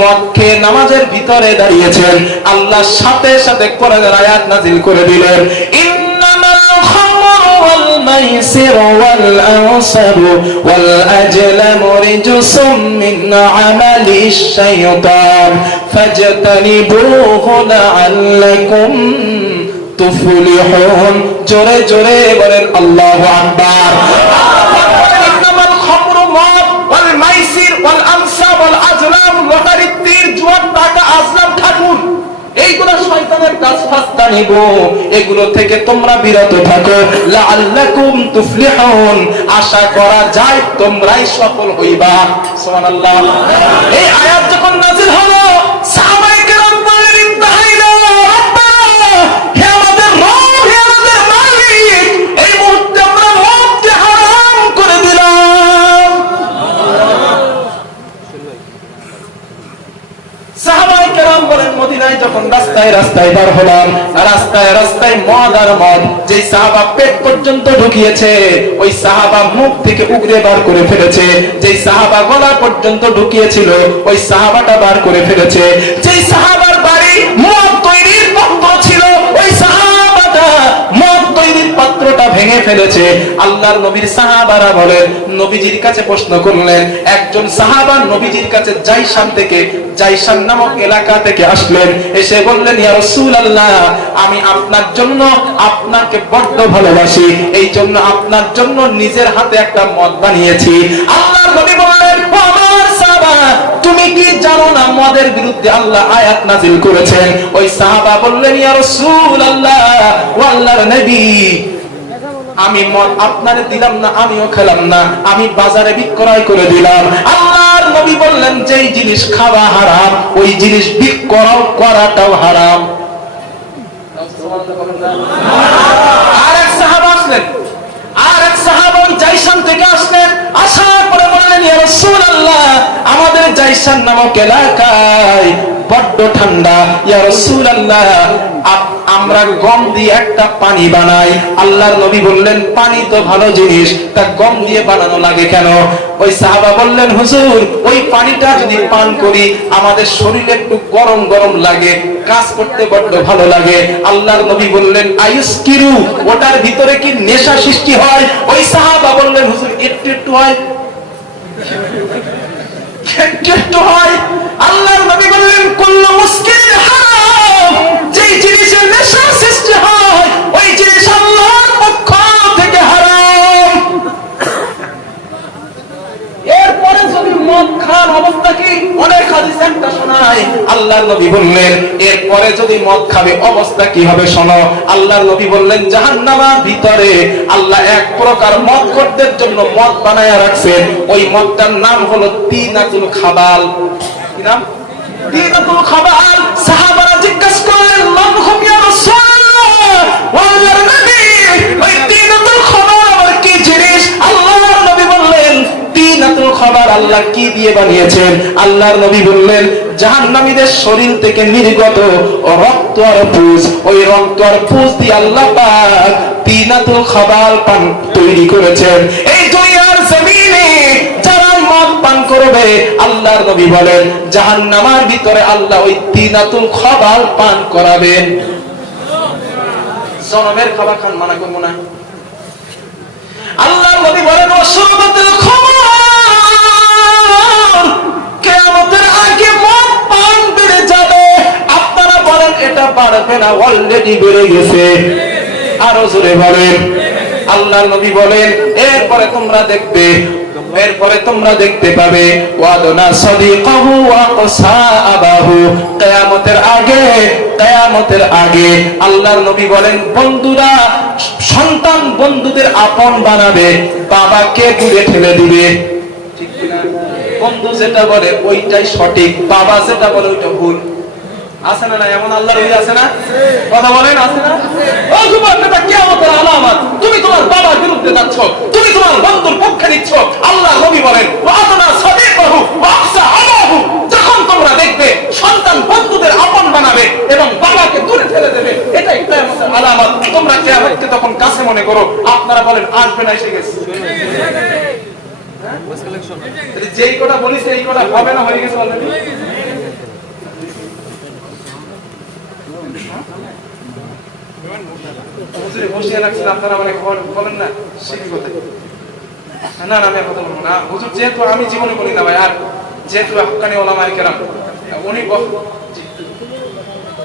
মদ খেয়ে নামাজের ভিতরে দাঁড়িয়েছেন, আল্লাহর সাথে সাথে কোরআনের আয়াত নাযিল করে দিলেন, ইন্নামাল খামরু ওয়াল মাইসিরু ওয়াল আনসাবু ওয়াল আজলামু রিজসুম মিন আমালিশ শাইতান ফাজতানিবুহু লাআল্লাকুম তুফলিহুন। জোরে জোরে বলেন আল্লাহু আকবার। ইন্নামাল খামরু মদ ওয়াল মাইসির ওয়াল আনসাব ওয়াল আজলাম, লটারি, তীর, জুয়া, টাকা, আজলাম, ঠাকুর, এইগুলো শয়তানের কাজ। ফাস্তানিবু, এগুলো থেকে তোমরা বিরত থাকো। লাআল্লাকুম তুফলিহুন, আশা করা যায় তোমরাই সফল হইবা। সুবহানাল্লাহ। এই আয়াত যখন নাযিল হলো সাহাবায়ে কেরাম বললেন, ইন্তাহাইনা রাব্বানা, হে আমাদের রব, হে আমাদের মালিক, এই মুহূর্তে আমরা মদকে হারাম করে দিলাম। সাহাবায়ে কেরাম বলেন, মদিনায় যখন রাস্তায় রাস্তায় বার হলাম, রাস্তায় রাস্তায় মদ আর মদ। যে সাহাবা পেট পর্যন্ত ঢুকিয়েছে ওই সাহাবা মুখ থেকে উগরে বার করে ফেলেছে, যে সাহাবা গলা পর্যন্ত ঢুকিয়েছিল ওই সাহাবাটা বার করে ফেলেছে, যে সাহাবার বাড়ি মদ তৈরির পাত্র ছিল ওই সাহাবাটা মদ তৈরির পাত্রটা ভেঙে ফেলেছে। আল্লাহর নবীর সাহাবারা বলেন, নবীজির কাছে প্রশ্ন করলেন, একজন সাহাবা নবীজির কাছে জাইশান থেকে, জাইশান নামক এলাকা থেকে আসলেন, এসে বললেন, ইয়া রাসূলুল্লাহ, আমি আপনার জন্য আপনাকে বড্ড ভালোবাসি, এই জন্য আপনার জন্য নিজের হাতে একটা মদ বানিয়েছি। আল্লাহর নবী বললেন, ও আমার সাহাবা, তুমি কি জানো না মদের বিরুদ্ধে আল্লাহ আয়াত নাযিল করেছেন? ওই সাহাবা বললেন, ইয়া রাসূলুল্লাহ, ও আল্লাহর নবী, আমি মদ আপনারে দিলাম না, আমিও খেলাম না, আমি বাজারে বিক্রয় করে দিলাম। আল্লাহর নবী বললেন, যেই জিনিস খাওয়া হারাম ওই জিনিস বিক্রয় করাটাও হারাম। আরেক সাহাবা আসলেন, আরেক সাহাবা ওই জাইশান থেকে আসলেন, আসার পরে বললেন, ইয়া রাসূলুল্লাহ, আমাদের জাইশান নামক এলাকায় বড্ড ঠান্ডা, ইয়া রাসূলুল্লাহ, আমরা গম দিয়ে একটা পানি বানাই। আল্লাহর নবী বললেন, পানি তো ভালো জিনিস, তা গম দিয়ে বানানো লাগে কেন? ওই সাহাবা বললেন, হুজুর, ওই পানিটা যদি পান করি আমাদের শরীরে একটু গরম গরম লাগে, কাজ করতে বড্ড ভালো লাগে। আল্লাহর নবী বললেন, আয়ুস্কিরু, ওটার ভিতরে কি নেশা সৃষ্টি হয়? ওই সাহাবা বললেন, হুজুর, একটু একটু হয়, একটু একটু হয়। আল্লাহর নবী বললেন, কুল্লু মুস্কিরিন হারাম, যেই জিনিসের নেশা সৃষ্টি হয় ওই জিনিস আল্লাহর পক্ষ থেকে হারাম। এরপরে যদি মদ খান অবস্থা কি? অনেক হাদিস একটা শোনায়, আল্লাহর নবী বললেন, এরপরে যদি মদ খাবে অবস্থা কি হবে শোনো। আল্লাহর নবী বললেন, জাহান্নামের ভিতরে আল্লাহ এক প্রকার মদখোরদের জন্য মদ বানায়া রাখছেন, ওই মদটার নাম হলো তিনাতুল খাবাল। কি নাম? তিনাতুল খাবাল। সাহাবারা জিজ্ঞাসা করলেন, মান হুম ইয়া রাসূলুল্লাহ, ওয়া আল্লাহর নবী, ওই তিনাতুল খাবাল আবার কি জিনিস? আল্লাহর নবী বললেন, তিনাতুল খাবার আল্লাহ কি দিয়ে বানিয়েছেন? আল্লাহর নবী বললেন, জাহান্নামীদের শরীর থেকে নির্গত রক্ত আর পুজ, ওই রক্ত আর পুজ দিয়ে আল্লাহ পাক তিনাতুল খাবার পান তৈরি করেছেন। এই দুনিয়ার জমিনে যারা মদ পান করবে, আল্লাহর নবী বলেন, জাহান্নামের ভিতরে আল্লাহ ওই তিনাতুল খাবার পান করাবেন। জনমের খাবার খান, মানা করব না। আল্লাহর নবী বলেন, ওয়াসুরবাতুল খামর, কিয়ামতের আগে মদ পান বেড়ে যাবে। আপনারা বলেন এটা বাড়বে না? অলরেডি বেড়ে গেছে। আরো জোরে বলেন। আল্লাহর নবী বলেন, এরপরে তোমরা দেখবে, এরপরে তোমরা দেখতে পাবে, ওয়াদনা সাদিকাহু ওয়া কসাআবাহু, কিয়ামতের আগে, কিয়ামতের আগে আল্লাহর নবী বলেন, বন্ধুরা, সন্তান বন্ধুদের আপন বানাবে, বাবাকে দূরে ঠেলে দিবে। ঠিক কিনা? বন্ধু যেটা বলে ওইটাই সঠিক, বাবা যেটা বলে ওইটা ভুল। আছে না? এমন আল্লাহর ওলি আছে না? কথা বলেন, আছে না? ও যুবক নেতা, কিয়ামতের আলামত, তুমি তোমার বাবার বিরুদ্ধে যাচ্ছ, তুমি তোমার বন্ধুর পক্ষে নিচ্ছ। আল্লাহ নবী বলেন, ওয়াতনা সাদিকাহু ওয়াকসা আলাহু, যখন তোমরা দেখবে সন্তান বন্ধুদের আপন বানাবে এবং বাবাকে দূরে ঠেলে দেবে, এটাই কিয়ামতের আলামত। তোমরা কিয়ামতকে তখন কাছে মনে করো। আপনারা বলেন আসবে না, এসে গেছে। যেই কথা বলিস এই কথা হবে না, হয়ে গেছে অলরেডি। বসিয়ে রাখছেন আপনারা, মানে বলেন না শিখি কোথায়? না না, আমি কথা বলবো না হুজুর, যেহেতু আমি জীবনে বলি না ভাই, আর যেহেতু হক্কানি ওলামায়ে কেরাম উনি